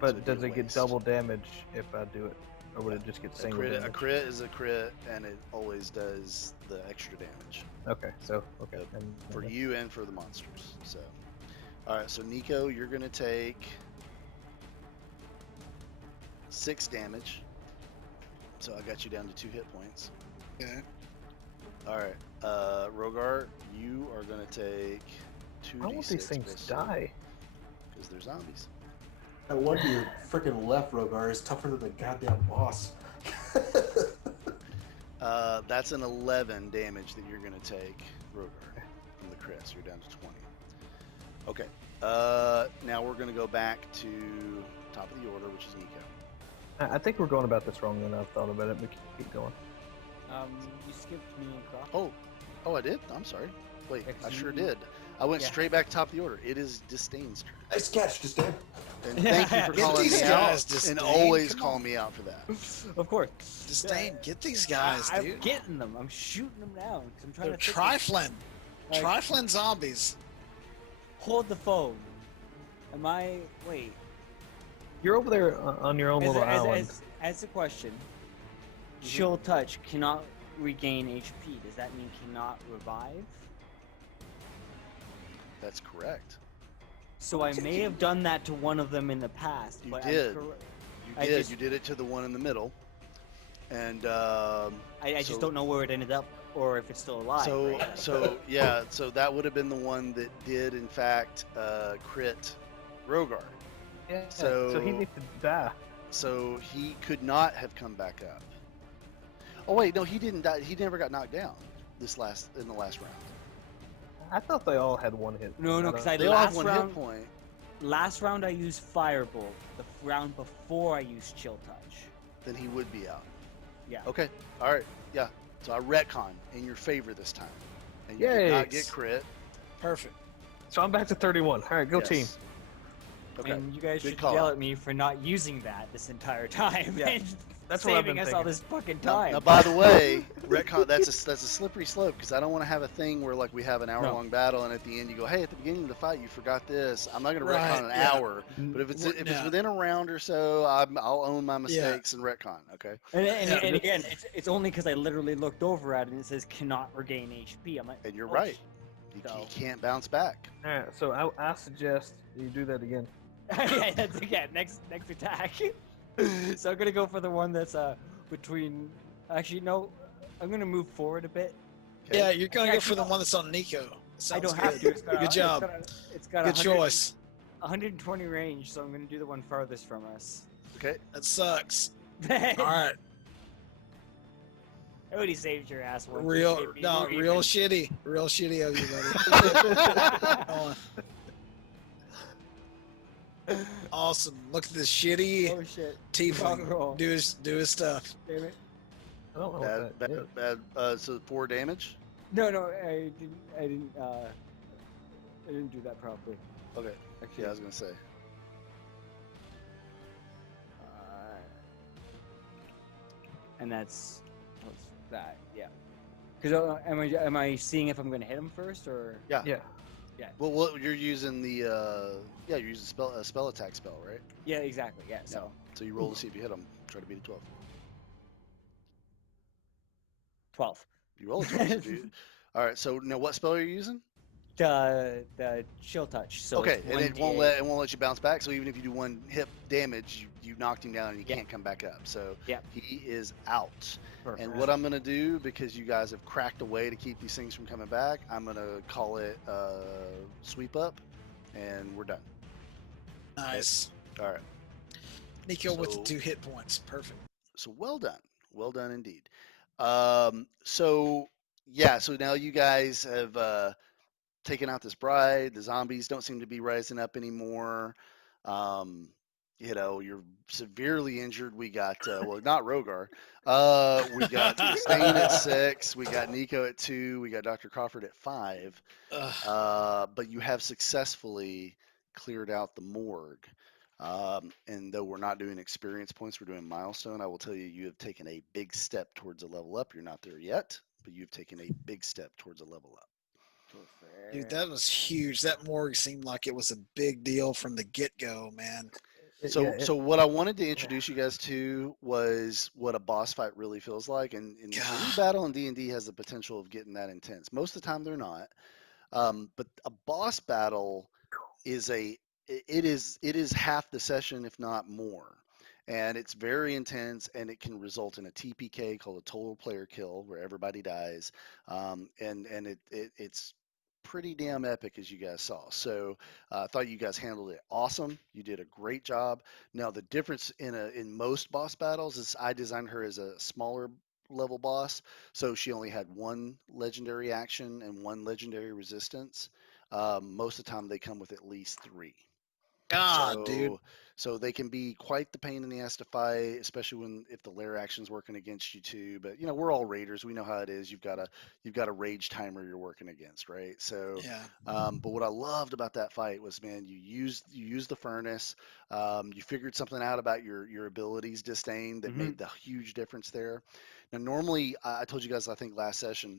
But so does do it get waste. double damage if I do it, or would it just get A single crit damage? is a crit, and it always does the extra damage Okay, so okay. Yep. And, for you and for the monsters. So, all right. So Nico, you're gonna take 6 damage. So I got you down to 2 hit points. Okay. All right. Rogar, you are gonna take 2d6. I want these things to die. because they're zombies. That one to your freaking left, Rogar, is tougher than the goddamn boss. That's an 11 damage that you're going to take, Rogar, from the crit. So you're down to 20. Okay. Now we're going to go back to top of the order, which is Nico. I think we're going about this wrong, and I've thought about it, but keep going. You skipped me and Crawford. Oh, I did? I'm sorry. Wait, Yeah, 'cause I sure you- did. I went yeah. straight back to top of the order. It is Disdain's turn. Nice catch, Disdain. And thank you for Get calling these me guys, out Disdain. and always Come call on. me out for that. Of course. Disdain, get these guys, I'm dude. getting them. I'm shooting them down. 'Cause I'm trying They're to think trifling. Like- Trifling zombies. Hold the phone. Am I? Wait. you're over there on your own little island. As a question, Mm-hmm. chill touch cannot regain HP. Does that mean cannot revive? That's correct. So I may have done that to one of them in the past, You but did. I You just- did it to the one in the middle, and I just don't know where it ended up or if it's still alive. So right? so yeah, so that would have been the one that did in fact crit Rogar. Yeah. So he So- needs to die. So he could not have come back up. Oh wait, no, he didn't die. He never got knocked down in the last round. I thought they all had one hit. No, I because don't- I They all have last one round hit point. last round I used Firebolt. The round before I used Chill Touch. Then he would be out. Yeah. Okay. All right. Yeah. So I retcon in your favor this time, and you did not get Yes. crit. Perfect. So I'm back to 31. All right, go Yes. team. Okay. And you guys Good should call yell out. at me for not using that this entire time. Yeah, and that's what I've saving been us all thinking. this fucking Now, time. now, by the way, retcon that's a slippery slope because I don't want to have a thing where like we have an hour-long battle and at the end you go, hey, at the beginning of the fight you forgot this. I'm not going to Right, retcon an yeah. hour, but if it's Yeah. within a round or so, I'll own my mistakes and retcon. Okay. And again, it's only because I literally looked over at it and it says cannot regain HP. I'm like, And you're oh, right. He So- can't bounce back. All right, so I suggest you do that again. yeah, that's again next attack. So I'm gonna go for the one that's between. Actually, no, I'm gonna move forward a bit. Okay? Yeah, you're gonna go Actually, for the one that's on Nico. I don't Sounds have good. to. It's got Good job. It's got Good 100 choice. 120 range, so I'm gonna do the one farthest from us. Okay. That sucks. I All right. already saved your ass once. You Real, saved me no, moving. real shitty. Real shitty of you, buddy. Go on. Awesome. Look at this shitty Oh shit! tiefling roll. do his stuff. Damn it! I don't know Bad, what bad, that is. bad. So 4 damage. No, I didn't do that properly. Okay. Actually, Yeah, I was gonna say. And that's what's that? Yeah. Because am I seeing if I'm gonna hit him first or? Yeah. Well, you're using the you're using a spell attack spell, right? Yeah, exactly. Yeah. So So you roll to see if you hit him. Try to beat a 12. 12. You roll a 12. So all right. So now, what spell are you using? The chill touch. So Okay, it's and it 1d8. won't let you bounce back. So even if you do 1 hit damage, you knocked him down and he Yeah. can't come back up. So Yeah. he is out. Perfect. And what I'm gonna do, because you guys have cracked a way to keep these things from coming back, I'm gonna call it sweep up, and we're done. Nice. All right. Nico with the So- 2 hit points. Perfect. So well done indeed. So yeah, so now you guys have taken out this bride. The zombies don't seem to be rising up anymore. You're severely injured. We got well, not Rogar. We got Stain at 6. We got Nico at 2. We got Dr. Crawford at 5. But you have successfully cleared out the morgue. And though we're not doing experience points, we're doing milestone. I will tell you, you have taken a big step towards a level up. You're not there yet, but you've taken a big step towards a level up. Dude, that was huge. That morgue seemed like it was a big deal from the get-go, man. So what I wanted to introduce you guys to was what a boss fight really feels like, and any God. battle in D&D has the potential of getting that intense. Most of the time they're not, but a boss battle is it is half the session, if not more, and it's very intense, and it can result in a TPK called a total player kill, where everybody dies, and it's pretty damn epic, as you guys saw. So I thought you guys handled it awesome. You did a great job. Now the difference in most boss battles is I designed her as a smaller level boss, so she only had 1 legendary action and 1 legendary resistance. Most of the time they come with at least 3. God, dude. So they can be quite the pain in the ass to fight, especially if the lair action's working against you too. But we're all raiders. We know how it is. You've got a rage timer you're working against, right? So Yeah. but what I loved about that fight was, man, you used the furnace. You figured something out about your abilities, disdain, that made the huge difference there. Now normally I told you guys, I think last session,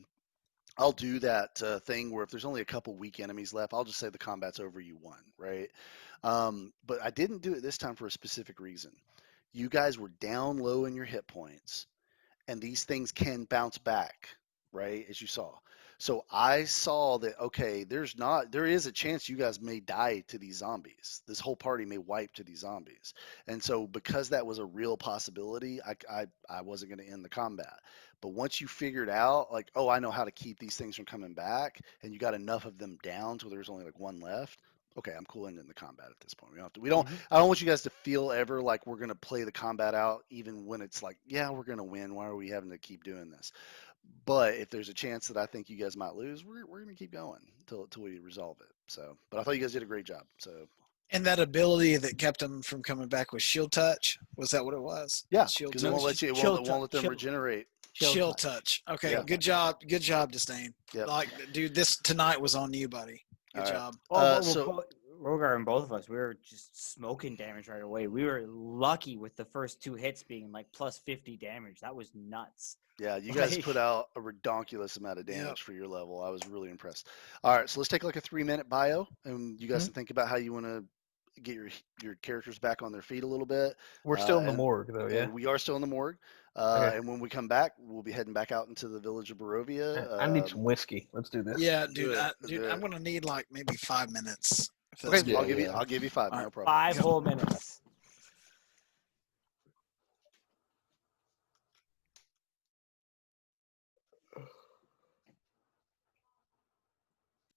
I'll do that thing where if there's only a couple weak enemies left, I'll just say the combat's over, you won, right? But I didn't do it this time for a specific reason. You guys were down low in your hit points, and these things can bounce back, right? As you saw. So I saw that okay, there is a chance you guys may die to these zombies. This whole party may wipe to these zombies. And so because that was a real possibility, I wasn't going to end the combat. But once you figured out like, oh, I know how to keep these things from coming back, and you got enough of them down so there's only like one left. Okay, I'm cool ending the combat at this point. We don't have to. We don't. Mhm. I don't want you guys to feel ever like we're gonna play the combat out, even when it's like, yeah, we're gonna win. Why are we having to keep doing this? But if there's a chance that I think you guys might lose, we're gonna keep going till we resolve it. So, but I thought you guys did a great job. So, And that ability that kept him from coming back was shield touch. Was that what it was? yeah, Shield because it won't touch. let you. Chill It won't let them chill- regenerate. Shield touch. Okay, Yep. good job. Good job, Disdain. Yep. Like, dude, this tonight was on you, buddy. Good All right. job. So Rogar and both of us, we were just smoking damage right away. We were lucky with the first two hits being like plus 50 damage. That was nuts. yeah, you guys Like- put out a redonkulous amount of damage Yep. for your level. I was really impressed. All right, so let's take like a 3-minute bio, and you guys can think about how you want to get your characters back on their feet a little bit. We're still in the and- morgue, though, yeah? And we are still in the morgue. Okay. And when we come back, we'll be heading back out into the village of Barovia. I need some whiskey. Let's do this. Yeah, do dude. it. Dude, Do I'm it. gonna need like maybe 5 minutes. If Okay, that's Yeah, okay. I'll give you 5. All No right. problem. 5 Yep. whole minutes.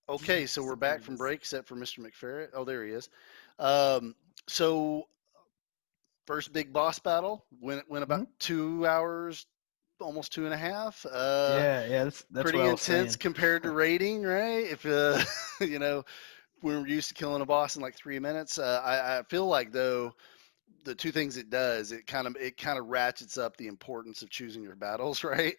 Okay, so we're back from break, except for Mr. McFerret. Oh, there he is. So first big boss battle went about 2 hours, almost 2.5. Yeah, that's Pretty what I was intense saying. compared to raiding, right? If you know, we're used to killing a boss in like 3 minutes. I feel like though the two things it does, it kind of ratchets up the importance of choosing your battles, right?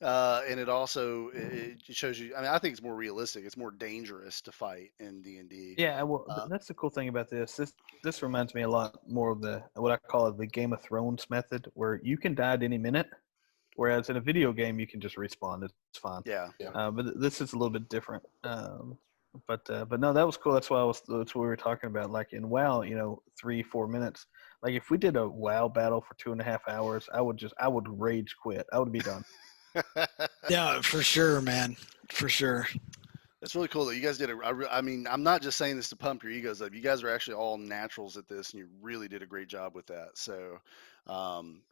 And it also it shows you. I mean, I think it's more realistic. It's more dangerous to fight in D&D. Yeah, well, that's the cool thing about this. This reminds me a lot more of the what I call it the Game of Thrones method, where you can die at any minute, whereas in a video game you can just respawn. It's fine. Yeah. But this is a little bit different. But no, that was cool. That's what we were talking about. Like in WoW, 3-4 minutes. Like if we did a WoW battle for 2.5 hours, I would rage quit. I would be done. Yeah, for sure, man. For sure. That's really cool that you guys did it. I mean, I'm not just saying this to pump your egos up. You guys are actually all naturals at this, and you really did a great job with that. So,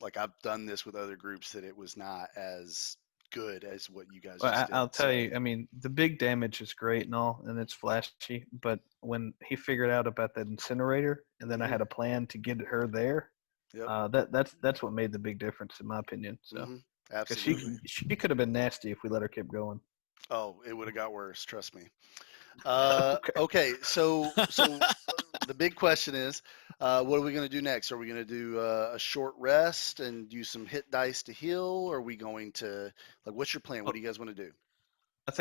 like I've done this with other groups that it was not as good as what you guys Well, just did. I'll tell So, you. I mean, the big damage is great and all, and it's flashy. But when he figured out about that incinerator, and then I Mhm. had a plan to get her there, Yep. that's what made the big difference, in my opinion. So, Mhm. because Absolutely. she could have been nasty if we let her keep going. Oh, it would have got worse. Trust me. Okay. So the big question is, what are we going to do next? Are we going to do a short rest and use some hit dice to heal? Or are we going to like? What's your plan? What do you guys want to do? I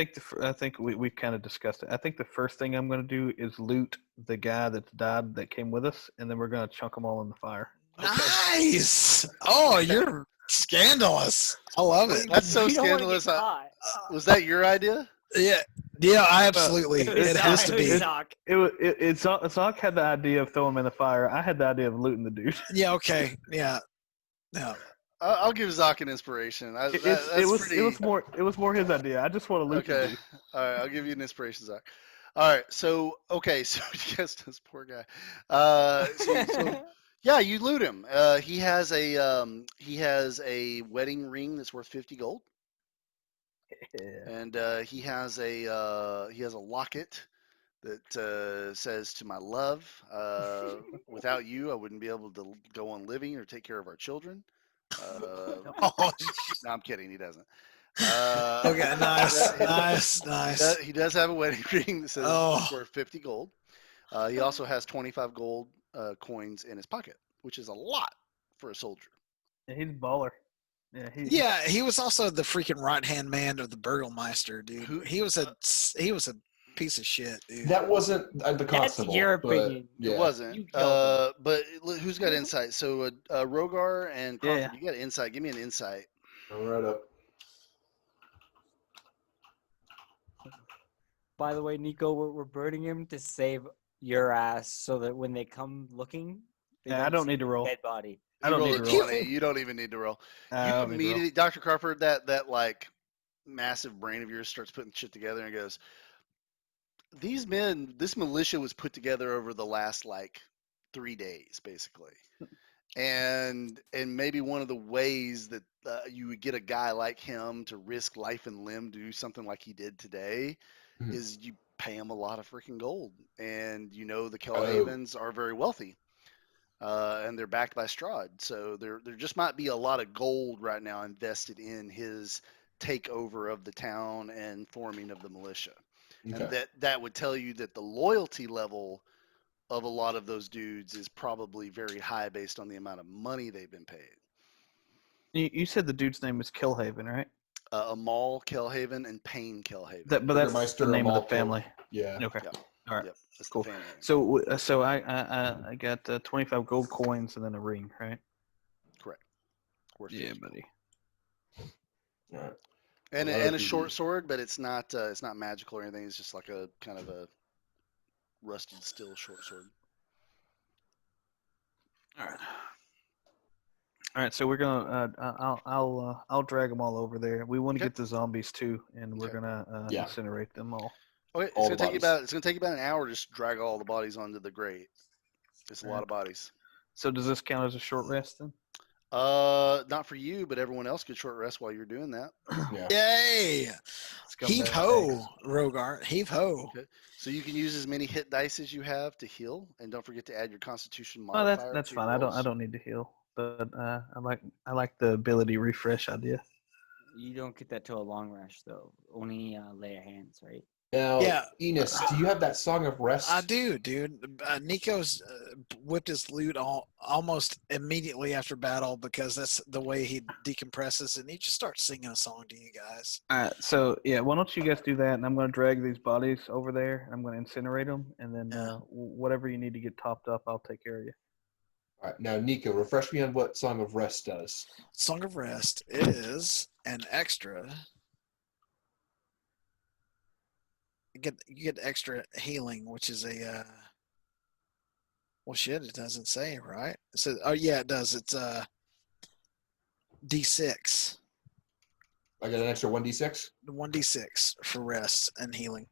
think we've kind of discussed it. I think the first thing I'm going to do is loot the guy that's died that came with us, and then we're going to chunk them all in the fire. Nice. Oh, you're scandalous. I love it. That's so We don't wanna get scandalous. caught. Was that your idea? Yeah. Yeah, absolutely. It has to be. Zoc. Zoc had the idea of throwing him in the fire. I had the idea of looting the dude. Yeah, okay. Yeah. Yeah. I'll give Zoc an inspiration. It was more his idea. I just want to loot the Okay. dude. All right. I'll give you an inspiration, Zoc. All right. So yes, this poor guy. So yeah, you loot him. He has a wedding ring that's worth 50 gold. Yeah. And he has a locket that says to my love, without you, I wouldn't be able to go on living or take care of our children. Oh, No, I'm kidding. He doesn't. okay. Nice. he Nice. he does have a wedding ring that says Oh. it's worth 50 gold. He also has 25 gold coins in his pocket, which is a lot for a soldier. Yeah, he's a baller. Yeah, Yeah, he was also the freaking right hand man of the Burgomeister, dude. He was a piece of shit, dude. That wasn't the That's constable. your but, opinion. Yeah. It wasn't. You killed him. But who's got insight? So Rogar and Yeah. Crawford, you got insight. Give me an insight. All right up. By the way, Nico, we're burning him to save your ass so that when they come looking, they Yeah, I don't see need to the roll. dead body. I You don't roll need a to roll. 20. You don't even need to roll. I You don't need to roll. immediately, Dr. Crawford, that like massive brain of yours starts putting shit together and goes, these men, this militia was put together over the last like 3 days, basically. And maybe one of the ways that you would get a guy like him to risk life and limb to do something like he did today Mhm. is you pay him a lot of freaking gold. And you know the Oh. Kellhavens are very wealthy. And they're backed by Strahd. So there just might be a lot of gold right now invested in his takeover of the town and forming of the militia. And Okay. that would tell you that the loyalty level of a lot of those dudes is probably very high based on the amount of money they've been paid. You said the dude's name was Killhaven, right? Amal Kellhaven and Payne Kellhaven. But that's the Burgermeister name of the Amalco. family. Yeah. Okay. Yep. All right. Yep, that's Cool. the family name. So I got 25 gold coins and then a ring, right? Correct. Worth Yeah, 50 gold. buddy. All right. And Well, a, that and a would short be- sword, but it's not magical or anything. It's just like a kind of a rusted steel short sword. All right. All right, so we're gonna. I'll drag them all over there. We want to Okay. get the zombies too, and we're Okay. gonna Yeah. incinerate them all. Okay, All the bodies. it's gonna take you about an hour to just drag all the bodies onto the grate. It's a lot of bodies. So does this count as a short rest then? Not for you, but everyone else could short rest while you're doing that. Yeah. Yay! Heave Scumbags. ho, Rogart. Heave ho. Okay. So you can use as many hit dice as you have to heal, and don't forget to add your Constitution Oh, modifier. that's to your fine. rolls. I don't need to heal, but I like the ability refresh idea. You don't get that till a long rest though. Only lay of hands, right? Now, Yeah. Enos, do you have that Song of Rest? I do, dude. Nico's whipped his loot almost immediately after battle because that's the way he decompresses, and he just starts singing a song to you guys. All right, so yeah, why don't you guys do that, and I'm gonna drag these bodies over there. I'm gonna incinerate them, and then Yeah. whatever you need to get topped up, I'll take care of you. All right. Now, Nico, refresh me on what Song of Rest does. Song of Rest is an extra. You get extra healing, which is a well, shit, it doesn't say, right? It says, oh yeah, it does. It's D6, I got an extra 1d6. 1d6 for rest and healing.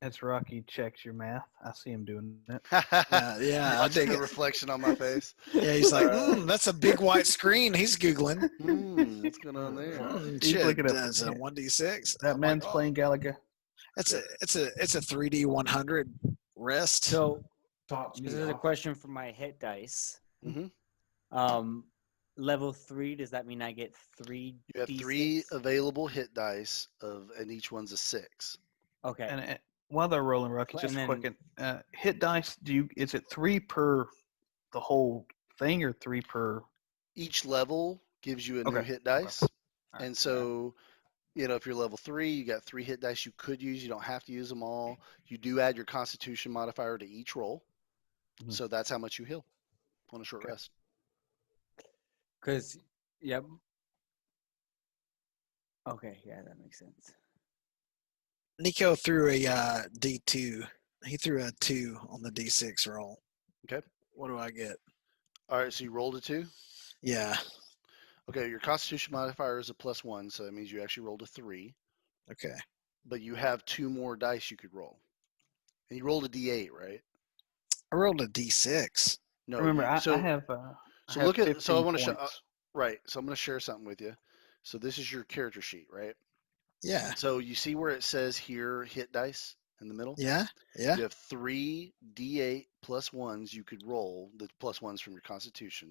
As Rocky checks your math, I see him doing it. Yeah, I Watching dig the it. reflection on my face. Yeah, he's like, that's a big white screen. He's googling. What's going on there? He's Shit, looking up- that's a 1d6. That I'm man's like, oh, playing Galaga. it's a 3d 100 rest. So Top this me is a off. question for my hit dice. Mhm. Level 3, does that mean I get 3 You have D6? 3 available hit dice and each one's a 6. Okay. And while they're rolling, Rocky, just And a quick then- hit dice. Is it 3 per the whole thing or 3 per? Each level gives you a new Okay, hit okay. dice. All right, And so, if you're level 3, you got 3 hit dice you could use. You don't have to use them all. You do add your Constitution modifier to each roll. Mhm. So that's how much you heal on a short rest. Because, yep. Okay, yeah, that makes sense. Nico threw a D2. He threw a 2 on the D6 roll. Okay. What do I get? All right, so you rolled a 2. Yeah. Okay, your Constitution modifier is a +1, so that means you actually rolled a 3. Okay. But you have 2 more dice you could roll. And you rolled a D8, right? I rolled a D6. No. Remember, I so have. so I have look at. So I 15 want to show. points. Right. So I'm going to share something with you. So this is your character sheet, right? Yeah. So you see where it says here hit dice in the middle? Yeah. Yeah. You have 3 D8 +1s you could roll, the +1s from your Constitution,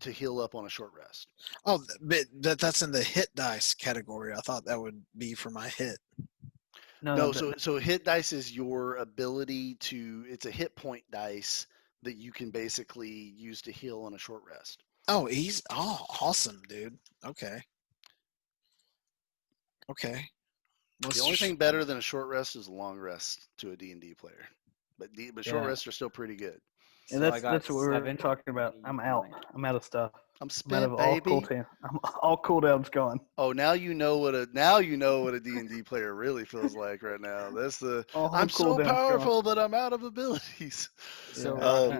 to heal up on a short rest. Oh, but that's in the hit dice category. I thought that would be for my hit. No, so hit dice is your ability to. It's a hit point dice that you can basically use to heal on a short rest. Oh, awesome, dude. Okay. Okay. The only thing better than a short rest is a long rest to a D&D player. But short Yeah. rests are still pretty good. And So I got that's what we were 7. talking about. and I'm you out. 9. I'm out of stuff. I'm I'm out spent, of all baby. cooldown. All cooldowns gone. Oh, now you know what a D&D player really feels like right now. That's the All I'm so cooldowns gone. powerful, but I'm out of abilities. So Yeah. Um, Rocky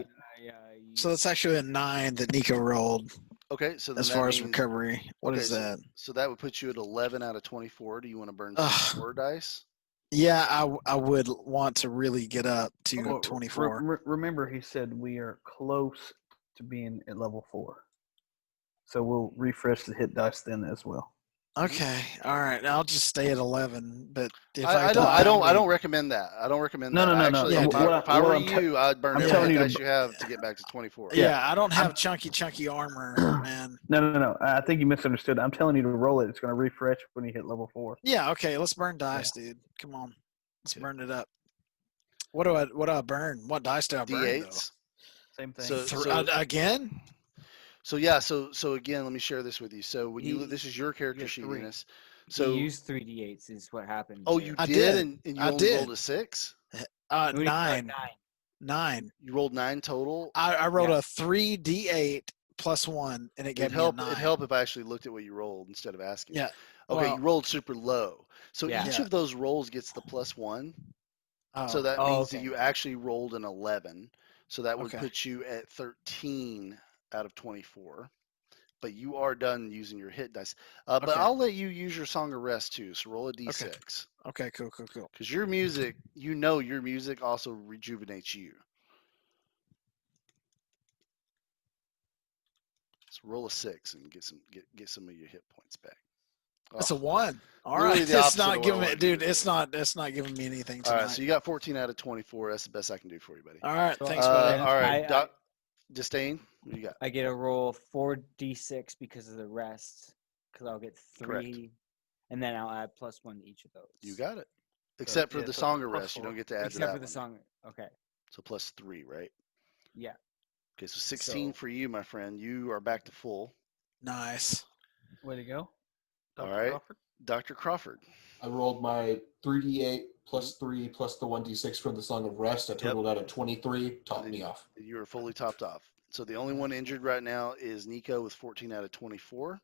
and I So that's actually a 9 that Nico rolled okay, so then as that far as means recovery. What okay, is that? so that would put you at 11 out of 24. Do you want to burn some Ugh. more dice? Yeah, I would want to really get up to Well, 24. remember, he said we are close to being at level 4, so we'll refresh the hit dice then as well. Okay, all right. I'll just stay at 11. But if I, I I don't die, I don't I'm I gonna don't recommend that. I don't recommend No, that. no, no, no. Actually, Yeah, if dude. I were I'm you, I'd burn I'm every telling hit you to dice you have to get back to 24. Yeah. Yeah, I don't have I'm- chunky armor, man. No. I think you misunderstood. I'm telling you to roll it. It's going to refresh when you hit level 4. Yeah, okay. Let's burn dice, dude. Come on, let's Okay. burn it up. What do I burn? What dice do I burn though? D8s. Same thing. So Again? So yeah, so again, let me share this with you. So when He- this is your character get sheet, 3. Eunice. He So used 3d8s is what happened. oh, there. you I did, did. and you I only did. rolled a 6. What do you got, 9. 9. You rolled 9 total. I rolled Yeah. a 3d8 plus 1, and it gave It'd me a help. 9. It'd help if I actually looked at what you rolled instead of asking. Yeah. Okay, Well, you rolled super low. So Yeah. each Yeah. of those rolls gets the +1. So oh, that Oh, means that okay. you actually rolled an 11. So that would Okay. put you at 13 out of 24. But you are done using your hit dice. But Okay. I'll let you use your Song of Rest too. So roll a d6. Okay. Cool. Because your music, your music also rejuvenates you. So roll a 6 and get some of your hit points back. That's Oh, a 1. All literally right. the It's opposite of not what I giving me, wanted you dude. to do. It's not giving me anything All tonight. right, so you got 14 out of 24. That's the best I can do for you, buddy. All right. So, Thanks, buddy. then All right, I- Disdain, what do you got? I get a roll 4d6 because of the rest, because I'll get 3, Correct. and then I'll add +1 to each of those. You got it. Except for yeah, the so Song of plus Rest, you 4. don't get to add to Except that for the one. song. Okay. So +3, right? Yeah. Okay, so 16 So- for you, my friend. You are back to full. Nice. Way to go, All Dr. right. Crawford. Dr. Crawford. I rolled my 3d8 plus 3 plus the 1d6 from the Song of Rest. I totaled out at 23. Topped me off. You are fully topped off. So the only one injured right now is Nico with 14 out of 24.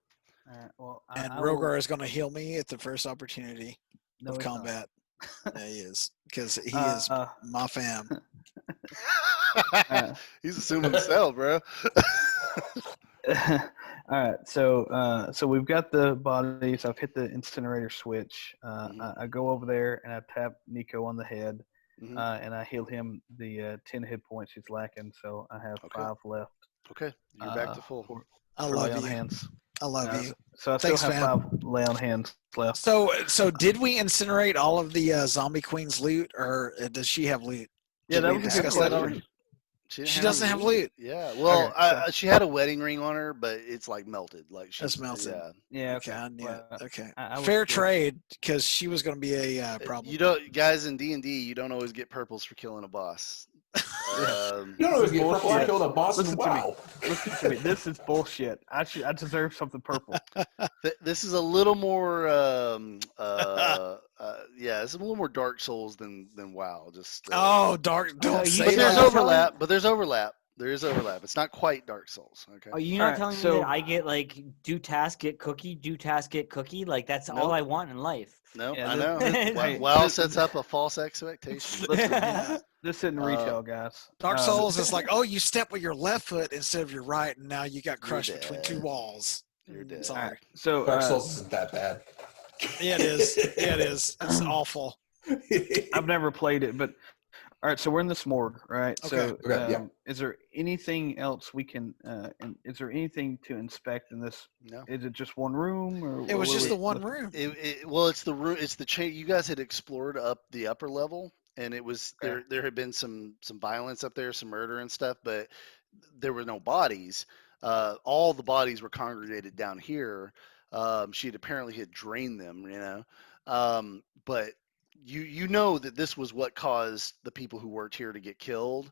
All right. Well, And I will, Rogar is going to heal me at the first opportunity no, of he's not. Uh, combat. Yeah, he is, because he is my fam. He's assuming the sell, bro. All right, so we've got the bodies. I've hit the incinerator switch. I go over there and I tap Nico on the head, Mhm. and I heal him the 10 hit points he's lacking. So I have Okay. 5 left. Okay, you're back to full. I for lay love on you. hands. I love you. So I Thanks, still have fam. 5 lay on hands left. So did we incinerate all of the zombie queen's loot, or does she have loot? Yeah, Did that we was a good discuss that question. already? She, didn't She have doesn't have loot. Yeah, well, Okay, she had a wedding ring on her, but it's like melted. Like she's That's melted. Yeah. Yeah, Okay, I knew it. Okay, I was fair good. trade, because she was going to be a problem. You don't, guys in D&D, you don't always get purples for killing a boss. You don't always get purple. I bullshit. killed a boss. Listen And to me. wow. Listen to me. This is bullshit. I deserve something purple. This is a little more, yeah, it's a little more Dark Souls than WoW. Just Oh, dark! Don't you- say but there's that. overlap. But there's overlap. There is overlap. It's not quite Dark Souls. Okay. Are you not Alright, telling me so- that I get like do task, get cookie, do task, get cookie? Like that's all Nope. I want in life. No, Yeah, I this- know. this- hey, WoW this- sets up a false expectation. Listen, Yeah. this isn't retail, guys. Dark Souls is like, oh, you step with your left foot instead of your right, and now you got You're crushed between two dead. walls. You're dead. Sorry. Alright, so Dark Souls isn't that bad. Yeah, it is. Yeah, it is. It's awful. I've never played it, but all right. So we're in this morgue, right? Okay. So, Okay, yeah. is there anything else we can? Is there anything to inspect in this? No. Is it just one room, or It was what are just we the one looking- room. Well, it's the room. It's the chain. You guys had explored up the upper level, and it was Okay. there had been some violence up there, some murder and stuff, but there were no bodies. All the bodies were congregated down here. She had drained them, but you know that this was what caused the people who worked here to get killed.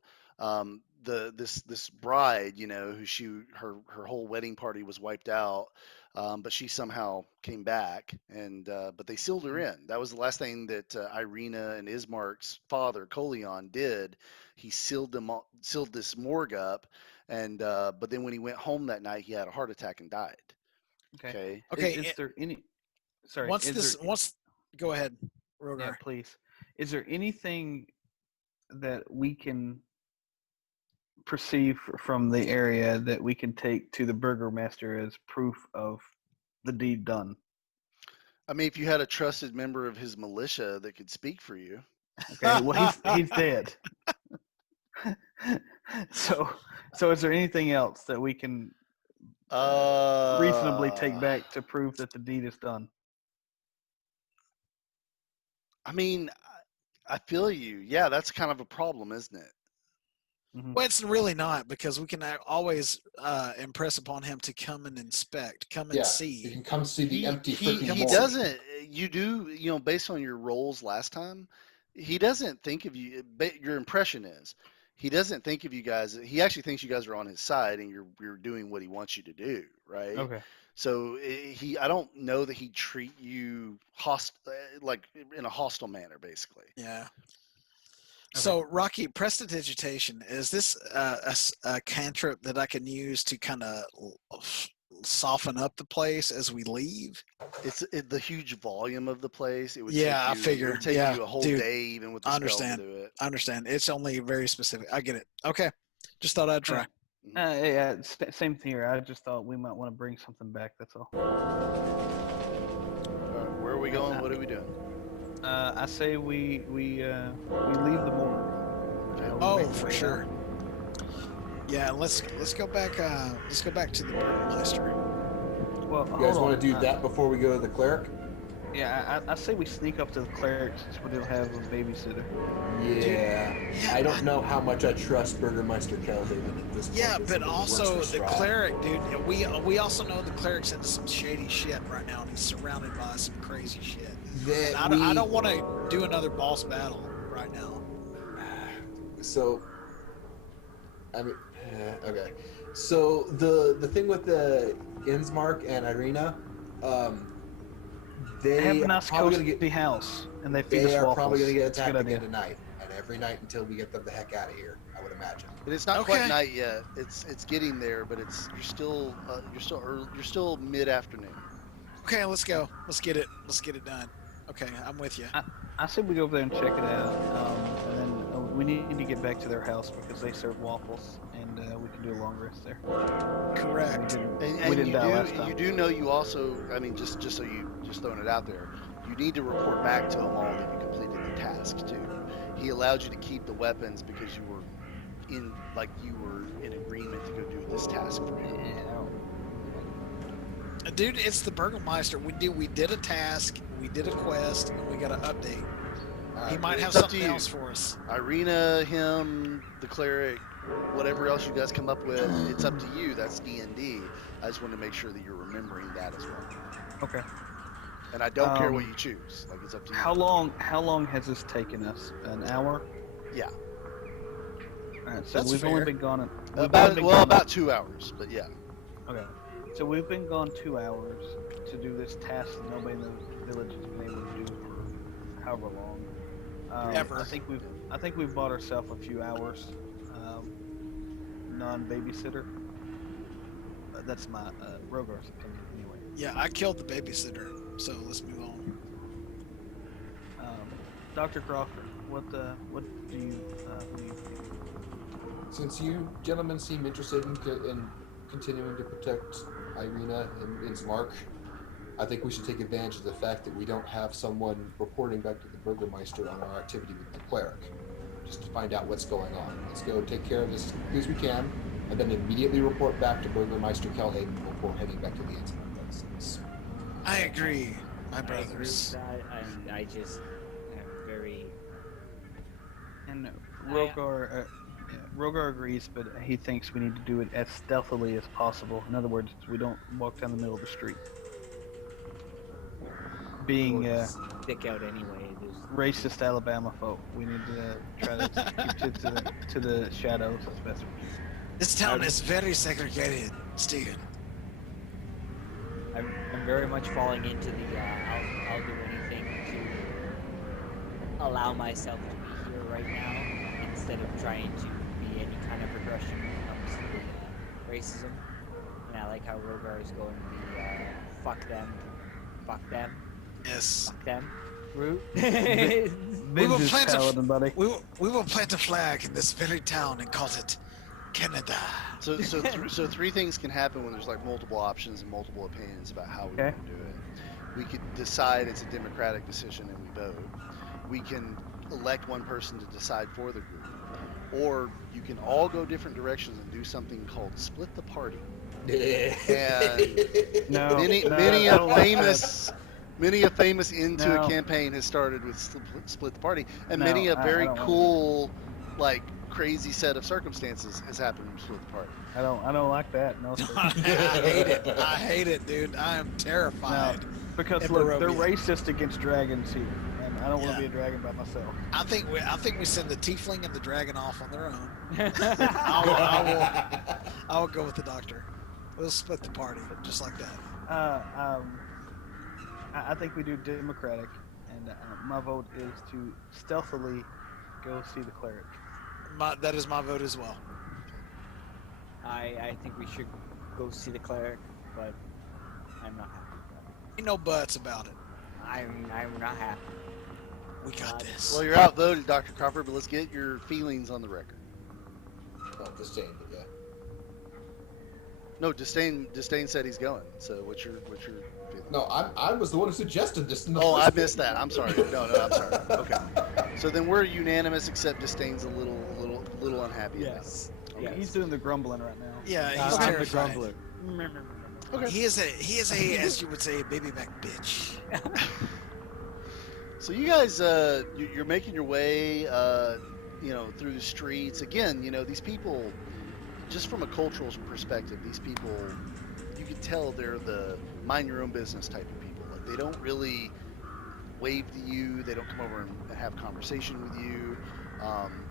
This bride, who her whole wedding party was wiped out. but she somehow came back, and but they sealed her in. That was the last thing that Irina and Ismark's father, Colion, did. He sealed this morgue up, and but then when he went home that night, he had a heart attack and died. Okay. Okay. Okay, Is there any? Sorry. once Is this there? once go ahead, Yeah, Rogar. please. Is there anything that we can perceive from the area that we can take to the burgomaster as proof of the deed done? I mean, if you had a trusted member of his militia that could speak for you. Okay. Well, he's dead. so is there anything else that we can reasonably take back to prove that the deed is done? I mean, I feel you. Yeah, that's kind of a problem, isn't it? Mhm. Well, it's really not, because we can always impress upon him to come and inspect, come and Yeah, see. you can come see the empty he freaking he morgue. doesn't. You do, based on your roles last time, he doesn't think of you. Your impression is he doesn't think of you guys. He actually thinks you guys are on his side, and you're doing what he wants you to do, right? Okay. So I don't know that he'd treat you like in a hostile manner, basically. Yeah. So, Rocky, prestidigitation, is this a cantrip that I can use to kind of soften up the place as we leave? It's the huge volume of the place. It would Yeah, I take you. It figure. would take Yeah, you a whole dude, day, even with the I spell to understand. do it. I understand. It's only very specific. I get it. Okay. Just thought I'd try. Yeah, same thing here. I just thought we might want to bring something back. That's all. Where are we going? What are we doing? I say we leave the morgue. Oh, for sure. Yeah, let's go back. Let's go back to the burgomaster. Well, You guys want to do that before we go to the cleric? Yeah, I say we sneak up to the cleric since we don't have a babysitter. Yeah. I don't know how much I trust Burgermeister Kelhaven at this point. Yeah, as but somebody who works also for the Strahd. cleric, dude. We also know the cleric's into some shady shit right now, and he's surrounded by some crazy shit. That And I we- don't want to do another boss battle right now. So, I mean, okay. So the thing with the Insmark and Irina, They have they a are nice probably cozy gonna get house, and they feed us they are waffles. probably gonna get It's a attacked good again idea. tonight, and every night until we get them the heck out of here. I would imagine. And it's not Okay. quite night yet. It's getting there, but you're still early, you're still mid afternoon. Okay, let's go. Let's get it. Let's get it done. Okay, I'm with you. I said we go over there and check it out, and then we need to get back to their house because they serve waffles, and we can do a long rest there. Correct. And didn't you die last do time. you do know you also, I mean, just so you just throwing it out there, you need to report back to him all that you completed the tasks too. He allowed you to keep the weapons because you were in agreement to go do this task for him. Dude, it's the burgomaster. We did a task, we did a quest, and we got an update. He might have It's up to something you. else for us. Irina, him, the cleric, whatever else you guys come up with, it's up to you. That's D&D. I just want to make sure that you're remembering that as well. Okay. And I don't care what you choose. Like, it's up to you. How long has this taken us? An hour? Yeah. All right, so That's we've only fair. been gone. About 2 hours, but yeah. Okay. So we've been gone 2 hours to do this task that nobody in the village has been able to do for however long. Ever. I think we've bought ourselves a few hours. Non-babysitter. That's my Rogar's opinion, anyway. Yeah, I killed the babysitter, so let's move on. Dr. Crawford, what do you think? Since you gentlemen seem interested in continuing to protect Irina and Insmark, I think we should take advantage of the fact that we don't have someone reporting back to the Burgermeister on our activity with the cleric, just to find out what's going on. Let's go take care of this as quickly as we can, and then immediately report back to Burgermeister Kelhaven before heading back to the Insmark residence. I agree, my I agree with brothers. that, and I just am very. And Rogar agrees, but he thinks we need to do it as stealthily as possible. In other words, we don't walk down the middle of the street. Being Stick out anyway. racist Alabama folk, we need to try to keep to the shadows as best we can. This town is very segregated, Steven. I very much falling into the I'll do anything to allow myself to be here right now instead of trying to be any kind of progression when it comes to the racism. And I like how Rogar is going the fuck them, Yes. fuck them route. We will Binge's plant a paladin, buddy. We will plant a flag in this very town and call it Canada. So three things can happen when there's like multiple options and multiple opinions about how we Okay. want to do it. We could decide it's a democratic decision and we vote. We can elect one person to decide for the group, or you can all go different directions and do something called split the party. And No, many no, many I a don't like famous many a famous into No. a campaign has started with split the party, and No, many a I very don't like cool like crazy set of circumstances has happened with split the party. I don't like that. No, sir. I hate it. I hate it, dude. I am terrified. Because In look, they're Barovia. racist against dragons here, and I don't want Yeah. to be a dragon by myself. I think we send the tiefling and the dragon off on their own. I will go with the doctor. We'll split the party just like that. I think we do democratic, and my vote is to stealthily go see the cleric. That is my vote as well. I think we should go see the cleric, but I'm not happy about it. Ain't no buts about it. I'm not happy. We got this. Well, you're outvoted, Dr. Crawford, but let's get your feelings on the record. Not disdain, but yeah. No, Disdain said he's going. So what's your feeling? No, I was the one who suggested this. In the Oh, first I missed that. I'm sorry. No, I'm sorry. Okay. So then we're unanimous, except Disdain's a little unhappy about it. Yes. He's doing the grumbling right now. Yeah, I'm he's the terrified. grumbler. Okay. He is a, as you would say, a baby back bitch. So you guys, you're making your way, through the streets. Again, these people, just from a cultural perspective, these people, you can tell they're the mind your own business type of people. Like they don't really wave to you. They don't come over and have conversation with you.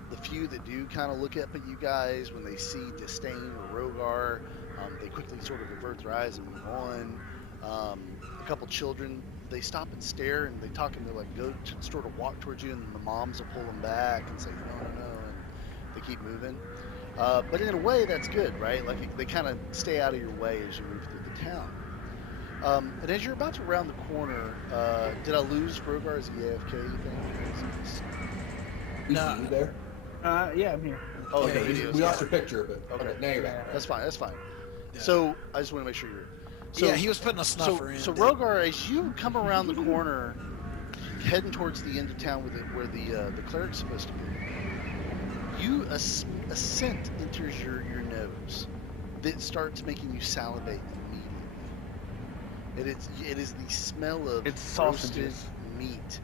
The few that do kind of look up at you guys when they see Disdain or Rogar, they quickly sort of avert their eyes and move on. A couple children, they stop and stare and they talk and they're like, go to sort of walk towards you, and the moms will pull them back and say, no, and they keep moving. But in a way, that's good, right? Like they kind of stay out of your way as you move through the town. And as you're about to round the corner, did I lose Rogar? Is he AFK, you think? No. You there? Yeah, I'm here. Oh, Yeah, okay. he's- videos. We lost your picture, but Okay. now you're back. That's fine. Yeah. So I just want to make sure you're. So, Yeah, he was putting a snuffer in. So dude. Rogar, as you come around the corner, heading towards the end of town where the cleric's supposed to be, a scent enters your nose that starts making you salivate immediately. It is the smell of It's roasted sausages. meat.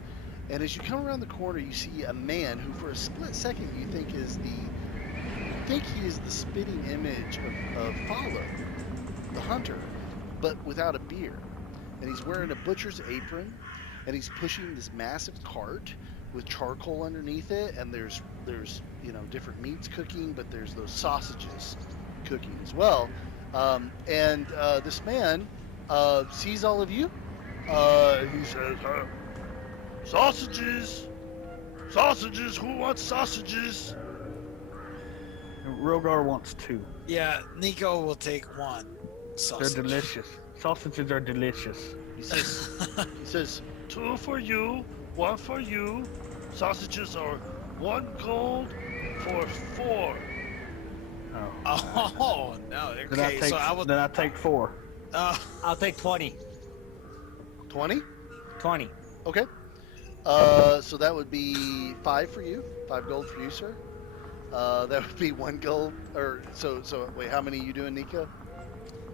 And as you come around the corner, you see a man who, for a split second, you think he is the spitting image of Follow, the hunter, but without a beard. And he's wearing a butcher's apron, and he's pushing this massive cart with charcoal underneath it, and there's different meats cooking, but there's those sausages cooking as well. And this man sees all of you. He says, sausages, who wants sausages? Rogar wants 2. Yeah, Nico will take one sausage. They're delicious. Sausages are delicious. He says, 2 for you, 1 for you. Sausages are 1 gold for 4. Oh. Oh no! Then I Okay, take, so I would. then I take 4. I'll take 20. 20? 20. Okay. So that would be 5 for you, 5 gold for you, sir. That would be 1 gold, or so wait, how many are you doing, Nico?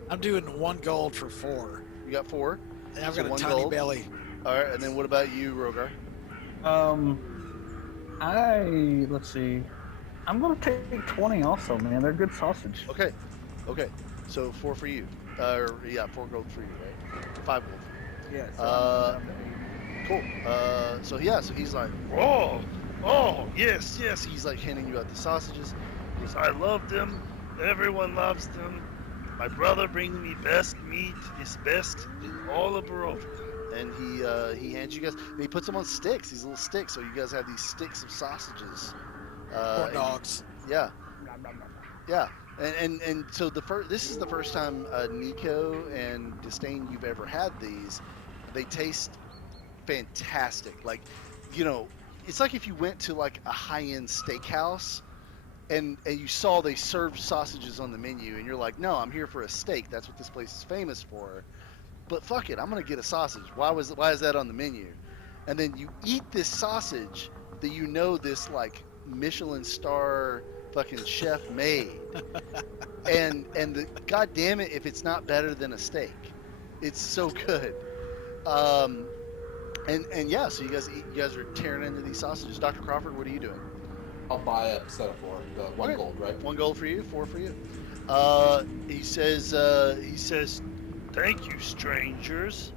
I'm doing 1 gold for 4. You got 4. And I've So got a 1 tiny gold. belly. All right, and then what about you, Rogar? Let's see. I'm gonna take 20 also, man. They're good sausage. Okay. So 4 for you. 4 gold for you, right? 5 gold for you. Yeah. So Uh, Cool. So he's like, oh, yes. He's like handing you out the sausages. He goes, I love them. Everyone loves them. My brother brings me best meat. It's best in all of Barovia. And he hands you guys, and he puts them on sticks. These little sticks. So you guys have these sticks of sausages. Corn And dogs. yeah, yeah. And so this is the first time Nico and Disdain you've ever had these. They taste fantastic. Like, you know, it's like if you went to like a high-end steakhouse and you saw they served sausages on the menu and you're like, no, I'm here for a steak. That's what this place is famous for. But fuck it, I'm gonna get a sausage. Why is that on the menu? And then you eat this sausage that you know this like Michelin star fucking chef made, and the god damn it if it's not better than a steak. It's so good. Um, and yeah, so you guys are tearing into these sausages. Dr. Crawford, what are you doing? I'll buy a set of 4. The 1 Okay. gold, right? 1 gold for you, 4 for you. He says, thank you, strangers.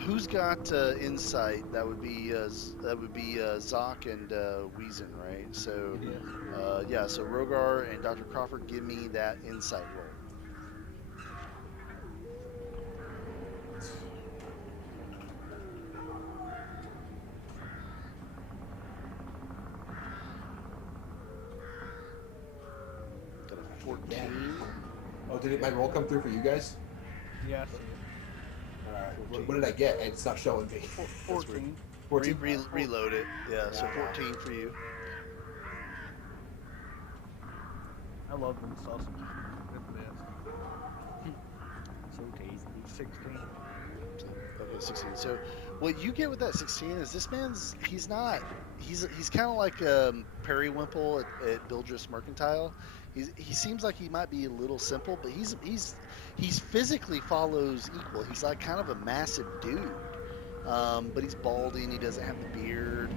Who's got insight? That would be Zoc and Weezen, right? So, Yes. yeah. So Rogar and Dr. Crawford, give me that insight roll. Got a 14. Oh, did my roll come through for you guys? Yeah, I see it. Alright. What did I get? It's not showing me. 14. 14? Reload it. Yeah. So 14 for you. I love them sausages. They're the best. So tasty. 16. Okay, 16. So what you get with that 16 is this man's he's kind of like Periwinkle at Bildris Mercantile. He seems like he might be a little simple, but he's physically follows equal. He's like kind of a massive dude. But he's balding. He doesn't have the beard.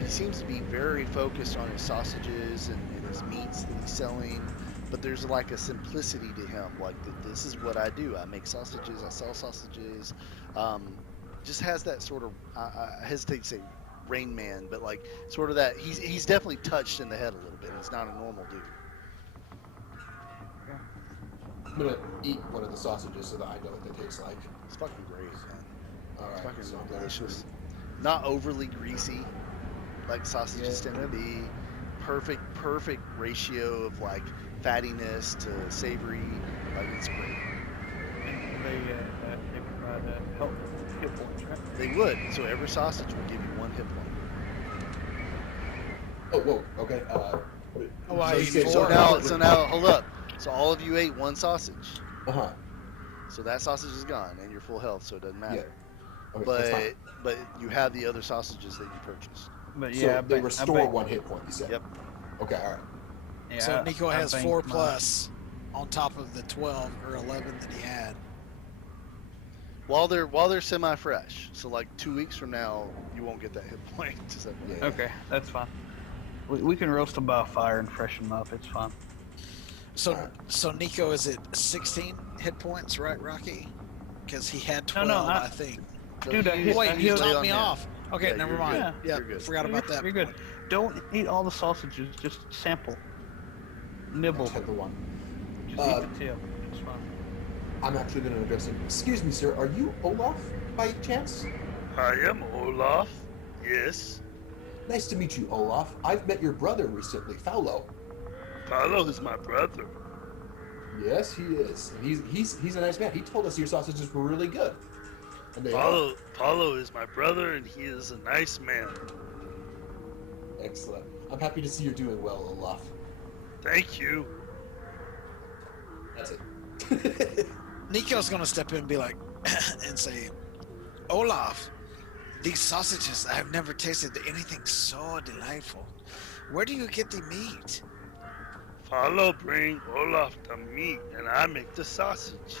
He seems to be very focused on his sausages and his meats that he's selling. But there's like a simplicity to him. Like this is what I do. I make sausages. I sell sausages. Just has that sort of I hesitate to say Rain Man, but like sort of that. He's definitely touched in the head a little bit. He's not a normal dude. I'm gonna eat one of the sausages so that I know what they taste like. It's fucking great, man. Alright, Fucking so delicious. Not overly greasy, like sausages tend to be. Perfect ratio of like fattiness to savory. Like it's great. And they provide help hit points, right? They would. So every sausage would give you 1 hit point. Oh, whoa, okay. Oh, I so ate you said- four. So now hold up. So all of you ate 1 sausage. Uh-huh. So that sausage is gone and you're full health, so it doesn't matter. Okay, that's fine. But you have the other sausages that you purchased. But So yeah, they restore 1 hit point, you said? Yep. Okay, alright. Yeah, So Nico I has banked 4 mine. plus on top of the 12 or 11 that he had. While they're semi-fresh. So like 2 weeks from now, you won't get that hit point. Just like, Yeah. Okay, that's fine. We can roast them by a fire and freshen them up. It's fine. So Alright. so Nico is at 16 hit points, right, Rocky? Because he had No, 12, no, I think. So Dude, I he- hit- Wait, I you hit- topped me off. Okay, Yeah, never you're mind. good. Yeah, You're good. forgot about that. You're good. point. Don't eat all the sausages. Just sample. Nibble. That's the one. Just eat the tip. It's fine. I'm actually going to address him. Excuse me, sir. Are you Olaf by chance? I am Olaf. Yes. Nice to meet you, Olaf. I've met your brother recently, Faulo. Paulo is my brother. Yes, he is. He's a nice man. He told us your sausages were really good. And they are. Paulo is my brother, and he is a nice man. Excellent. I'm happy to see you're doing well, Olaf. Thank you. That's it. Nico's gonna step in and be like, and say, Olaf, these sausages, I've never tasted anything so delightful. Where do you get the meat? Paulo bring Olaf the meat, and I make the sausage.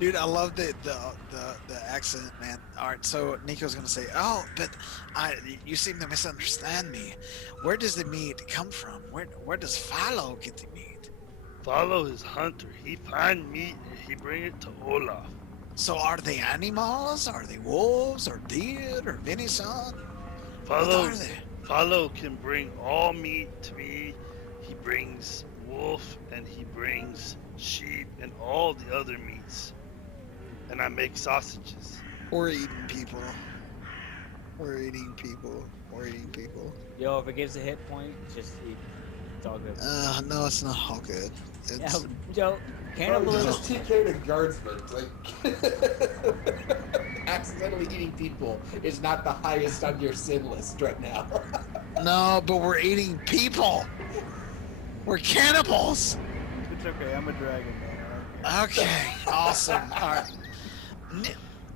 Dude, I love the accent, man. All right, so Nico's gonna say, "Oh, but you seem to misunderstand me. Where does the meat come from? Where does Philo get the meat? Paulo is hunter. He find meat and he bring it to Olaf. So are they animals? Are they wolves or deer or venison? What Paulo, are they? Follow can bring all meat to me. He brings wolf and he brings sheep and all the other meats. And I make sausages. We're eating people. We're eating people. We're eating people. Yo, if it gives a hit point, just eat. It's all good. No, it's not all good. Yeah, It's Joe, Bro, you cannibalism. just TK'd a guardsman. Like, accidentally eating people is not the highest on your sin list right now. no, but we're eating people. We're cannibals. It's okay. I'm a dragon, man. I don't care. Okay, awesome. All right.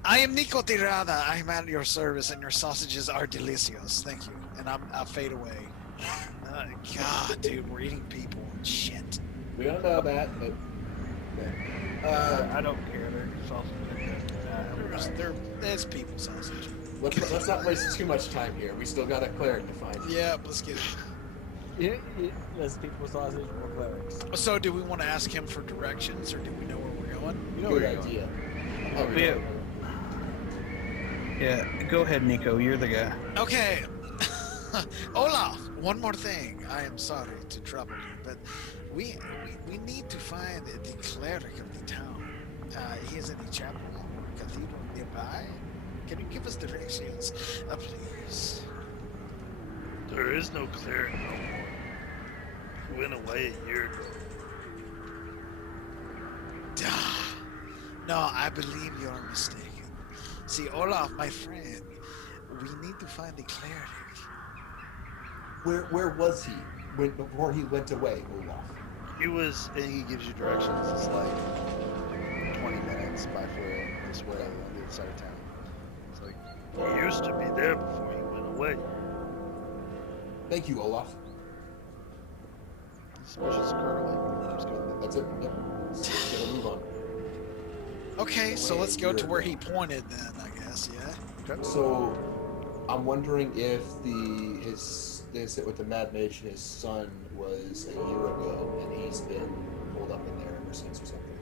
I am Nico Tirada. I'm at your service, and your sausages are delicious. Thank you. And I'll fade away. God, dude, we're eating people and shit. We don't know that, but I don't care. They're sausages. There's people sausage. let's not waste too much time here. We still got a cleric to find. Yeah, let's get it. Less people sausage, more clerics. So, do we want to ask him for directions, or do we know where we're going? You know Good where you're going. idea. Yeah, go ahead, Nico. You're the guy. Okay. Olaf, one more thing. I am sorry to trouble you, but we need to find the cleric of the town. He is in a chapel or cathedral nearby. Can you give us directions, please? There is no cleric no more. He went away a year ago. No, I believe you're mistaken. See, Olaf, my friend, we need to find the cleric. Where was he before he went away, Olaf? He was. And he gives you directions. It's like 20 minutes by foot this way on the other side of town. It's like, He used to be there before he went away. Thank you, Olaf. this pushes curly. Just go That's it. Yep. Let's get a move on. Okay, so let's go to where he pointed then, I guess, yeah? So, I'm wondering if the incident with the Mad Mage and his son was a year ago, and he's been pulled up in there ever since or something.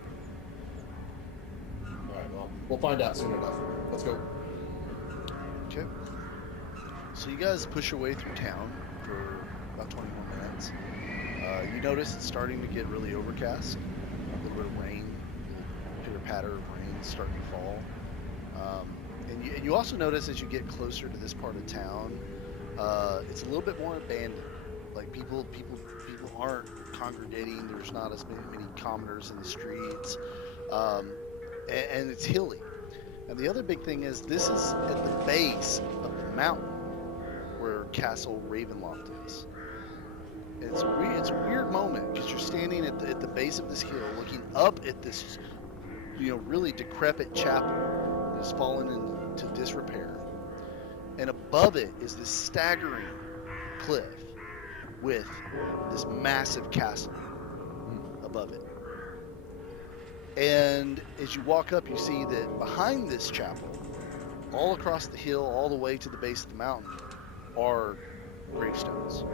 All right, well, we'll find out soon enough. Let's go. Okay. So you guys push your way through town for about 20 more minutes. You notice it's starting to get really overcast. A little bit of rain, a little pitter patter of rain starting to fall. And you also notice as you get closer to this part of town, it's a little bit more abandoned. Like people aren't congregating. There's not as many commoners in the streets, and it's hilly. And the other big thing is this is at the base of the mountain where Castle Ravenloft is. And it's a weird moment because you're standing at the base of this hill, looking up at this, really decrepit chapel that's fallen into disrepair. And above it is this staggering cliff with this massive castle above it. And as you walk up, you see that behind this chapel, all across the hill, all the way to the base of the mountain, are gravestones.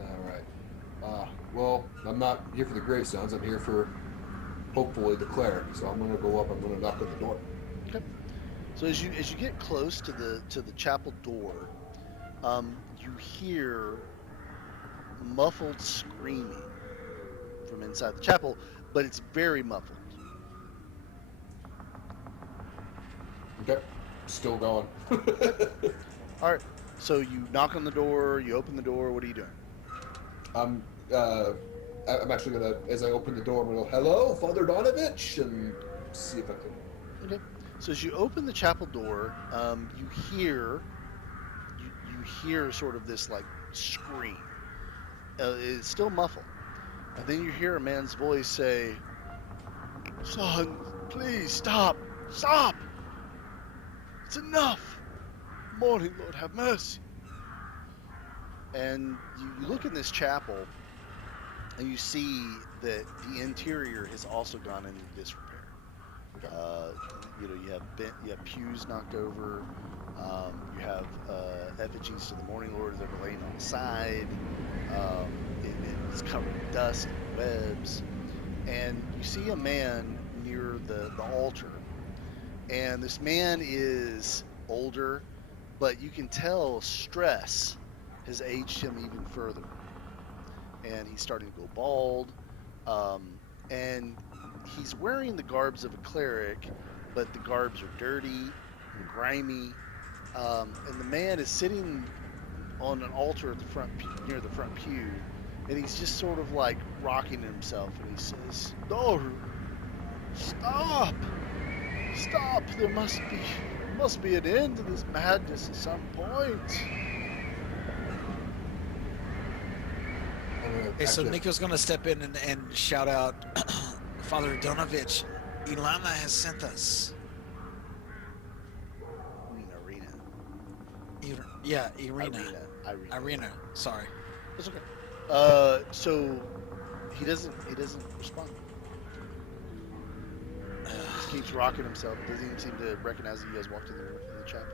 All right. Well, I'm not here for the gravestones. I'm here for hopefully the cleric. So I'm gonna go up. I'm gonna knock at the door. Okay. So as you get close to the chapel door, you hear muffled screaming from inside the chapel, but it's very muffled. Okay. Still going. All right. So you knock on the door. You open the door. What are you doing? I'm actually gonna, as I open the door, I'm gonna go, "Hello, Father Donovich," and see if I can. Okay. So as you open the chapel door, you hear sort of this like scream. It's still muffled, and then you hear a man's voice say, "Son, please stop! Stop! It's enough! Morning, Lord, have mercy!" And you look in this chapel, and you see that the interior has also gone into disrepair. You have pews knocked over. You have effigies to the Morning Lord that are laying on the side. It's covered in dust and webs. And you see a man near the altar And this man is older, but you can tell stress has aged him even further. And he's starting to go bald. Um, and he's wearing the garbs of a cleric, but the garbs are dirty and grimy. And the man is sitting on an altar at the near the front pew, and he's just sort of like rocking himself, and he says, "No, stop, stop! There must be an end to this madness at some point." Okay, so Nico's gonna step in and shout out, Father Donovich, Ilana has sent us. I mean, Irina. Yeah, Irina. Irina. Sorry. That's okay. So he doesn't respond. Just keeps rocking himself. Doesn't even seem to recognize that you guys walked in the chapel.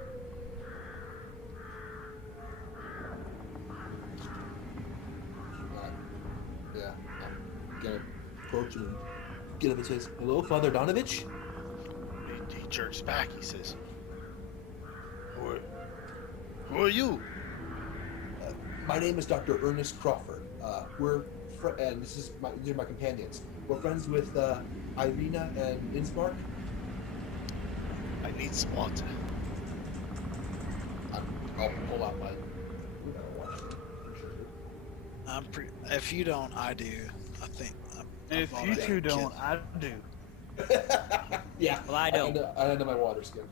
Yeah, I'm gonna approach him and get up and says, "Hello, Father Donovich." He jerks back. He says, "Who are you?" My name is Dr. Ernest Crawford. And these are my companions. We're friends with Irina and Innsmark. I need some water. I'll pull out my water. If you don't, I do. I think. If you two don't, I do. Yeah. Well, I don't. I know my water skin.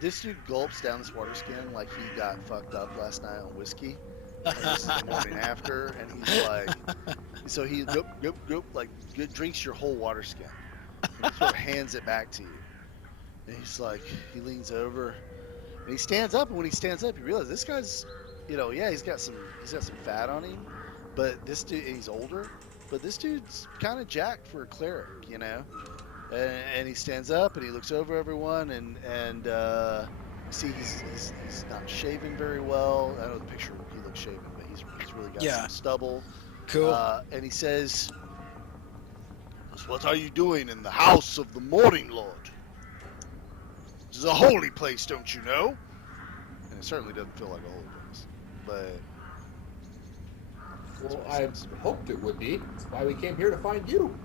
This dude gulps down this water skin like he got fucked up last night on whiskey. And this is the morning after, and he's like, so he like drinks your whole water skin, and sort of hands it back to you. And he's like, he leans over, and he stands up. And when he stands up, you realize this guy's, yeah, he's got some fat on him, but this dude, and he's older, but this dude's kind of jacked for a cleric, And he stands up and he looks over everyone, and you see he's not shaven very well. I know the picture he looks shaven, but he's really got some stubble. Cool. And he says, "What are you doing in the house of the Morning Lord? This is a holy place, don't you know?" And it certainly doesn't feel like a holy place, but Well, I hoped it would be. That's why we came here to find you.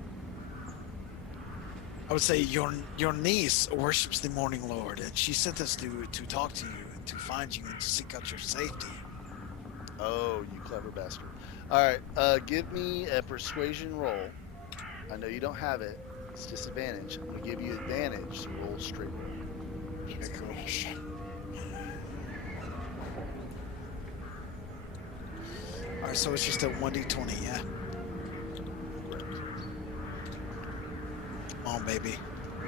I would say your niece worships the Morning Lord, and she sent us to talk to you and to find you and to seek out your safety. Oh, you clever bastard. All right, give me a persuasion roll. I know you don't have it. It's disadvantage. I'm going to give you advantage to roll straight roll. Inspiration. All right, so it's just a 1d20, yeah? Correct. Come on, baby.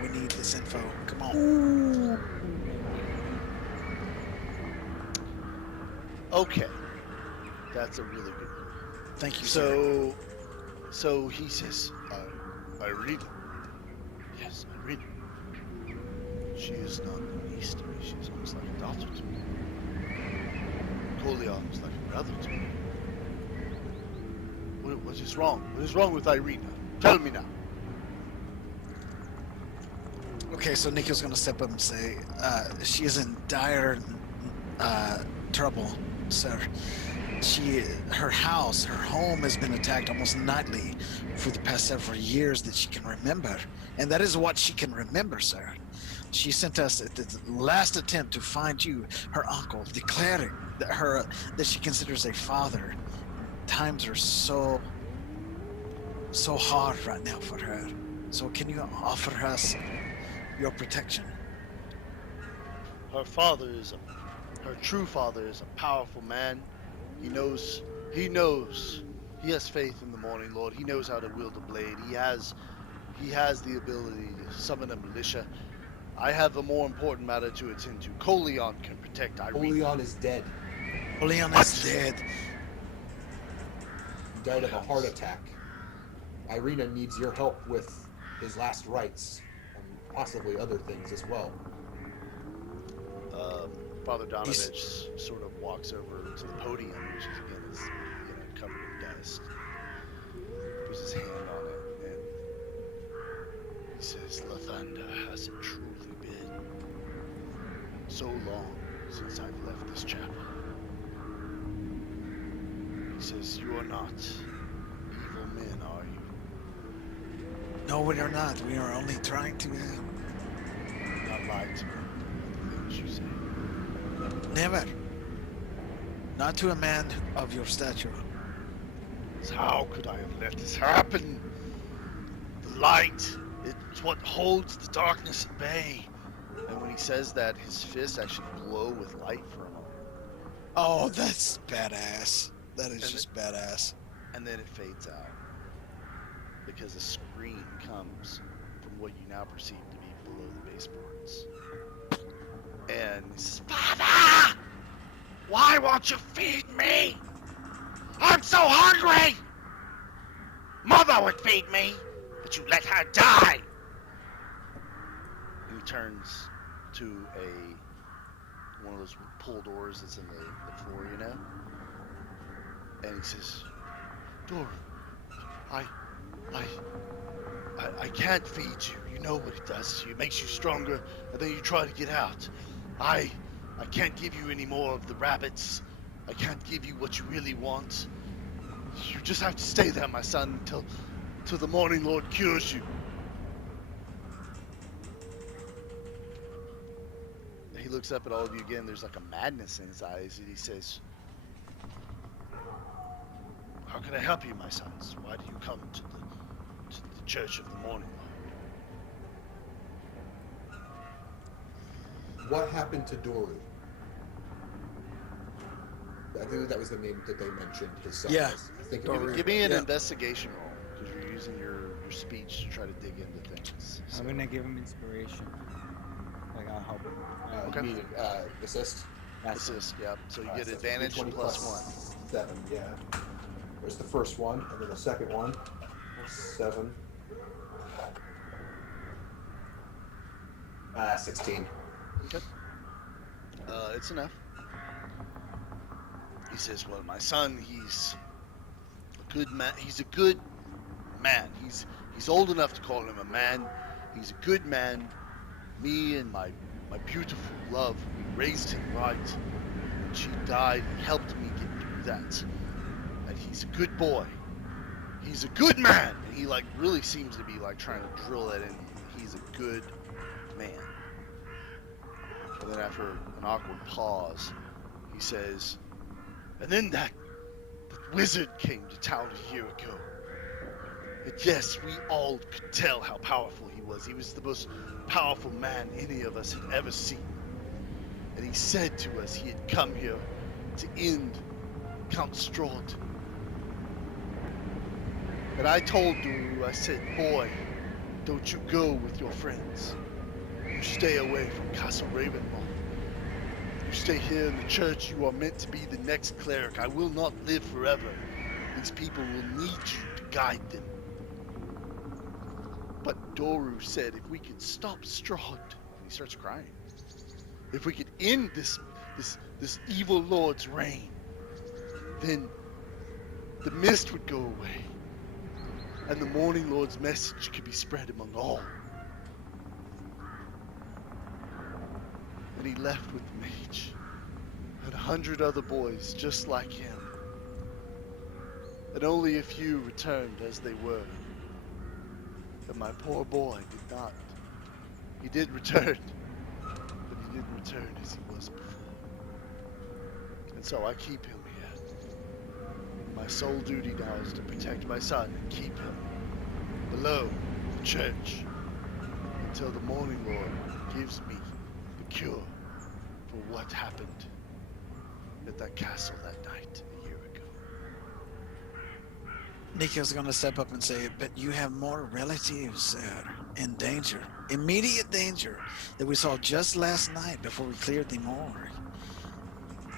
We need this info. Come on. Okay. That's a really good roll. Thank you, sir. So he says, Irina. Yes, Irina. She is not a niece to me. She's almost like a daughter to me. Colion is like a brother to me. What is wrong? What is wrong with Irina? Tell me now. Okay, so Nico's gonna step up and say, she is in dire trouble, sir. Her home has been attacked almost nightly for the past several years that she can remember. And that is what she can remember, sir. She sent us at the last attempt to find you, her uncle, declaring that she considers a father. Times are so hard right now for her. So can you offer us your protection? Her true father is a powerful man. He knows. He has faith in the Morning Lord. He knows how to wield a blade. He has the ability to summon a militia. I have a more important matter to attend to. Colion can protect Irina. Oleon is dead. Oleon is dead. He died of a heart attack. Irina needs your help with his last rites and possibly other things as well. Father Donovich sort of walks over to the podium, which is again covered in dust. Puts his hand on it, and he says, Lathander, has it truly been so long since I've left this chapel? He says, you are not evil men, are you? No, we are not. We are only trying to Not lie to me about the things you say. never. Not to a man of your stature. So how could I have let this happen? The light, it's what holds the darkness at bay. And when he says that, his fists actually glow with light for a moment. Oh, that's badass. That is And just badass. And then it fades out because a scream comes from what you now perceive to be below the baseboards. And he says, Father! Why won't you feed me? I'm so hungry! Mother would feed me, but you let her die! and he turns to one of those pull doors that's in the floor, you know? And he says, Doru, I can't feed you. You know what it does to you. It makes you stronger, and then you try to get out. I can't give you any more of the rabbits. I can't give you what you really want. You just have to stay there, my son, till the morning Lord cures you. He looks up at all of you again. There's like a madness in his eyes, and he says, how can I help you, my sons? Why do you come to the Church of the Morning Lord? What happened to Doru? I think that was the name that they mentioned. His son Yeah. was. I think it Doru. was. Give me an Yeah. investigation roll, because you're using your speech to try to dig into things. So, I'm gonna give him inspiration. Like I'll help him. Okay. You mean assist? That's it. assist, yep. So you get So it's advantage D20 plus one. 7, yeah. There's the first one, and then the second one. 7. 16. It's enough. He says, well, my son, he's a good man. He's a good man. He's old enough to call him a man. He's a good man. Me and my beautiful love, we raised him right. When she died, he helped me get through that. And he's a good boy. He's a good man. And he like really seems to be like trying to drill that into you. He's a good man. And then after an awkward pause, he says, and then that wizard came to town a year ago. And yes, we all could tell how powerful he was. He was the most powerful man any of us had ever seen. And he said to us he had come here to end Count Strahd. And I told Duru, I said, boy, don't you go with your friends. You stay away from Castle Ravenloft. You stay here in the church. You are meant to be the next cleric. I will not live forever. These people will need you to guide them. But Doru said if we could stop Strahd, and he starts crying, if we could end this evil lord's reign, then the mist would go away, and the morning lord's message could be spread among all. And he left with the mage and 100 other boys just like him. And only a few returned as they were. And my poor boy did not. He did return, but he didn't return as he was before. And so I keep him here. My sole duty now is to protect my son and keep him below the church until the morning lord gives me the cure for what happened at that castle that night a year ago. Nico's gonna step up and say, but you have more relatives in danger, immediate danger, that we saw just last night before we cleared the morgue.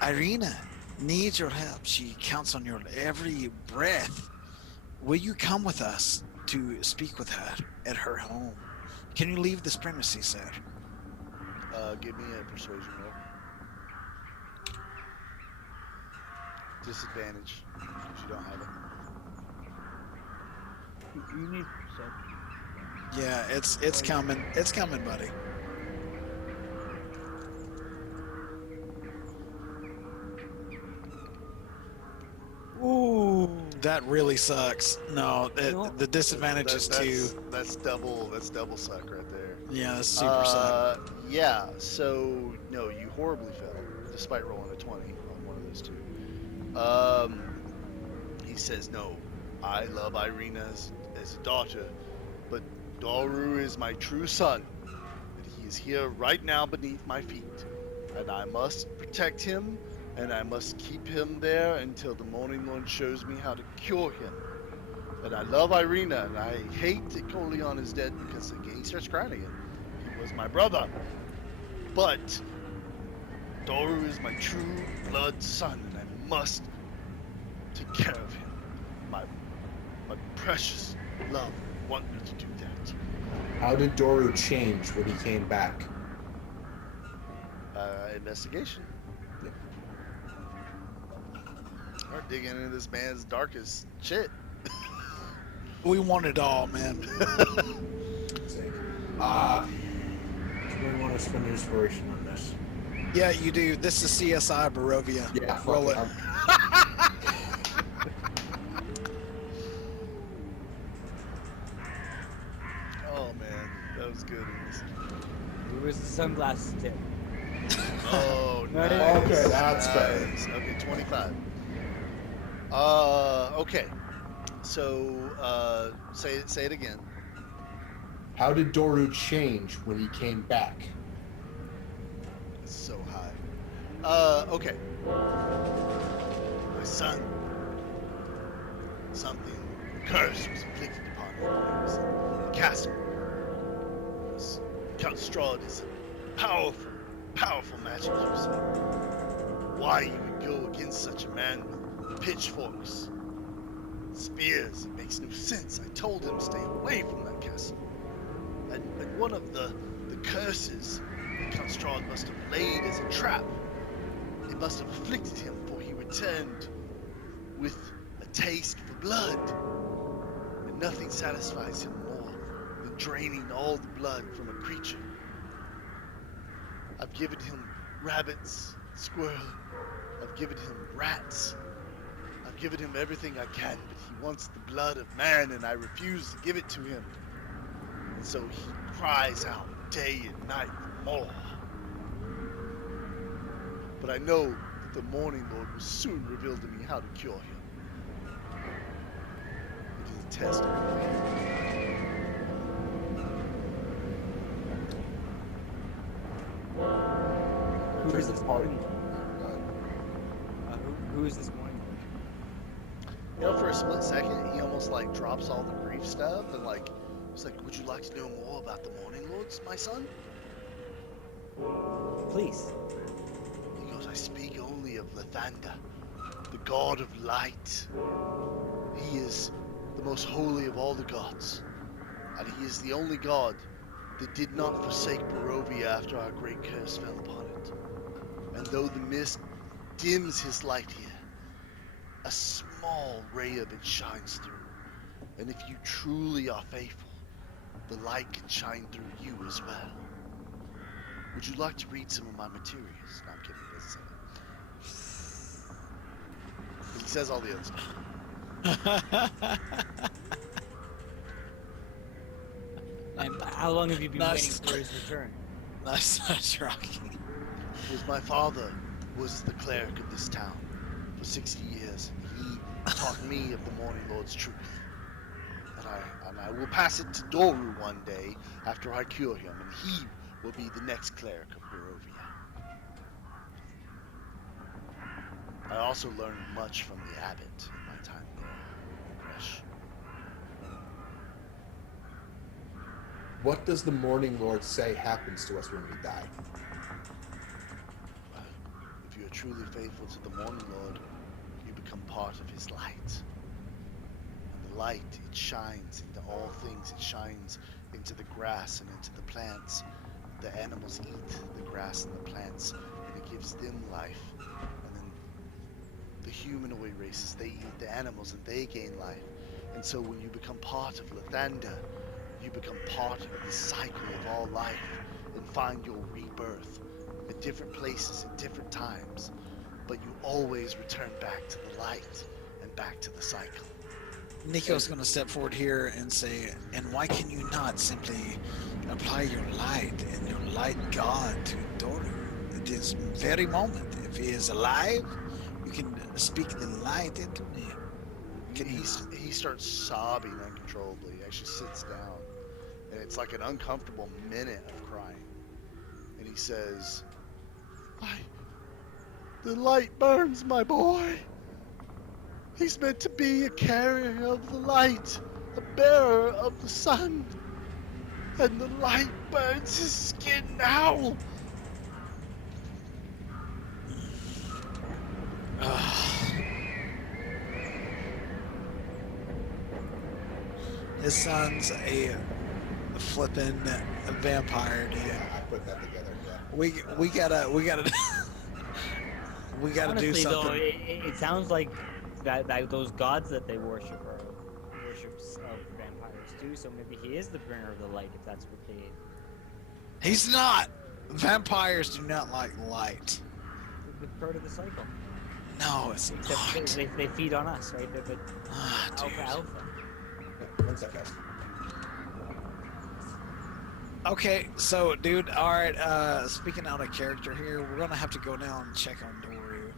Irina needs your help. She counts on your every breath. Will you come with us to speak with her at her home? Can you leave this premises, sir? Give me a persuasion roll. Disadvantage, because you don't have it. You need perception. Yeah, it's coming. It's coming, buddy. Ooh. That really sucks. No, No. the disadvantage is too. That's double suck right there. Yeah, that's super suck. Yeah. So no, you horribly fail, despite rolling a 20 on one of those two. He says, "No, I love Irina as a daughter, but Doru is my true son, and he is here right now beneath my feet, and I must protect him, and I must keep him there until the Morning Lord shows me how to cure him. And I love Irina, and I hate that Coleon is dead because again he starts crying again. He was my brother, but Doru is my true blood son, and I must take care of him. My precious love want me to do that." How did Doru change when he came back? Investigation. We're digging into this man's darkest shit. We want it all, man. Say, do we want to spend inspiration on this? Yeah, you do. This is CSI Barovia. Yeah, fuck Roll it. it. Oh man, that was good. Where was the sunglasses tip? Oh, nice. Okay, that's better. Nice. Okay, 25. Okay. So, say it again. How did Doru change when he came back? It's so high. Okay. My son. Something, a curse was inflicted upon him when he was in the castle. Because Count Strahd is a powerful magic user. Why you would go against such a man with pitchforks, spears, it makes no sense. I told him to stay away from that castle. And one of the curses that Count Strahd must have laid as a trap, it must have afflicted him, for he returned with a taste for blood. And nothing satisfies him more than draining all the blood from a creature. I've given him rabbits, squirrel, I've given him rats, I've given him everything I can, but he wants the blood of man and I refuse to give it to him. And so he cries out day and night for more. But I know that the Morning Lord will soon reveal to me how to cure him. It is a test of my faith. Who is this party? morning? Who is this morning? You know, for a split second, he almost like drops all the grief stuff and like, he's like, "Would you like to know more about the Morning Lords, my son?" Please. He goes, "I speak only of Lathander, the god of light. He is the most holy of all the gods, and he is the only god that did not forsake Barovia after our great curse fell upon it. And though the mist dims his light here, a small ray of it shines through. And if you truly are faithful, the light can shine through you as well. Would you like to read some of my materials?" No, I'm kidding. He doesn't say that. But he says all the other stuff. And how long have you been Nice. waiting for his return? Nice, Rocky. Because my father was the cleric of this town for 60 years, and he taught me of the Morning Lord's truth. And I will pass it to Doru one day after I cure him, and he will be the next cleric of Barovia. I also learned much from the abbot in my time there, Gresh. What does the Morning Lord say happens to us when we die? If you are truly faithful to the Morning Lord, you become part of his light. And the light, it shines into all things. It shines into the grass and into the plants. The animals eat the grass and the plants, and it gives them life. And then the humanoid races, they eat the animals and they gain life. And so when you become part of Lathander, you become part of the cycle of all life and find your rebirth at different places at different times, but you always return back to the light and back to the cycle. Nico's going to step forward here and say, and why can you not simply apply your light and your light god to Doru at this very moment? If he is alive, you can speak the light into him. Can you not? He starts sobbing uncontrollably. He actually sits down, and it's like an uncomfortable minute of crying. And he says, the light burns, my boy. He's meant to be a carrier of the light, a bearer of the sun. And the light burns his skin now. His son's a flippin' vampire, dude. Yeah, I put that together. Yeah. We gotta we gotta Honestly, do though, something. it sounds like that those gods that they worship are worships of vampires too. So maybe he is the bringer of the light, if that's what they. He's not. Vampires do not like light. The part of the cycle. No, it's Except not. they feed on us, right? They're the Ah, dude. alpha. Yeah, 1 second. Okay, so dude, all right. Speaking out of character here, we're gonna have to go down and check on Doru.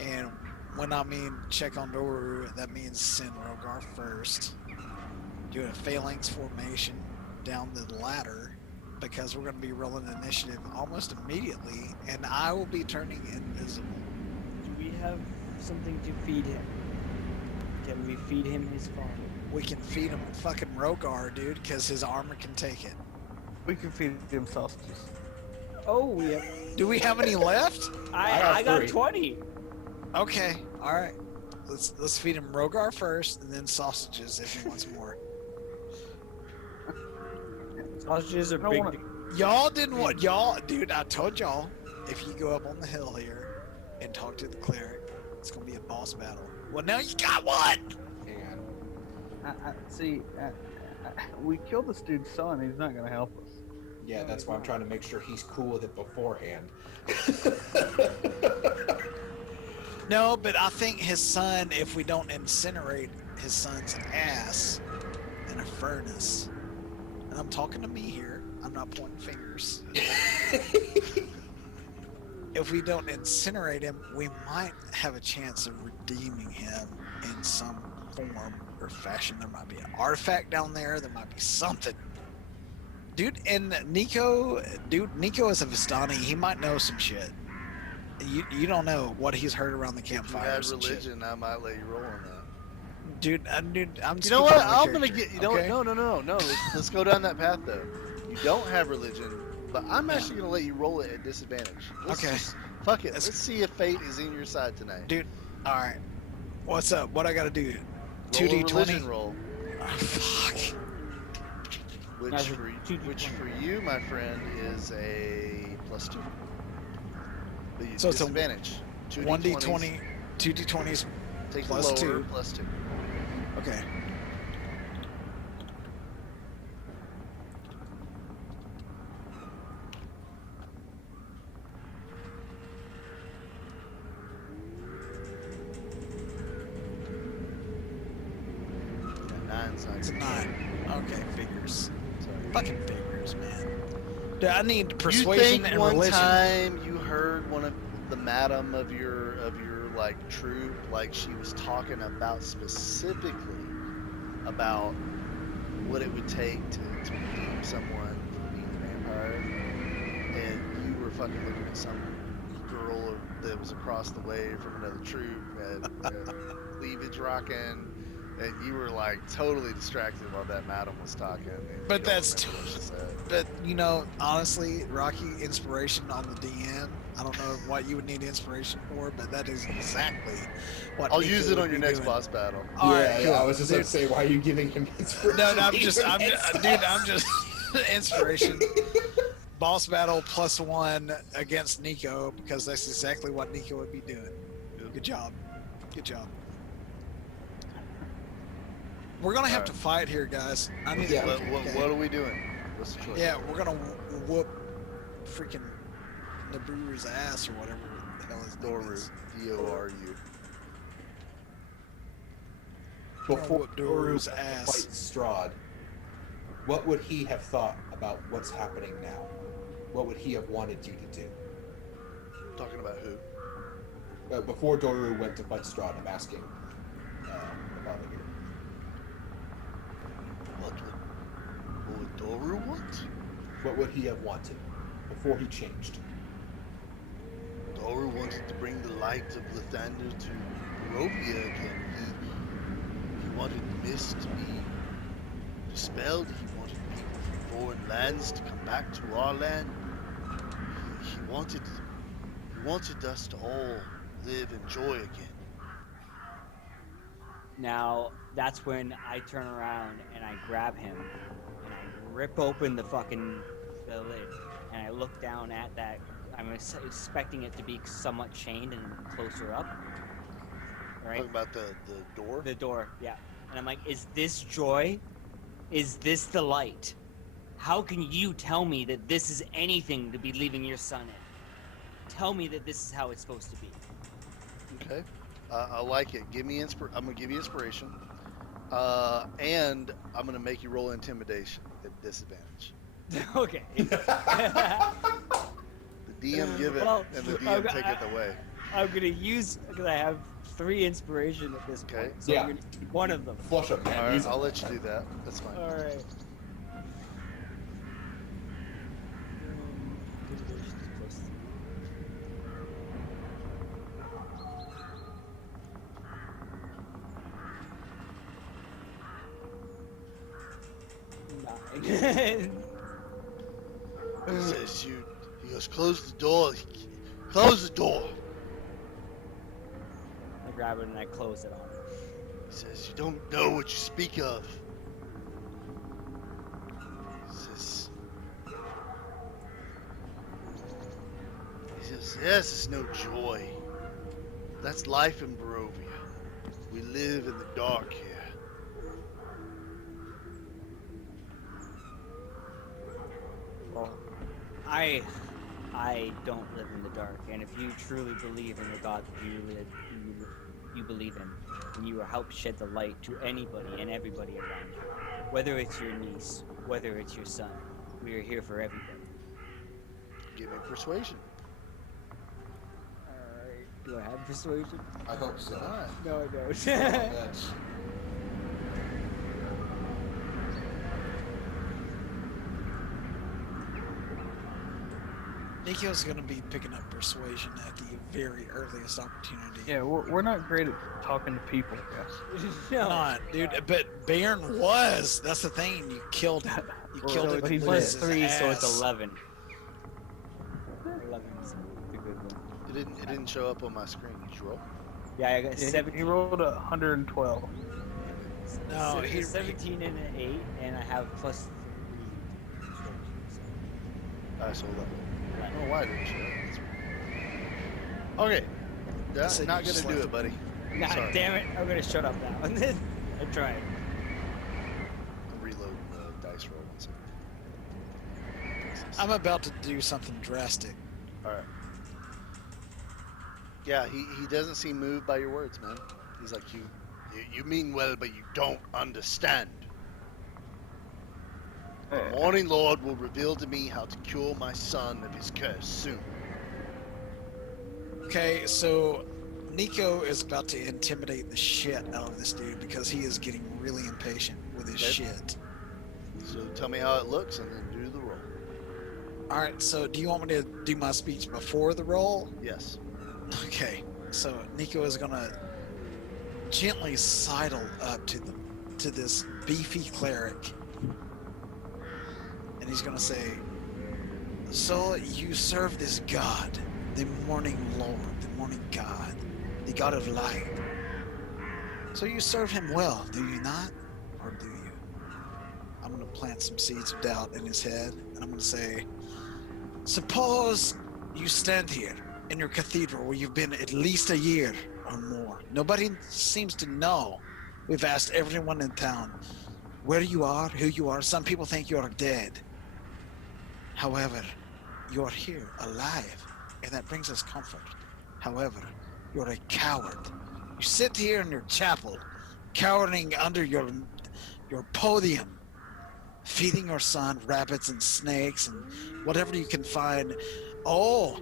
And when I mean check on Doru, that means send Rogar first. Do a phalanx formation down the ladder because we're gonna be rolling initiative almost immediately, and I will be turning invisible. Do we have something to feed him? Can we feed him his father? We can feed him fucking Rogar, dude, because his armor can take it. We can feed him sausages. Oh, we have. Do we have any left? I got three. 20. Okay, all right. Let's feed him Rogar first, and then sausages if he wants more. Sausages are I big. wanna- Y'all didn't want y'all, dude. I told y'all if you go up on the hill here and talk to the cleric, it's gonna be a boss battle. Well, now you got one. And See, we killed this dude's son. He's not gonna help us. yeah, that's why I'm trying to make sure he's cool with it beforehand. No, but I think his son, if we don't incinerate his son's ass in a furnace, and I'm talking to me here, I'm not pointing fingers. If we don't incinerate him, we might have a chance of redeeming him in some form or fashion. There might be an artifact down there. There might be something. Dude, and Nico is a Vistani. He might know some shit. You don't know what he's heard around the If you campfire. had religion, I might let you roll on that. Dude, I'm You know what? speaking out of I'm gonna character, get. You know okay? what? No. Let's go down that path though. You don't have religion, but I'm actually gonna let you roll it at disadvantage. Okay. Fuck it. That's- Let's see if fate is in your side tonight. Dude, all right. What's up? What I gotta do? Roll a 2d20. religion roll, Oh, fuck. which That's for 2d20. which for you, my friend, is a +2. But you So it's a disadvantage. 1d20, 2d20s. Take plus the lower 2. +2. Okay. Yeah, 9's not It's a good. 9. Okay, figures. Sorry. Fucking figures, man. Dude, I need You persuasion think and one religion. time you heard one of the madam of your like troop, like she was talking about specifically about what it would take to redeem someone from being a vampire, and you were fucking looking at some girl that was across the way from another troop at cleavage rocking, and you were like totally distracted while that madam was talking. And you But don't that's remember what she said. But, you know, honestly, Rocky, inspiration on the DM. I don't know what you would need inspiration for, but that is exactly what I'll Nico use it would on your be next doing. boss battle. All yeah, right, yeah, cool. I was just Dude, about to say, why are you giving him inspiration? No, I'm just inspiration. Boss battle +1 against Nico because that's exactly what Nico would be doing. Good job. Good job. we're gonna have Alright. to fight here, guys. I need Yeah. to. What are we doing? What's the choice? Yeah, we're gonna whoop freaking Naburu's ass or whatever the hell his name Doru. is. D-O-R-U. Before whoop Doru Doru's fight ass. Strahd, what would he have thought about what's happening now? What would he have wanted you to do? Talking about who? Before Doru went to fight Strahd, I'm asking about it here. What would Doru want? What would he have wanted before he changed? Doru wanted to bring the light of Lathander to Barovia again. He wanted mist to be dispelled. He wanted people from foreign lands to come back to our land. He wanted us to all live in joy again. Now, that's when I turn around and I grab him and I rip open the lid and I look down at that. I'm expecting it to be somewhat chained and closer up. Right? Talking about the door? The door, yeah. And I'm like, is this joy? Is this the light? How can you tell me that this is anything to be leaving your son in? Tell me that this is how it's supposed to be. Okay. I like it. I'm going to give you inspiration. And I'm going to make you roll intimidation at disadvantage. Okay. The DM give it, Well, and the DM take it away. I'm gonna use, because I have 3 inspiration at this point. Okay. So Yeah. I'm gonna, one of them. Flush up, man. All right, Use it. I'll let you do that. That's fine. All right. Nine. He says he goes, close the door. Close the door. I grab it and I close it on him. He says, you don't know what you speak of. He says, yes, it's no joy. That's life in Barovia. We live in the dark here. Well, I don't live in the dark, and if you truly believe in the God that you believe in, then you will help shed the light to anybody and everybody around you. Whether it's your niece, whether it's your son, we are here for everybody. Give me persuasion. Alright, do I have persuasion? I hope so. All right. No, I don't. That's- Nico's gonna be picking up persuasion at the very earliest opportunity. Yeah, we're not great at talking to people, guys. No. Not, dude. But Baron was. That's the thing. You killed him. You Well, killed So him. but it's he's with plus lit. his 3, so it's ass. 11. 11 is a good one. It didn't show up on my screen. Did you roll? Yeah, I got Yeah, 17. he rolled 112. No, he 17 and an 8, and I have plus 3 persuasion. All right, so 11. I So don't know why it didn't show up. Okay. That's said not you going just to do left it, buddy. God Sorry. damn it! I'm gonna shut up now. I tried. I'm reloading the dice roll. 1 second. I'm about to do something drastic. All right. Yeah, he doesn't seem moved by your words, man. He's like, you mean well, but you don't understand. The Morning Lord will reveal to me how to cure my son of his curse soon. Okay, so Nico is about to intimidate the shit out of this dude because he is getting really impatient with his Okay. shit. So tell me how it looks and then do the roll. All right, so do you want me to do my speech before the roll? Yes. Okay, so Nico is gonna gently sidle up to this beefy cleric, and he's gonna say, "So you serve this god, the Morning Lord, the Morning God, the God of Light. So you serve him well, do you not, or do you?" I'm gonna plant some seeds of doubt in his head, and I'm gonna say, "Suppose you stand here in your cathedral where you've been at least a year or more. Nobody seems to know We've asked everyone in town where you are, who you are. Some people think you're dead. However, you're here, alive, and that brings us comfort. However, you're a coward. You sit here in your chapel, cowering under your podium, feeding your son rabbits and snakes and whatever you can find. Oh,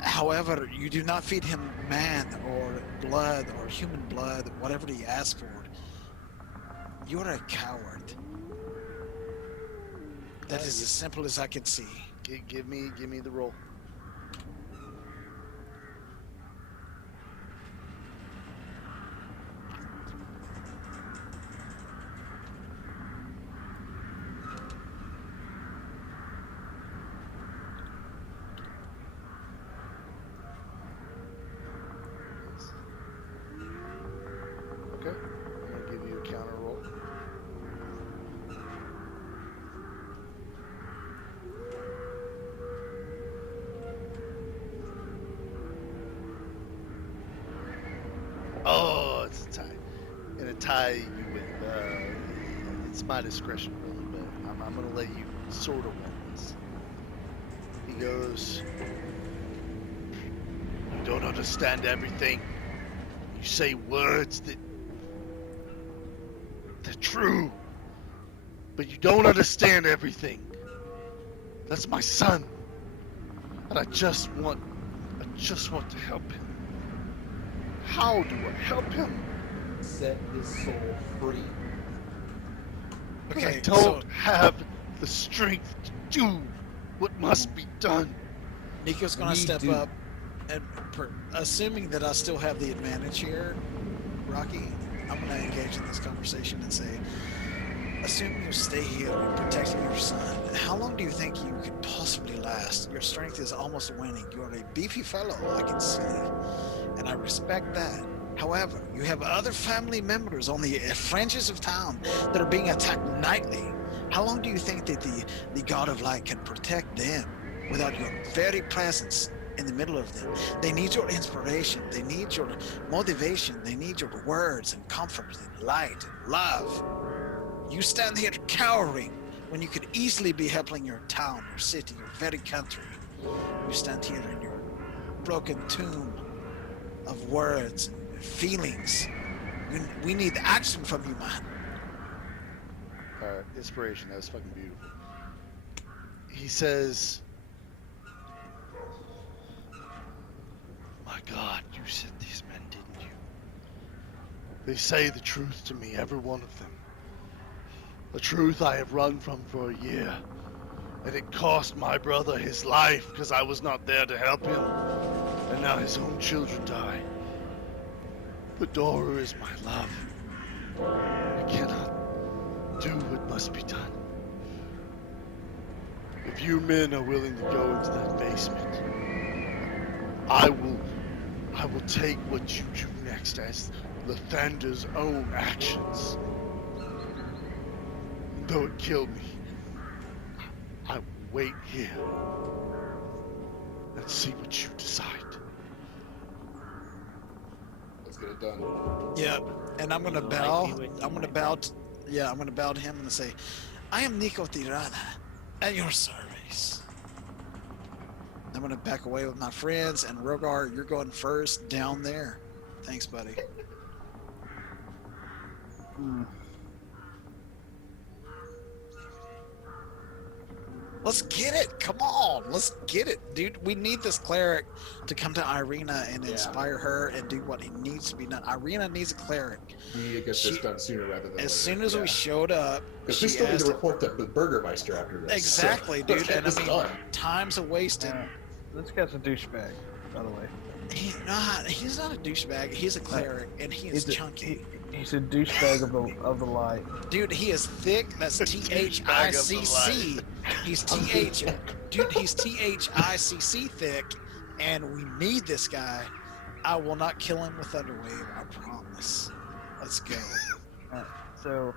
however, you do not feed him man or blood or human blood, whatever he asks for. You're a coward. That is as simple as I can see. Give me the roll. Okay. I'm gonna give you a counter roll. Oh, it's a tie. In a tie, you win. It's my discretion, really, but I'm going to let you sort of win this. He goes, "You don't understand everything. You say words that they're true, but you don't understand everything. That's my son, and I just want to help him. How do I help him? Set his soul free. I Okay, don't have the strength to do what must be done." Nico's going We to step do. up, and assuming that I still have the advantage here, Rocky, I'm going to engage in this conversation and say, assuming you stay here and protecting your son, how long do you think you could possibly last? Your strength is almost waning. You're a beefy fellow, I can see, and I respect that. However, you have other family members on the fringes of town that are being attacked nightly. How long do you think that the God of Light can protect them without your very presence in the middle of them? They need your inspiration. They need your motivation. They need your words and comfort and light and love. You stand here cowering when you could easily be helping your town, your city, your very country. You stand here in your broken tomb of words and feelings. We need action from you, man. Inspiration. That was fucking beautiful. He says, "My God, you sent these men, didn't you? They say the truth to me, every one of them. The truth I have run from for a year. And it cost my brother his life because I was not there to help him. And now his own children die. But Dora is my love. I cannot do what must be done. If you men are willing to go into that basement, I will take what you do next as Lathander's own actions. And though it killed me, I will wait here and see what you decide." Let's get it done. Yeah, and I'm gonna You'll bow. like me with I'm you, gonna my bow. friend. I'm gonna bow to him and say, "I am Nico Tirana, at your service." I'm gonna back away with my friends, and Rogar, you're going first down there. Thanks, buddy. Let's get it. Come on, let's get it, dude. We need this cleric to come to Irina and Yeah. inspire her and do what needs to be done. Irina needs a cleric. We need to get this She- done sooner rather than later. As soon as we showed up, Because we she still need to asked. report to the Burgermeister after this. Exactly, so let's dude. get And I this mean, done. time's a wasting. This guy's a douchebag, by the way. He's not a douchebag. He's a cleric, and he is chunky. He's a douchebag of the light. Dude, he is thick. That's THICC. He's he's THICC thick, and we need this guy. I will not kill him with Thunderwave. I promise. Let's go. So,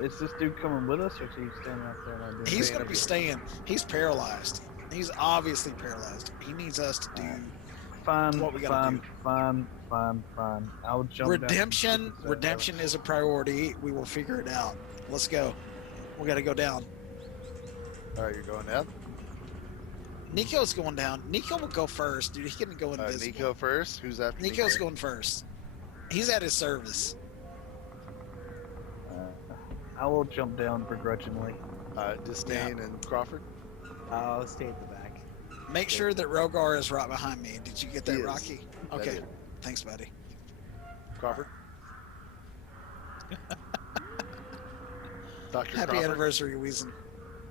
is this dude coming with us, or is he standing out there? And He's gonna be staying. He's paralyzed. He's obviously paralyzed. He needs us to do Fine, what we gotta do. fine. I'll jump Redemption, down. redemption is a priority. We will figure it out. Let's go. We gotta go down. All right, you're going down. Nico's going down. Nico will go first, dude. He can go All right, invisible. Nico first. Who's after Nico? Nico's going first. He's at his service. I will jump down begrudgingly. All right, Disdain and Crawford. I'll stay at the back. Make sure that Rogar is right behind me. Did you get He that, is. Rocky? I Okay. did. Thanks, buddy. Crawford. Dr. Happy Crawford. anniversary, Weezen.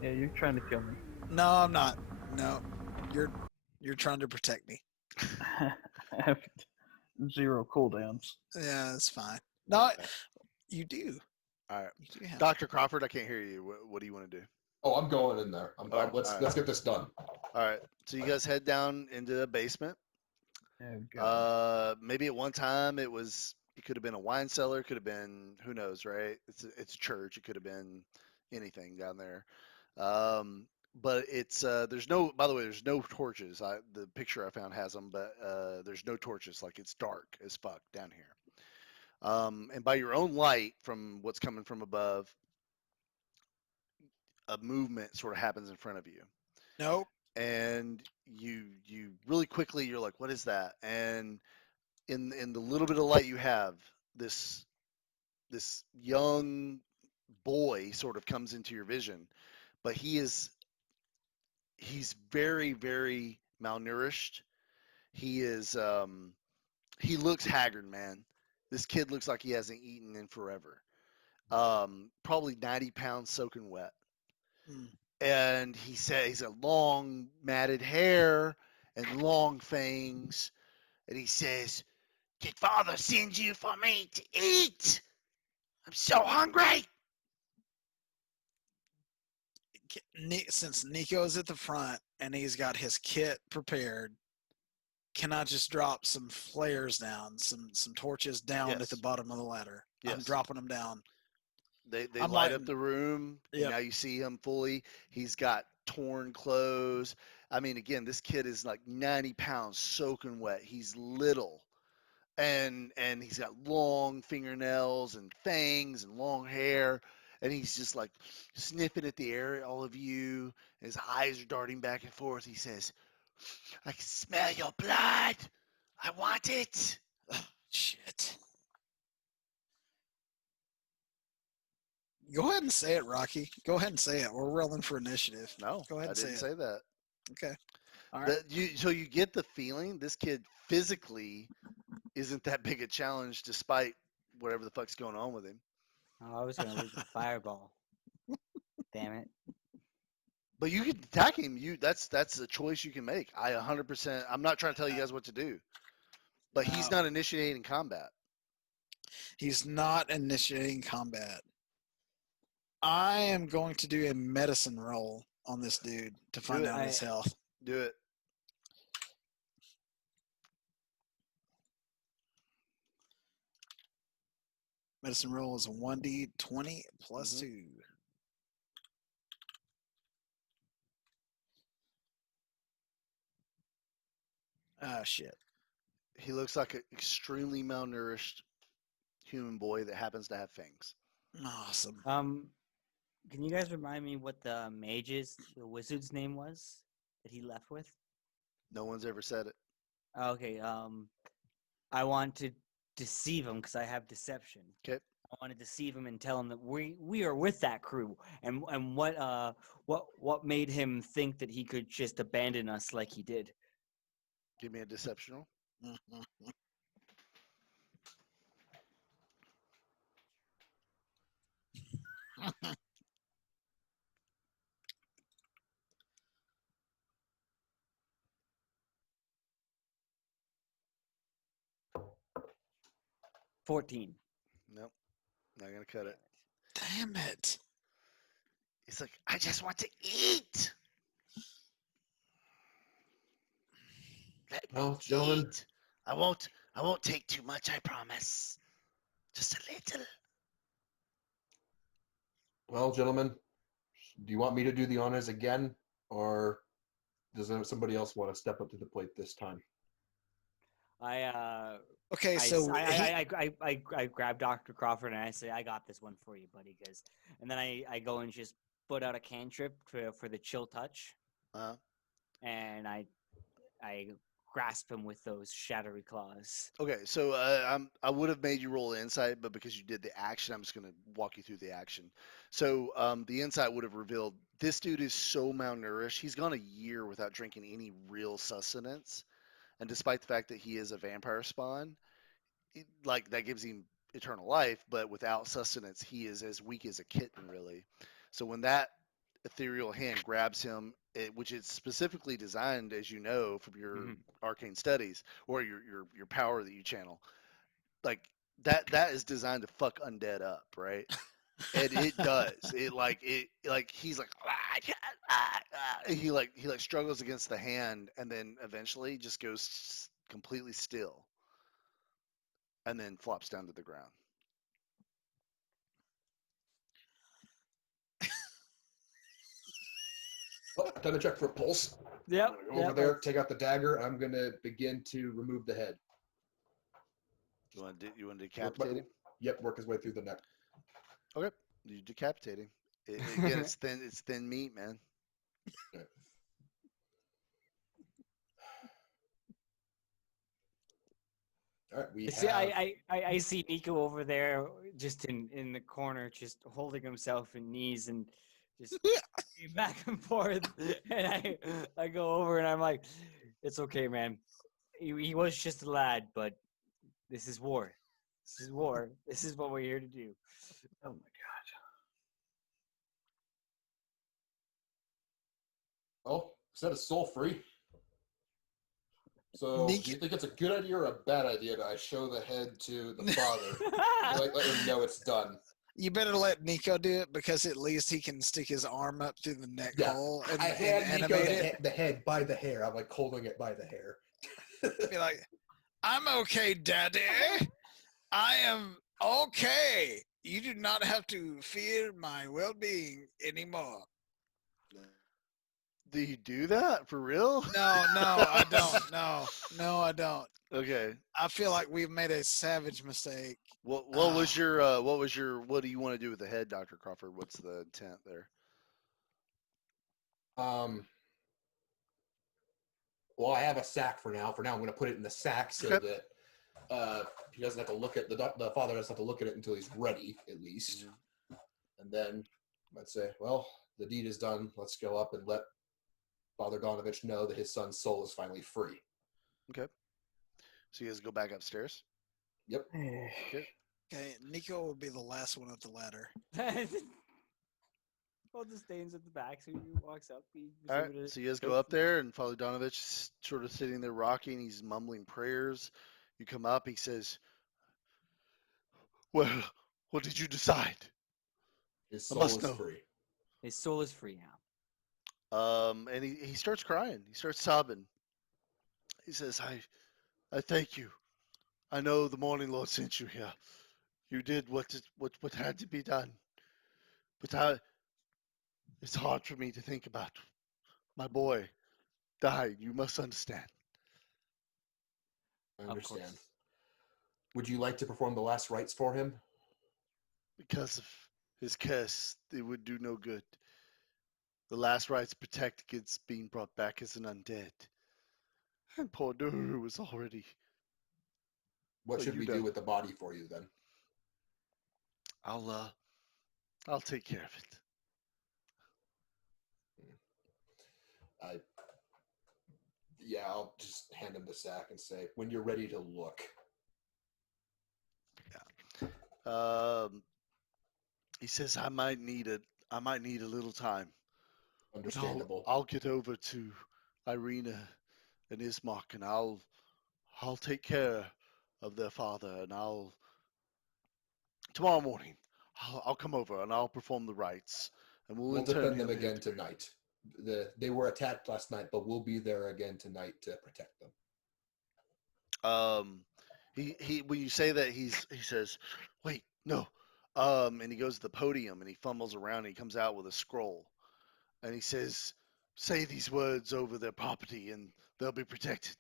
Yeah, you're trying to kill me. No, I'm not. No, you're trying to protect me. I have 0 cooldowns. Yeah, that's fine. No, you do. All right, You do have. Dr. Crawford. I can't hear you. What do you want to do? Oh, I'm going in there. Alright, Let's alright. let's get this done. All right, so you guys head down into the basement. Oh god. Maybe at one time it could have been a wine cellar, could have been, who knows, right? It's a church. It could have been anything down there. But it's there's no. By the way, there's no torches. The picture I found has them, but there's no torches. Like it's dark as fuck down here. And by your own light from what's coming from above, a movement sort of happens in front of you. Nope. And you really quickly you're like, what is that? And in the little bit of light you have, this young boy sort of comes into your vision, but he's very, very malnourished. He looks haggard, man. This kid looks like he hasn't eaten in forever. Probably 90 pounds soaking wet. Mm. And he says he's got long matted hair and long fangs, and he says, "Did Father send you for me to eat? I'm so hungry." Since Nico's at the front and he's got his kit prepared, can I just drop some flares down, some torches down Yes. at the bottom of the ladder? I'm Yes. dropping them down. They I'm light lighting- up the room. Yep. And now you see him fully. He's got torn clothes. I mean, again, this kid is like 90 pounds soaking wet. He's little. And he's got long fingernails and fangs and long hair. And he's just like sniffing at the air at all of you. His eyes are darting back and forth. He says, "I can smell your blood. I want it." Shit. Go ahead and say it, Rocky. Go ahead and say it. We're rolling for initiative. No, Go ahead I and say didn't it. say that. Okay. All right. So you get the feeling this kid physically isn't that big a challenge, despite whatever the fuck's going on with him. Oh, I was gonna leave the fireball. Damn it. But you can attack him. That's a choice you can make. I 100%. I'm not trying to tell you guys what to do, but he's No. not initiating combat. He's not initiating combat. I am going to do a medicine roll on this dude to find it. out his health. Do it. Medicine roll is a 1d20 plus Mhm. 2. Ah, shit. He looks like an extremely malnourished human boy that happens to have fangs. Awesome. Can you guys remind me what the wizard's name was that he left with? No one's ever said it. Okay. I want to deceive him because I have deception. 'Kay. I want to deceive him and tell him that we are with that crew, and what made him think that he could just abandon us like he did. Give me a deception roll. $14. Nope. Not gonna cut it. Damn it. He's like, "I just want to eat. Let me Well, gentlemen, eat. I won't take too much, I promise. Just a little." well, gentlemen, do you want me to do the honors again, or does somebody else want to step up to the plate this time? Okay, I, so I grab Dr. Crawford and I say, I got this one for you, buddy. And then I go and just put out a cantrip for the chill touch, Uh, and I grasp him with those shattery claws. okay, so I would have made you roll insight, but because you did the action, I'm just going to walk you through the action. So the insight would have revealed this dude is so malnourished. He's gone a year without drinking any real sustenance, and despite the fact that he is a vampire spawn, like that gives him eternal life, but without sustenance, he is as weak as a kitten, really. So when that ethereal hand grabs him, which is specifically designed, as you know, from your arcane studies or your power that you channel, like that is designed to fuck undead up, right? And it does. It he's like he struggles against the hand, and then eventually just goes completely still, and then flops down to the ground. Well, time to check for a pulse. Yep. I'm gonna go over there, take out the dagger. I'm gonna begin to remove the head. You want to decapitate him? Yep, work his way through the neck. Okay, you decapitate him. Again, it's thin. It's thin meat, man. Okay. All right, we See, have. I see Nico over there, just in the corner, just holding himself in knees and just back and forth. And I go over and I'm like, "It's okay, man. He was just a lad, but this is war. This is war. This is what we're here to do." Oh my Oh, set his soul free. So, do you think it's a good idea or a bad idea to I show the head to the father? Let him know it's done. you better let Nico do it because at least he can stick his arm up through the neck Yeah. hole and, I hand and Nico animate it. the head by the hair. I'm like holding it by the hair. Be like, I'm okay, Daddy. I am okay. You do not have to fear my well-being anymore. Do you do that for real? No, I don't. No, I don't. Okay. I feel like we've made a savage mistake. What was your what do you want to do with the head, Dr. Crawford? What's the intent there? Well, I have a sack for now. For now, I'm going to put it in the sack so Okay. that he doesn't have to look at the father doesn't have to look at it until he's ready, at least. And then I'd say, well, the deed is done. Let's go up and let Father Donovich know that his son's soul is finally free. Okay. So you guys go back upstairs. Yep. Okay. Okay, Nico will be the last one up the ladder. All the stains at the back, so he walks up. All right. So you guys go up there, and Father Donovich is sort of sitting there rocking. He's mumbling prayers. You come up. He says, "Well, what did you decide?" His I soul must is know. free. His soul is free now. And he starts crying. He starts sobbing. He says, I thank you. I know the Morning Lord sent you here. You did what had to be done. But it's hard for me to think about. My boy died. You must understand. I Of understand. course. Would you like to perform the last rites for him? Because of his curse, it would do no good. The last rites protect against being brought back as an undead. And poor Duru was already. What Well, should you we done. do with the body for you then? I'll take care of it. I'll just hand him the sack and say, when you're ready to look. He says I might need a little time. Understandable. I'll get over to Irina and Ismark, and I'll take care of their father, and tomorrow morning I'll come over and I'll perform the rites, and we'll intern defend them him again into- tonight. They were attacked last night, but we'll be there again tonight to protect them. He when you say that he says, wait, no, and he goes to the podium and he fumbles around and he comes out with a scroll, and he says, say these words over their property and they'll be protected.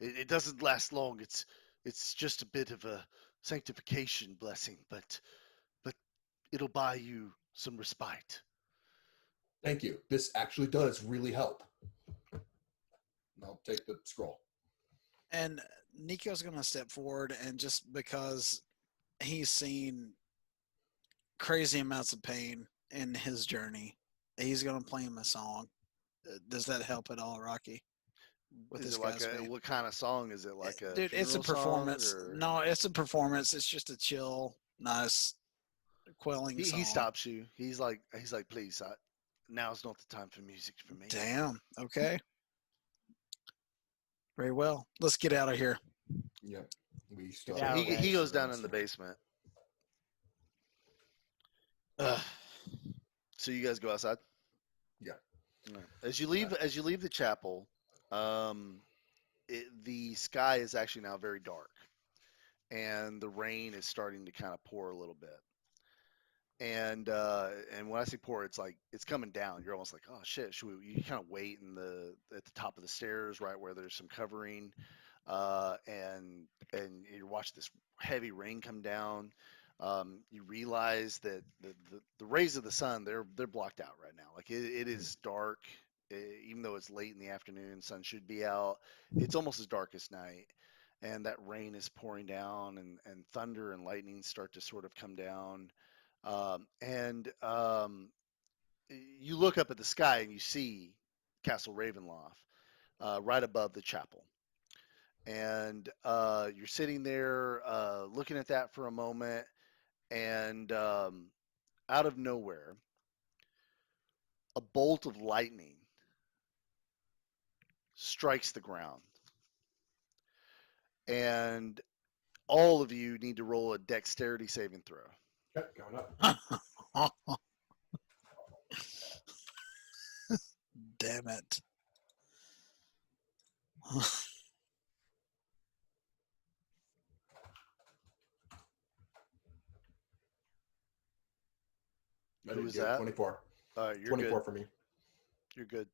It doesn't last long. It's just a bit of a sanctification blessing, but it'll buy you some respite. Thank you. This actually does really help. And I'll take the scroll. And Nico's going to step forward, and just because he's seen crazy amounts of pain in his journey, he's going to play him a song. Does that help at all, Rocky? With Is this it like guy's pain? what kind of song is it? Like a Dude, it's a funeral song, performance. or- No, it's a performance. It's just a chill, nice, quelling song. He stops you. He's like, please, now's not the time for music for me. Damn. Okay. Very well. Let's get out of here. Yep. We still Yeah, He okay. goes down in the basement. Ugh. So you guys go outside. Yeah. Alright. As you leave the chapel, the sky is actually now very dark, and the rain is starting to kind of pour a little bit. And when I say pour, it's like it's coming down. You're almost like, oh shit, you kind of wait at the top of the stairs, right where there's some covering, and you watch this heavy rain come down. You realize that the rays of the sun, they're blocked out right now. Like it is dark, even though it's late in the afternoon, sun should be out. It's almost as dark as night, and that rain is pouring down, and thunder and lightning start to sort of come down. And you look up at the sky and you see Castle Ravenloft right above the chapel. And you're sitting there looking at that for a moment, and out of nowhere, a bolt of lightning strikes the ground. And all of you need to roll a dexterity saving throw. Okay, going up. Damn it. I Who did was good. that? 24. You're 24 good. for me. You're good.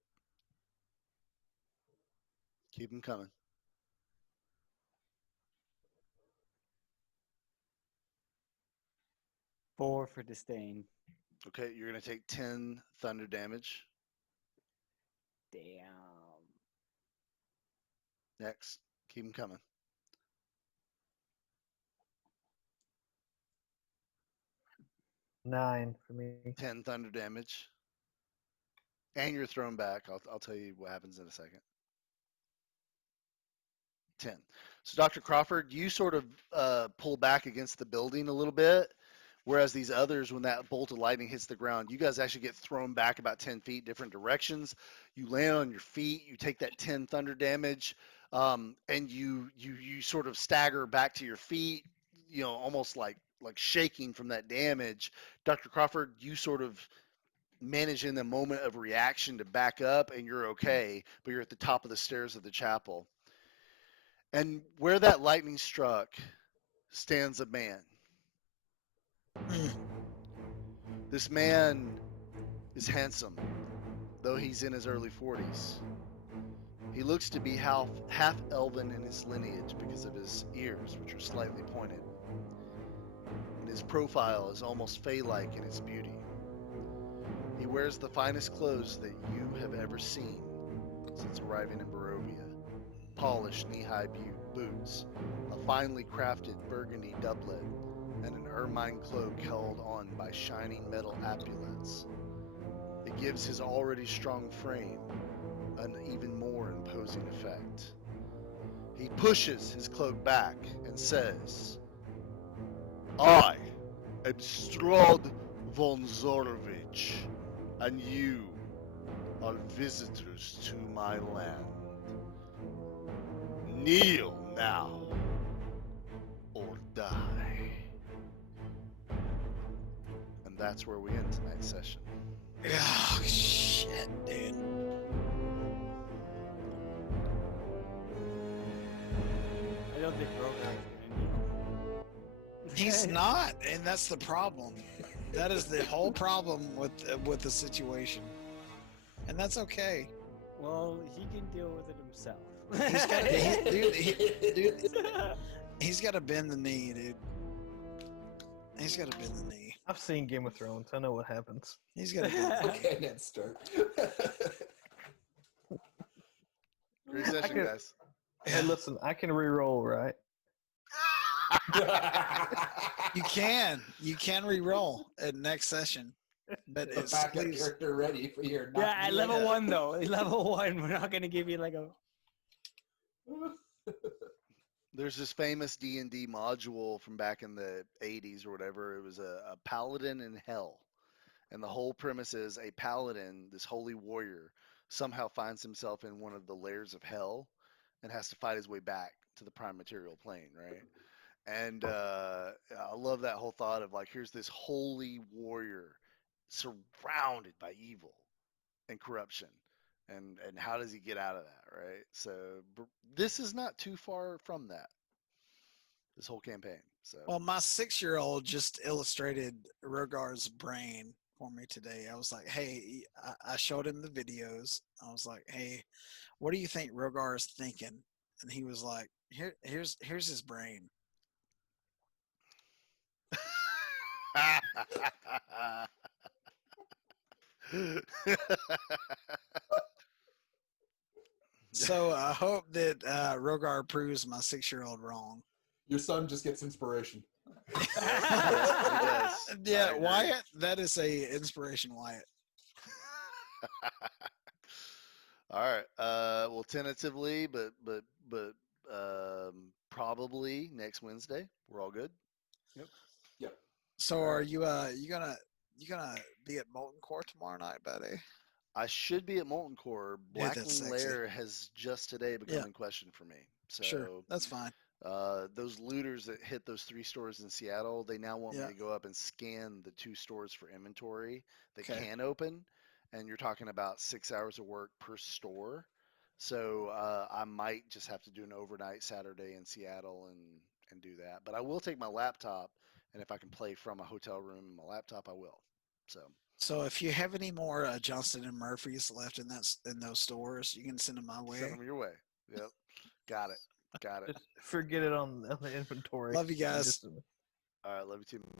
Keep them coming. Four for disdain. Okay, you're going to take 10 thunder damage. Damn. Next. Keep them coming. 9 for me. 10 thunder damage. And you're thrown back. I'll tell you what happens in a second. 10. So, Dr. Crawford, you sort of pull back against the building a little bit, whereas these others, when that bolt of lightning hits the ground, you guys actually get thrown back about 10 feet different directions. You land on your feet. You take that 10 thunder damage, and you sort of stagger back to your feet, almost like shaking from that damage. Dr. Crawford, you sort of manage in the moment of reaction to back up, and you're okay, but you're at the top of the stairs of the chapel. And where that lightning struck stands a man. This man is handsome, though he's in his early 40s. He looks to be half elven in his lineage because of his ears, which are slightly pointed. And his profile is almost fey-like in its beauty. He wears the finest clothes that you have ever seen since arriving in Barovia. Polished knee-high boots, a finely crafted burgundy doublet, and an ermine cloak held on by shining metal epaulets. It gives his already strong frame an even more imposing effect. He pushes his cloak back and says, "I am Strahd von Zorovich, and you are visitors to my land. Kneel now, or die." And that's where we end tonight's session. Oh, shit, dude. I don't think Brogan's gonna kneel. He's not, and that's the problem. That is the whole problem with the situation. And that's okay. Well, he can deal with it himself. He's got to, dude. He's got to bend the knee, dude. He's got to bend the knee. I've seen Game of Thrones. I know what happens. He's got to bend the knee. Okay, Ned Stark. Great session, could- guys. Hey, listen, I can re-roll, right? You can re-roll at next session, but The it's backup please. character ready for your. Yeah, at level Yeah. 1 though. At level 1, we're not gonna give you like a. There's this famous D&D module from back in the 80s or whatever. It was a paladin in hell. And the whole premise is a paladin, this holy warrior, somehow finds himself in one of the layers of hell and has to fight his way back to the prime material plane, right? And I love that whole thought of like, here's this holy warrior surrounded by evil and corruption. And how does he get out of that, right? So this is not too far from that, this whole campaign. So Well, my 6-year-old just illustrated Rogar's brain for me today. I was like, hey, I showed him the videos. I was like, hey, what do you think Rogar is thinking? And he was like, here's his brain. So I hope that Rogar proves my 6-year-old wrong. Your son just gets inspiration. Yes, he does. I Yeah, agree. Wyatt, that is a inspiration, Wyatt. All right. Well, tentatively, but probably next Wednesday. We're all good. So are you gonna be at Molten Core tomorrow night, buddy? I should be at Molten Core. Yeah, that's Blackwing sexy. Lair has just today become in question for me. So Sure, that's fine. those looters that hit those 3 stores in Seattle, they now want Yeah. me to go up and scan the 2 stores for inventory they Okay. can open, and you're talking about 6 hours of work per store. So I might just have to do an overnight Saturday in Seattle and do that. But I will take my laptop, and if I can play from a hotel room in my laptop, I will. So if you have any more Johnston and Murphys left in those stores, you can send them my Send way. them your way. Yep. Got it. Just forget it on the inventory. Love you guys. Just- All right. Love you too.